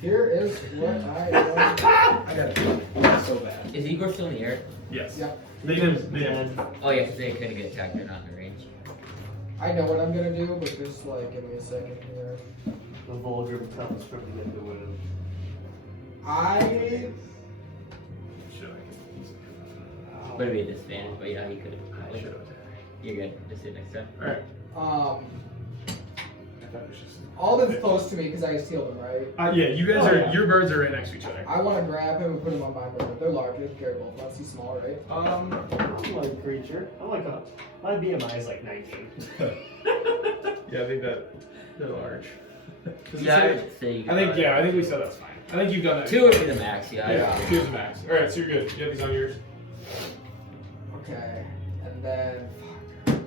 Here is what I. I got it so bad. Is Igor still in the air? Yes. Yep. They didn't. They didn't. Oh yeah, because they couldn't get attacked. They're not in range. I know what I'm gonna do, but just like give me a second here. The vulgar becomes from the wind. I. Should I? Would it be a disadvantage? But yeah, he could have. I should have. You're good. Just sit next time. All right. I thought it was just. Alden's close to me because I just healed him, right? Yeah, you guys Oh, are. yeah. Your birds are right next to each other. I want to grab him and put him on my bird. They're large. They can carry both. Let's see small, right? I'm like a creature. I'm like a. My BMI is like 19. Yeah, I think that they're large. Yeah, I would say you I think I think we said that's fine. I think you've done that. Two would be the max. Yeah. Yeah, two's the max. All right, so you're good. You have these on yours. Okay. And then. Fuck.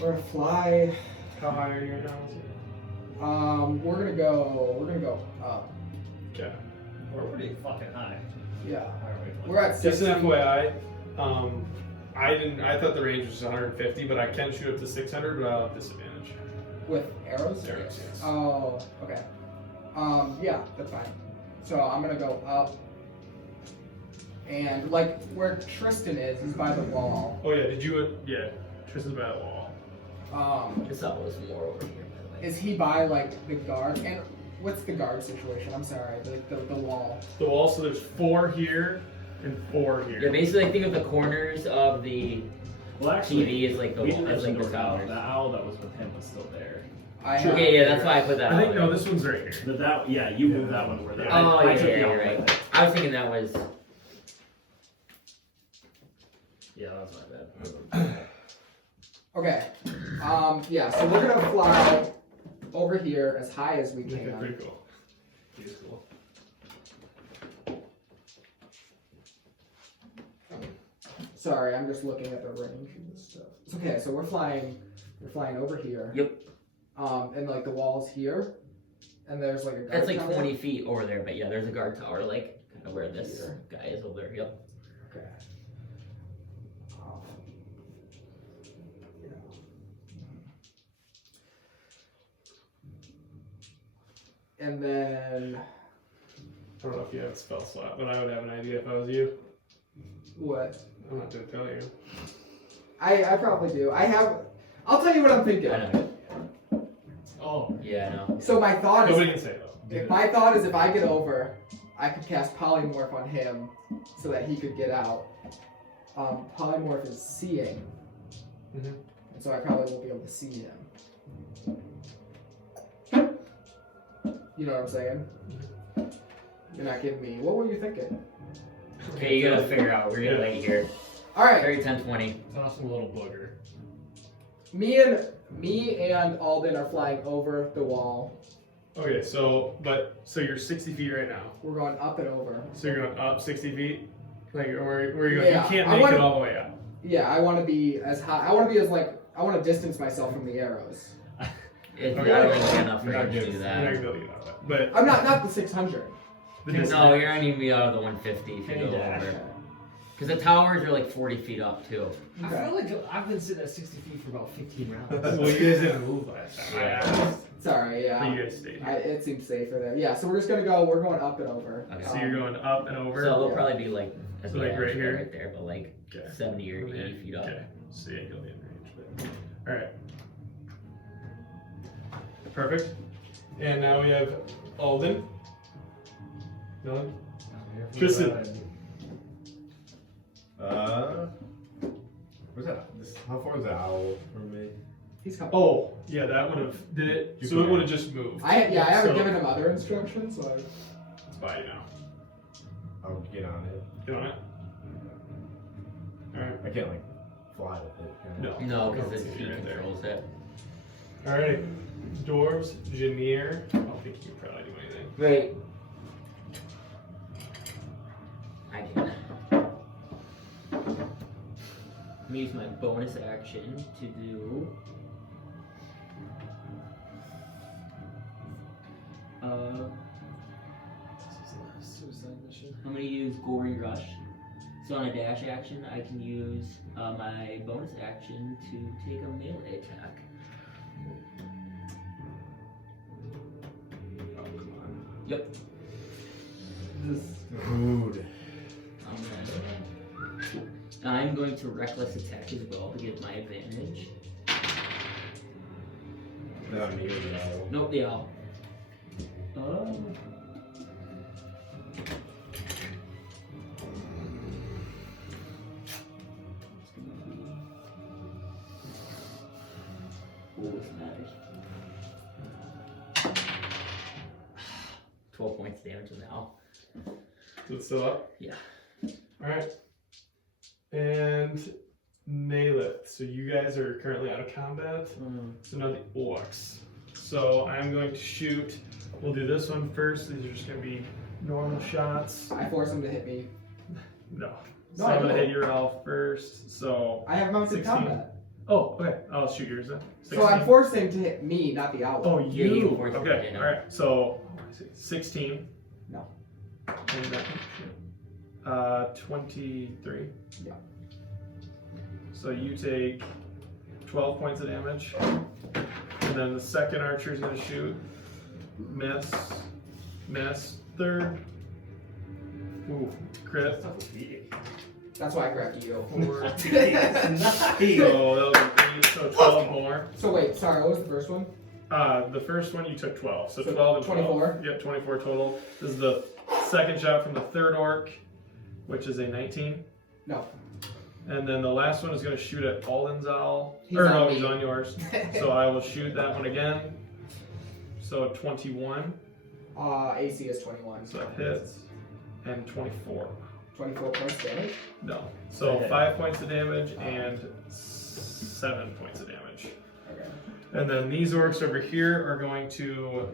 We're gonna fly. How high are you right now? We're gonna go up. Okay. We're pretty fucking high. Yeah. Aren't we? We're at Just 60. an FYI, I thought the range was 150, but I can shoot up to 600, but I'll have disadvantage. With arrows? Arrows, yes. Oh, okay. Yeah, that's fine. So I'm gonna go up. And like where Tristan is, he's by the wall. Oh yeah, did you? Yeah, Tristan's by the wall. This up was more over here, by the way. Is he by like the guard? And what's the guard situation? I'm sorry, the wall. The wall. So there's 4 here and 4 here. Yeah, basically, think of the corners of the Well, actually, TV is like the we wall, didn't is like mention the towers. the owl that was with him was still there. Okay, yeah, that's why I put that. I think out no, this one's right here. But that, yeah, you moved that one over there. Oh I yeah, took the yeah, owl you're with right. it. I was thinking that was. Yeah, that's my bad. Okay. Yeah, so we're gonna fly over here as high as we Okay, can. pretty cool. He's cool. Sorry, I'm just looking at the range of this stuff. It's okay, so we're flying over here. Yep. And like the wall's here. And there's like a guard That's like tower. 20 feet over there, but yeah, there's a guard tower, like kind of where this Here. guy is over there. Yep. Okay. Yeah. And then I don't know if you have a spell slot, but I would have an idea if I was you. what? I'm not gonna tell you. I probably do. I'll tell you what I'm thinking. I know. Oh, Yeah, I know. So my thought Nobody is, can say though. if my thought is if I get over, I could cast polymorph on him so that he could get out. Polymorph is seeing, Mhm. and so I probably won't be able to see him. You know what I'm saying? You're not giving me. What were you thinking? Okay, you gotta figure out. We're gonna lay here. All right, Very 10-20. toss him a little booger. me and Alden are flying over the wall. Okay, so you're 60 feet right now. We're going up and over. So you're going up 60 feet. Like where are you going? Yeah, You can't I make wanna- it all the way up. Yeah, I want to be as high. I want to be as like. I want to distance myself from the arrows. It's Okay. not really enough You're not range to good. do You're not that. gonna be able to get out of that. But I'm not the 600. the No, distance- you're only gonna be out of the 150 if you Can go you dash? over. Okay. Because the towers are like 40 feet up too. I feel like I've been sitting at 60 feet for about 15 rounds. Well, you guys didn't move last time. I asked. Sorry, But yeah. you guys stayed here. It seems safer there. Yeah, so we're just gonna go. We're going up and over. Okay. So you're going up and over. So they'll Yeah. probably be like, So like right here? right there, but like Okay. 70 or 80 feet up. Okay. So yeah, you'll be in range. But... Alright. Perfect. And now we have Alden. Dylan? Tristan. Where's that? How far is the owl from me? He's coming. Oh, yeah, that would have did it. You So can- it would have just moved. I haven't So- given him other instructions, so It's by you now. I'll get on it. Get on it. Alright. I can't like fly with it. Can I? No. No, because It's he right there. controls it. Alright. Dwarves, Janir. I don't think you can probably do anything. Right. I can. I'm gonna use my bonus action to do. Suicide mission. I'm gonna use Gory Rush. So on a dash action, I can use my bonus action to take a melee attack. Oh, come on. Yep. Rude. I'm going to reckless attack as well to get my advantage. Not me or the owl. Nope, the owl. Ooh, this matters. 12 points damage on the owl. So it's still up? Yeah. Alright. And Naileth. So you guys are currently out of combat. So now the orcs. So I'm going to shoot. We'll do this one first. These are just going to be normal shots. I force him to hit me. No. No, So I I'm going to don't. hit your elf first. So. I have mounted 16. combat. Oh, okay. I'll shoot yours then. So I'm 16. forcing to hit me, not the owl. Oh, Yeah, you you. can force it, Okay. yeah, no. Alright. So, 16. No. And that, 23. Yeah. So you take 12 points of damage. And then the second archer is going to shoot. Miss. Miss. Third. Ooh. Crit. That's why I grabbed you. 4. So that'll be 8. So 12 more. So wait, sorry, what was the first one? The first one you took 12. So So 12 and 12. 24? Yep, 24 total. This is the second shot from the third orc, which is a 19. No. And then the last one is going to shoot at Alden's owl. He's or on no, me. he's on yours. So I will shoot that one again. So 21. AC is 21. So it hits. And 24. 24 points damage. No. So 5 points of damage and 7 points of damage. Okay. And then these orcs over here are going to,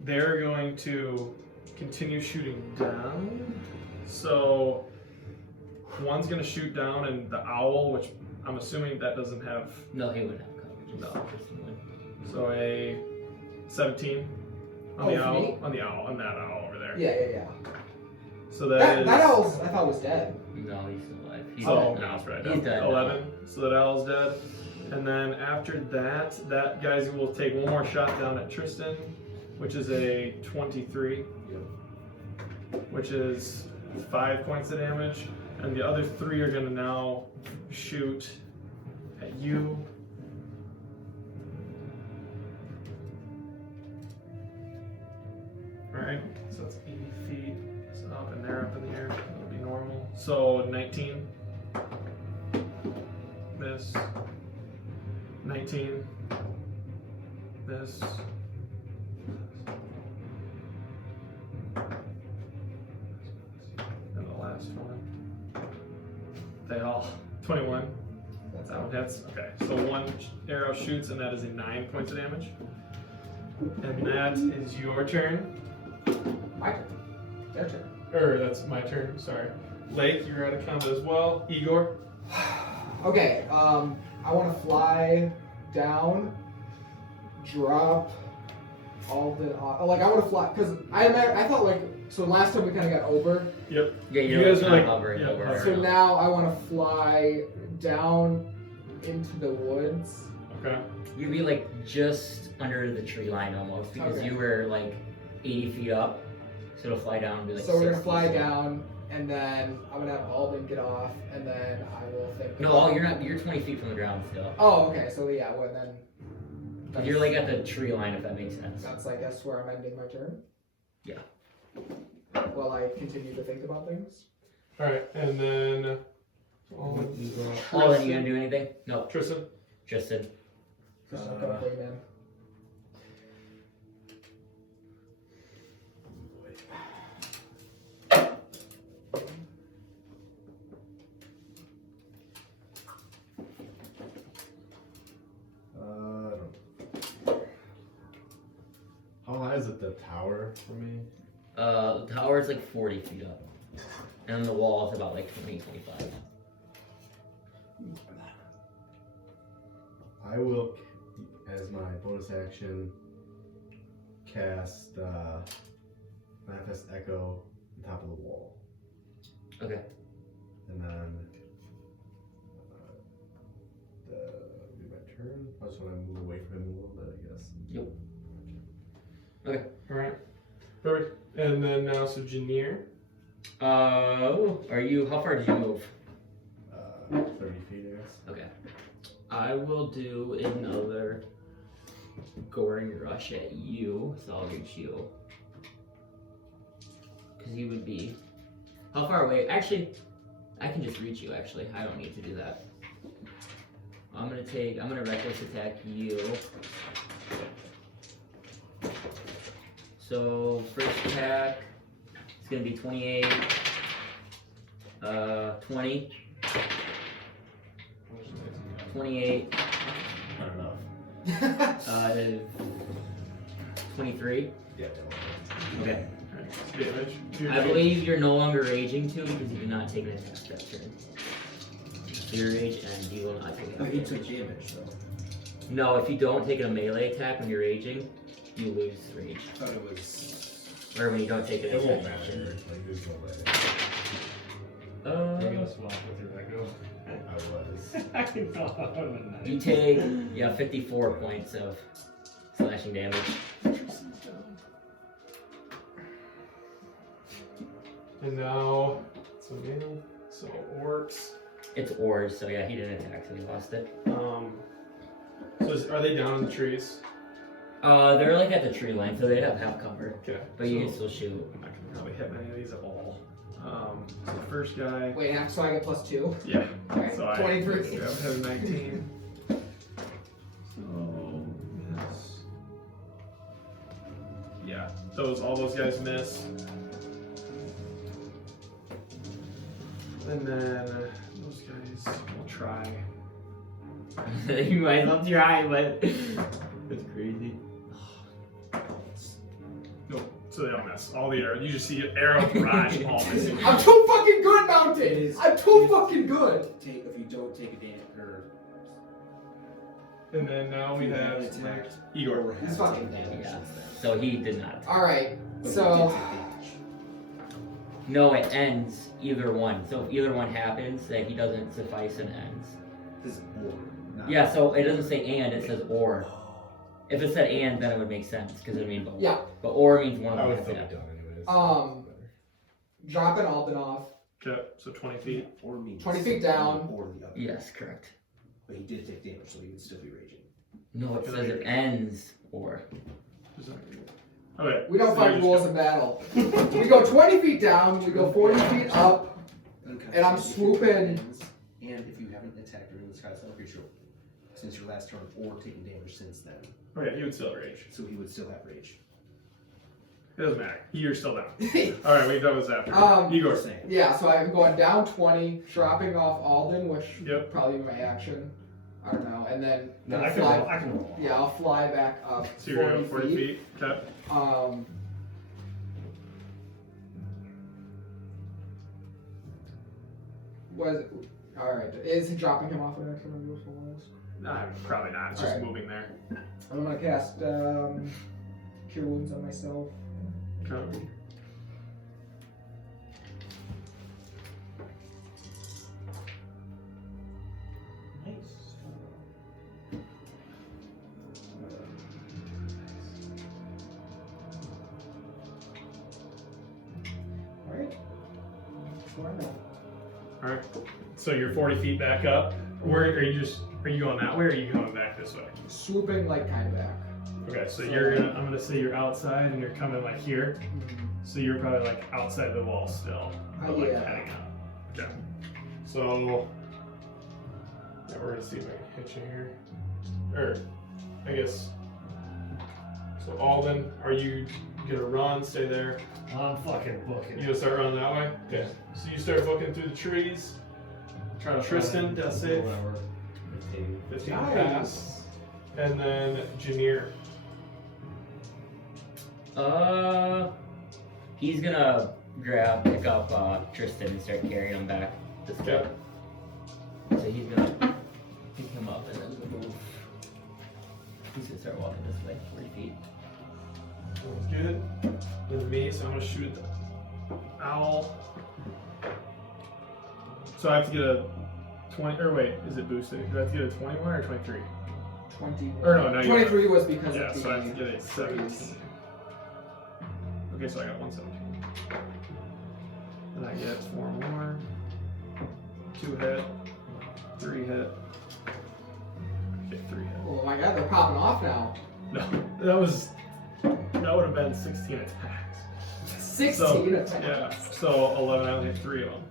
they're going to continue shooting down. So one's going to shoot down, and the owl, which I'm assuming that doesn't have, No, he wouldn't have coverage. It's No. Tristan would. so a 17 on Oh, the for owl, me? on that owl over there. Yeah. So that is. That owl's, I thought was dead. No, he's still alive. He's Oh, dead no, now. that's right. He's dead. now. 11. So that owl's dead. And then after that, that guys will take one more shot down at Tristan, which is a 23, which is 5 points of damage. And the other 3 are going to now shoot at you. Alright, so that's 80 feet. So up and they're up in the air. That'll be normal. So 19. Miss. 19. Miss. And the last one. They all. 21. That's That one hits. Okay, so one arrow shoots, and that is a 9 points of damage. And that is your turn. my turn. Their turn. Or that's my turn, sorry. Layk, you're out of combat as well. Igor. Okay, I want to fly down, drop Alden off. Like, I want to fly, because I thought, like, So last time we kind of got over. Yep. Yeah, You you're guys are kind of like- hovering yeah, over. hovering. So now I want to fly down into the woods. Okay. You'd be like just under the tree line almost because Okay. you were like 80 feet up. So it'll fly down and be like So we're gonna 60. fly down, and then I'm gonna have Alden get off, and then I will think. No, you're not. You're 20 feet from the ground still. Oh, okay. So yeah, well then. You're like at the tree line, if that makes sense. That's I guess where I'm ending my turn. Yeah. While I continue to think about things. All right, and then. Alden, you gonna do anything? No, Tristan. Tristan. Just not gonna play man. How high is it, the tower for me? The tower's like 40 feet up, and the wall is about like 20, 25. I will, as my bonus action, cast Manifest Echo on top of the wall. Okay. And then do my turn. I just want to move away from him a little bit, I guess. Yep. Okay. All right. Perfect. And then now, so Janir. Are you? How far did you move? 30 feet, I guess. Okay. I will do another goring rush at you, so I'll reach you. Because you would be. How far away? Actually, I can just reach you, actually. I don't need to do that. I'm gonna reckless attack you. So, first attack, it's gonna be 28, 20, 28, Not enough. 23. Yeah, Okay. Damage. I believe you're no longer raging too because you did not take an attack that turn. So you rage and you will not take an He attack. took damage though. No, if you don't take a melee attack when you're raging, you lose rage. I thought it was. Or when you don't take an It won't attack matter. action. Like, there's no way. You're gonna swap with your Echo. I was. I can tell that would have been nice. You take 54 points of slashing damage. And now, so Naileth, so orcs. It's oars, so yeah, he didn't attack, so he lost it. Are they down in the trees? They're like at the tree line, so they'd have half cover. Okay. But you can still shoot. I'm not gonna probably hit many of these at all. So the first guy. Wait, so I get +2. Yeah. Alright, So I 23. Yeah, I have 19. So yes. Yeah, all those guys miss. And then those guys will try. You might as well try, but that's crazy. No, so they don't miss. All the arrows. You just see arrows barrage all missing. I'm too fucking good, Mountain! I'm too fucking good! If you don't take a damage or And then now we have attacked Igor. He's fucking dead. Yeah. So he did not. Alright, but so. you did take damage. No, it ends either one. So if either one happens, that he doesn't suffice and ends. This is war. Not Yeah, so it doesn't say and, it says or. If it said and, then it would make sense, because it would mean both. Yeah. But or means one I of would them still has be to done anyways. Dropping Alden off. Okay, so 20 feet. or means 20 feet down. or the other. Yes, correct. But he did take damage, so he would still be raging. No, it says it ends or. Okay. We don't so fight you're rules of battle. We go 20 feet down, we go 40 feet up, and I'm swooping. And if you haven't attacked during the sky cell creature since your last turn, or taken damage since then, Okay, he would still rage. so he would still have rage. It doesn't matter. You're still down. Alright, we've done this after. Igor. Saying. Yeah, so I'm going down 20, dropping off Alden, which Yep. probably be my action. I don't know, and then No, gonna I can fly. roll. I can roll. Yeah, I'll fly back up So you're going 40 feet. Okay. Alright, is he dropping him off an extra useful ones? No, probably not. It's just Alright. moving there. I'm gonna cast Cure Wounds on myself. Okay. where I'm at. All right. So you're 40 feet back up. Where are you? Are you going that way, or are you going back this way? Swooping like kind of back. Okay. So you're gonna. I'm gonna say you're outside, and you're coming like here. So you're probably like outside the wall still, but like Yeah. heading up. Okay. So yeah, we're gonna see if I can hit you here. Or I guess. So Alden, are you gonna run? Stay there. I'm fucking booking. You gonna start running that way? Okay. So you start booking through the trees. Try to Tristan, death save. Whatever. 15 Nice. pass. And then Janir. He's gonna pick up Tristan and start carrying him back this way. Okay. So he's gonna pick him up and then move. He's gonna start walking this way, 40 feet. Sounds good. Then me, so I'm gonna shoot the owl. So I have to get a 20, or wait, is it boosted? Do I have to get a 21 or 23? 21. Or no, you 23 was because Yeah, of the so I have to get a 17. freeze. Okay, so I got 117. Then I get 4 more. 2 hit. 3 hit. Okay, 3 hit. Oh my god, they're popping off now. No, that would have been 16 attacks. 16 attacks. Yeah, so 11, I only hit 3 of them.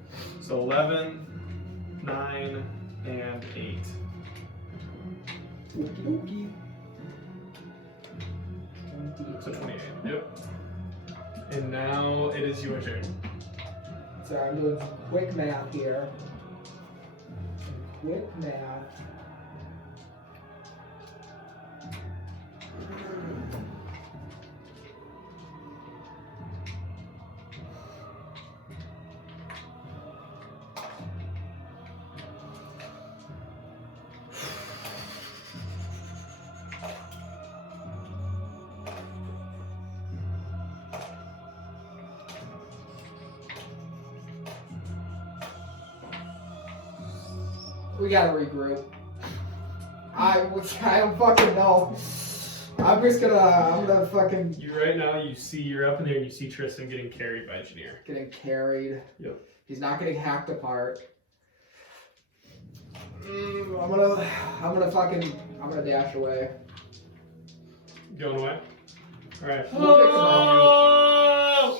So 11, 9, and 8. Okie dokie. So 28. Yep. And now it is your turn. So I'm doing some quick math here. Quick math. We gotta regroup. I don't fucking know. I'm gonna fucking Right now, you're up in there and you see Tristan getting carried by Janir. getting carried. Yep. He's not getting hacked apart. I'm gonna dash away. Going away? Alright. We'll pick him up.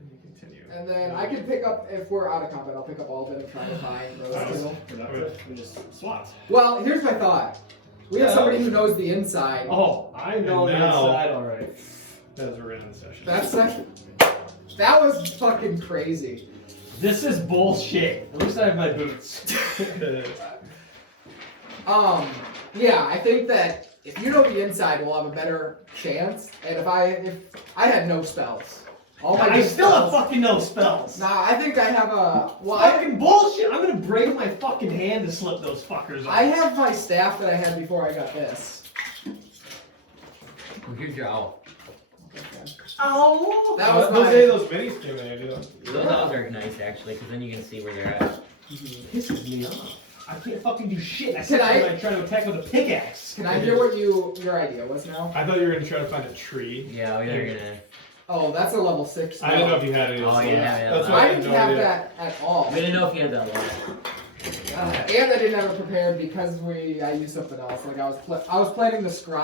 And you continue. And then I can pick up, if we're out of combat, I'll pick up Alden and try to find those two. We just swapped. Well, here's my thought. We have somebody who knows the inside. Oh, I know the And now- inside already. As we're in the session. That was fucking crazy. This is bullshit. At least I have my boots. Yeah, I think that if you know the inside, we'll have a better chance. And if I had no spells, all my I good still have spells- fucking no spells. Nah, I think I have a. Well, I Fucking bullshit. I'm gonna break my fucking hand to slip those fuckers off. have my staff that I had before I got this. Well, here's your owl. Ow! That was those my. those minis came in handy though. Those owls are nice actually, because then you can see where they're at. Pisses me off. I can't fucking do shit. I Can said I- I try to attack with a pickaxe. Can I hear what your idea was now? I thought you were gonna try to find a tree. Yeah, we're gonna. Oh, that's a level 6. I didn't know if you had any of Oh, those. yeah, That's yeah. why I had didn't no have idea. that at all. We didn't know if you had that one. And I didn't have it prepared because I used something else. Like I was planning the scry.